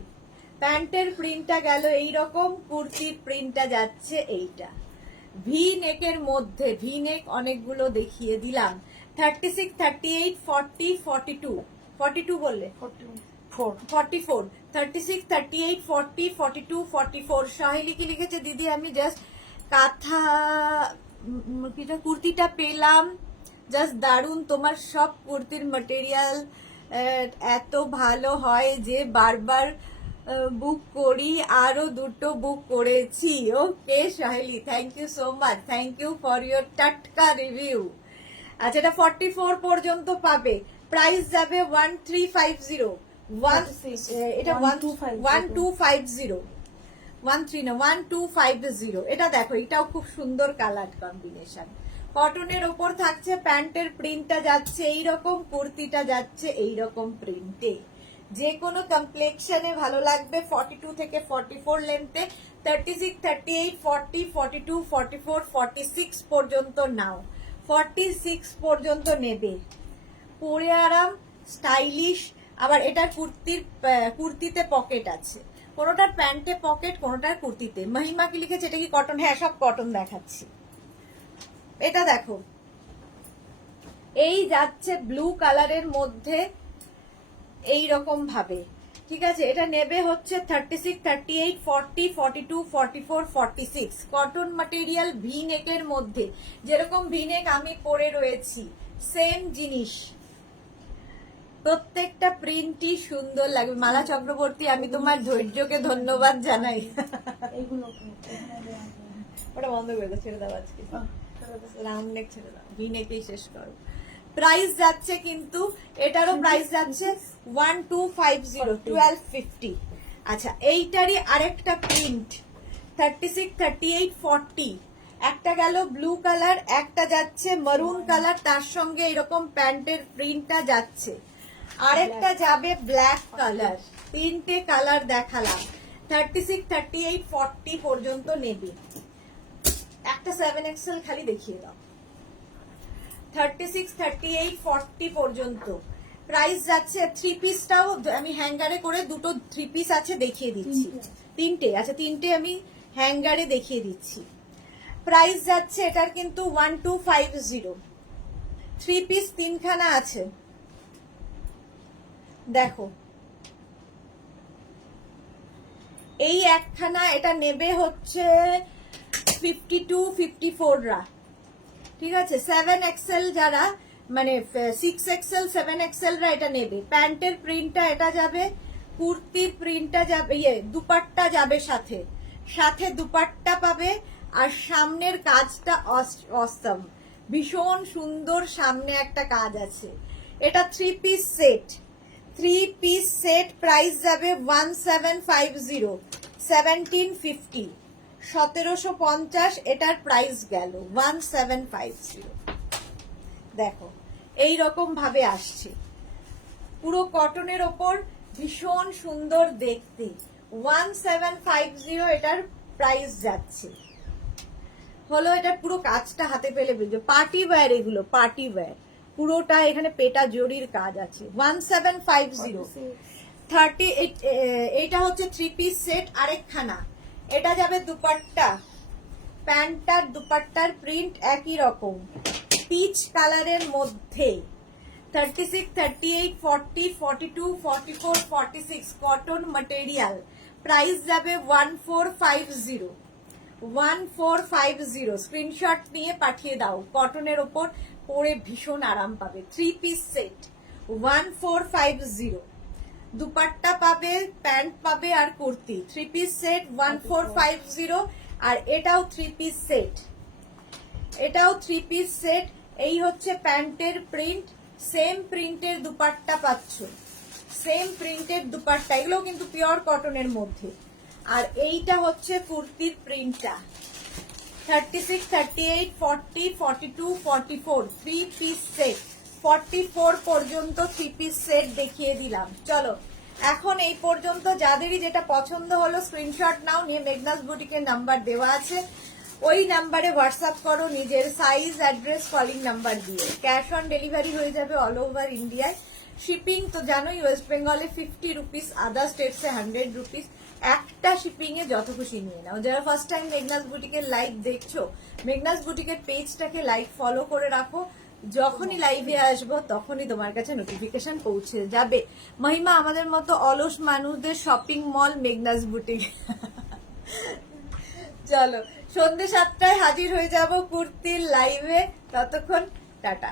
প্যান্টের প্রিন্টটা গেল এইরকম, কুর্তির প্রিন্টটা যাচ্ছে এইটা ভি নেকের মধ্যে। ভি নেক অনেকগুলো দেখিয়ে দিলাম। 36, 38, 40, 42, 42 বললে 44, 36, 38, 40, 42, 44। সাহেলি কি লিখেছে? দিদি আমি জাস্ট কাঁথা কুর্তিটা পেলাম, জাস্ট দারুণ। তোমার সব কুর্তির ম্যাটেরিয়াল এত ভালো হয় যে বারবার বুক করি, আরো দুটো বুক করেছি। Okay Saheli, thank you so much, thank you for your টাটকা রিভিউ। আচ্ছা, এটা 44 পর্যন্ত পাবে। প্রাইস যাবে 1350। এটা 1250, 13 না 1250। এটা দেখো, এটাও খুব সুন্দর কালার কম্বিনেশন। কটনের ওপর থাকছে, প্যান্টের প্রিন্টটা যাচ্ছে এইরকম, কুর্তিটা যাচ্ছে এইরকম প্রিন্টে। যে কোনো কমপ্লেক্সনে ভালো লাগবে। 42 থেকে 44 লেন্থে। 36, 38, 40, 42, 44, 46 পর্যন্ত নাও, 46 পর্যন্ত নেবে। পরে আরাম, স্টাইলিশ। আবার এটার কুর্তিতে পকেট আছে, কোনোটার প্যান্টে পকেট, কোনোটার কুর্তিতে। মহিমা কি লিখেছে? এটা কি কটন? হ্যাঁ, সব কটন দেখাচ্ছি। এটা দেখো, এই যাচ্ছে ব্লু কালারের মধ্যে এই রকম ভাবে, ঠিক আছে। এটা নেবে হচ্ছে 36, 38, 40, 42, 44, 46। কটন ম্যাটেরিয়াল, ভি নেকের মধ্যে, যেরকম ভি নেক আমি পরে রয়েছি সেম জিনিস। প্রত্যেকটা প্রিন্টই সুন্দর লাগবে। মালা চক্রবর্তী, আমি তোমার ধৈর্যকে ধন্যবাদ জানাই। ওটা বন্ধ করে দাও, ছেড়ে দাও আজকে। রাউন্ড নেক ছেড়ে দাও, ভি নেকেই শেষ করো। প্রাইস যাচ্ছে কিন্তু, এটারও প্রাইস যাচ্ছে 1250, 1250। আচ্ছা, এইটারই আরেকটা প্রিন্ট 36, 38, 40। একটা গেল ব্লু কালার, একটা যাচ্ছে মারুন কালার, তার সঙ্গে এরকম প্যান্টের প্রিন্টটা যাচ্ছে, আরেকটা যাবে ব্ল্যাক কালার। তিনটে কালার দেখালাম। 36, 38, 40 পর্যন্ত নেবে। একটা 7XL খালি দেখিয়ে দাও। 36, 38, 40 পর্যন্ত প্রাইস যাচ্ছে। 3 পিসটাও আমি হ্যাঙ্গারে করে দুটো 3 পিস আছে দেখিয়ে দিচ্ছি। তিনটে, আচ্ছা তিনটে আমি হ্যাঙ্গারে দেখিয়ে দিচ্ছি। প্রাইস যাচ্ছে এটার কিন্তু 1250। 3 পিস তিনখানা আছে, দেখো এই একখানা এটা নেবে হচ্ছে 52, 54 রা, ঠিক আছে। 7XL যারা মানে 6XL, 7XL রা এটা নেবে। প্যান্টের প্রিন্টটা এটা যাবে, কুর্তির প্রিন্টটা যাবে, দুপাট্টা যাবে সাথে, সাথে দুপাট্টা পাবে। আর সামনের কাজটা অসম, ভীষণ সুন্দর সামনে একটা কাজ আছে। এটা 3 piece set, 3 piece set price যাবে 1750, 1750, 1750 এটার প্রাইস গেল 1750। দেখো এই রকম ভাবে আসছে, পুরো কটনের ওপর, ভীষণ সুন্দর দেখতে। 1750 এটার প্রাইস যাচ্ছে। হলো এটা পুরো কাজটা হাতে পেলে বুঝবে, পার্টি ওয়্যার এগুলো, পার্টি ওয়্যার পুরোটা। এখানে পেটা জরির কাজ আছে। 1750। 38 এটা হচ্ছে 3 পিস সেট আরেকখানা। এটা যাবে দুপাট্টা, প্যান্টটার দুপাট্টার প্রিন্ট একই রকম পিচ কালারের মধ্যে। 36, 38, 40, 42, 44, 46 কটন ম্যাটেরিয়াল। প্রাইস যাবে 1450, 1450। স্ক্রিনশট নিয়ে পাঠিয়ে দাও। কটনের ওপর পরে ভীষণ আরাম পাবে। 3 পিস সেট 1450। দুপাট্টা পাবে, প্যান্ট পাবে আর কুর্তি। 3 piece set 1450। আর এটাও 3 পিস সেট, এটাও 3 পিস সেট। এই হচ্ছে প্যান্টের প্রিন্ট, সেম প্রিন্টের দুপাট্টা পাচ্ছ, সেম প্রিন্টের দুপাট্টা। এগুলো কিন্তু পিওর কটনের মধ্যে। আর এইটা হচ্ছে কুর্তির প্রিন্টটা। 36, 38, 40, 42, 44 3 পিস সেট। 44 পর্যন্ত 3 পিস সেট দেখিয়ে দিলাম। চলো এখন এই পর্যন্ত যাদেরই যেটা পছন্দ হলো স্ক্রিনশট নাও, নিয়ে মেঘনাস বুটিকের নাম্বার দেওয়া আছে, ওই নাম্বারে হোয়াটসঅ্যাপ করো নিজের সাইজ, অ্যাড্রেস, কলিং নাম্বার দিয়ে। ক্যাশ অন ডেলিভারি হয়ে যাবে অল ওভার ইন্ডিয়ায়। শিপিং তো জানোই, ওয়েস্ট বেঙ্গলে 50 রুপিস, আদার স্টেটসে 100 রুপিস। একটা শিপিং এ যত খুশি নিয়ে নাও। যারা ফার্স্ট টাইম মেঘনাস বুটিকের লাইভ দেখছো, মেঘনাস বুটিকের পেজটাকে লাইক ফলো করে রাখো। যখনই লাইভে আসবো তখনই তোমার কাছে নোটিফিকেশন পৌঁছে যাবে। মহিমা, আমাদের মতো অলস মানুষদের শপিং মল মেঘনাস বুটিক। চলো সন্ধ্যে 7টায় হাজির হয়ে যাব কুর্তির লাইভে। ততক্ষণ টাটা।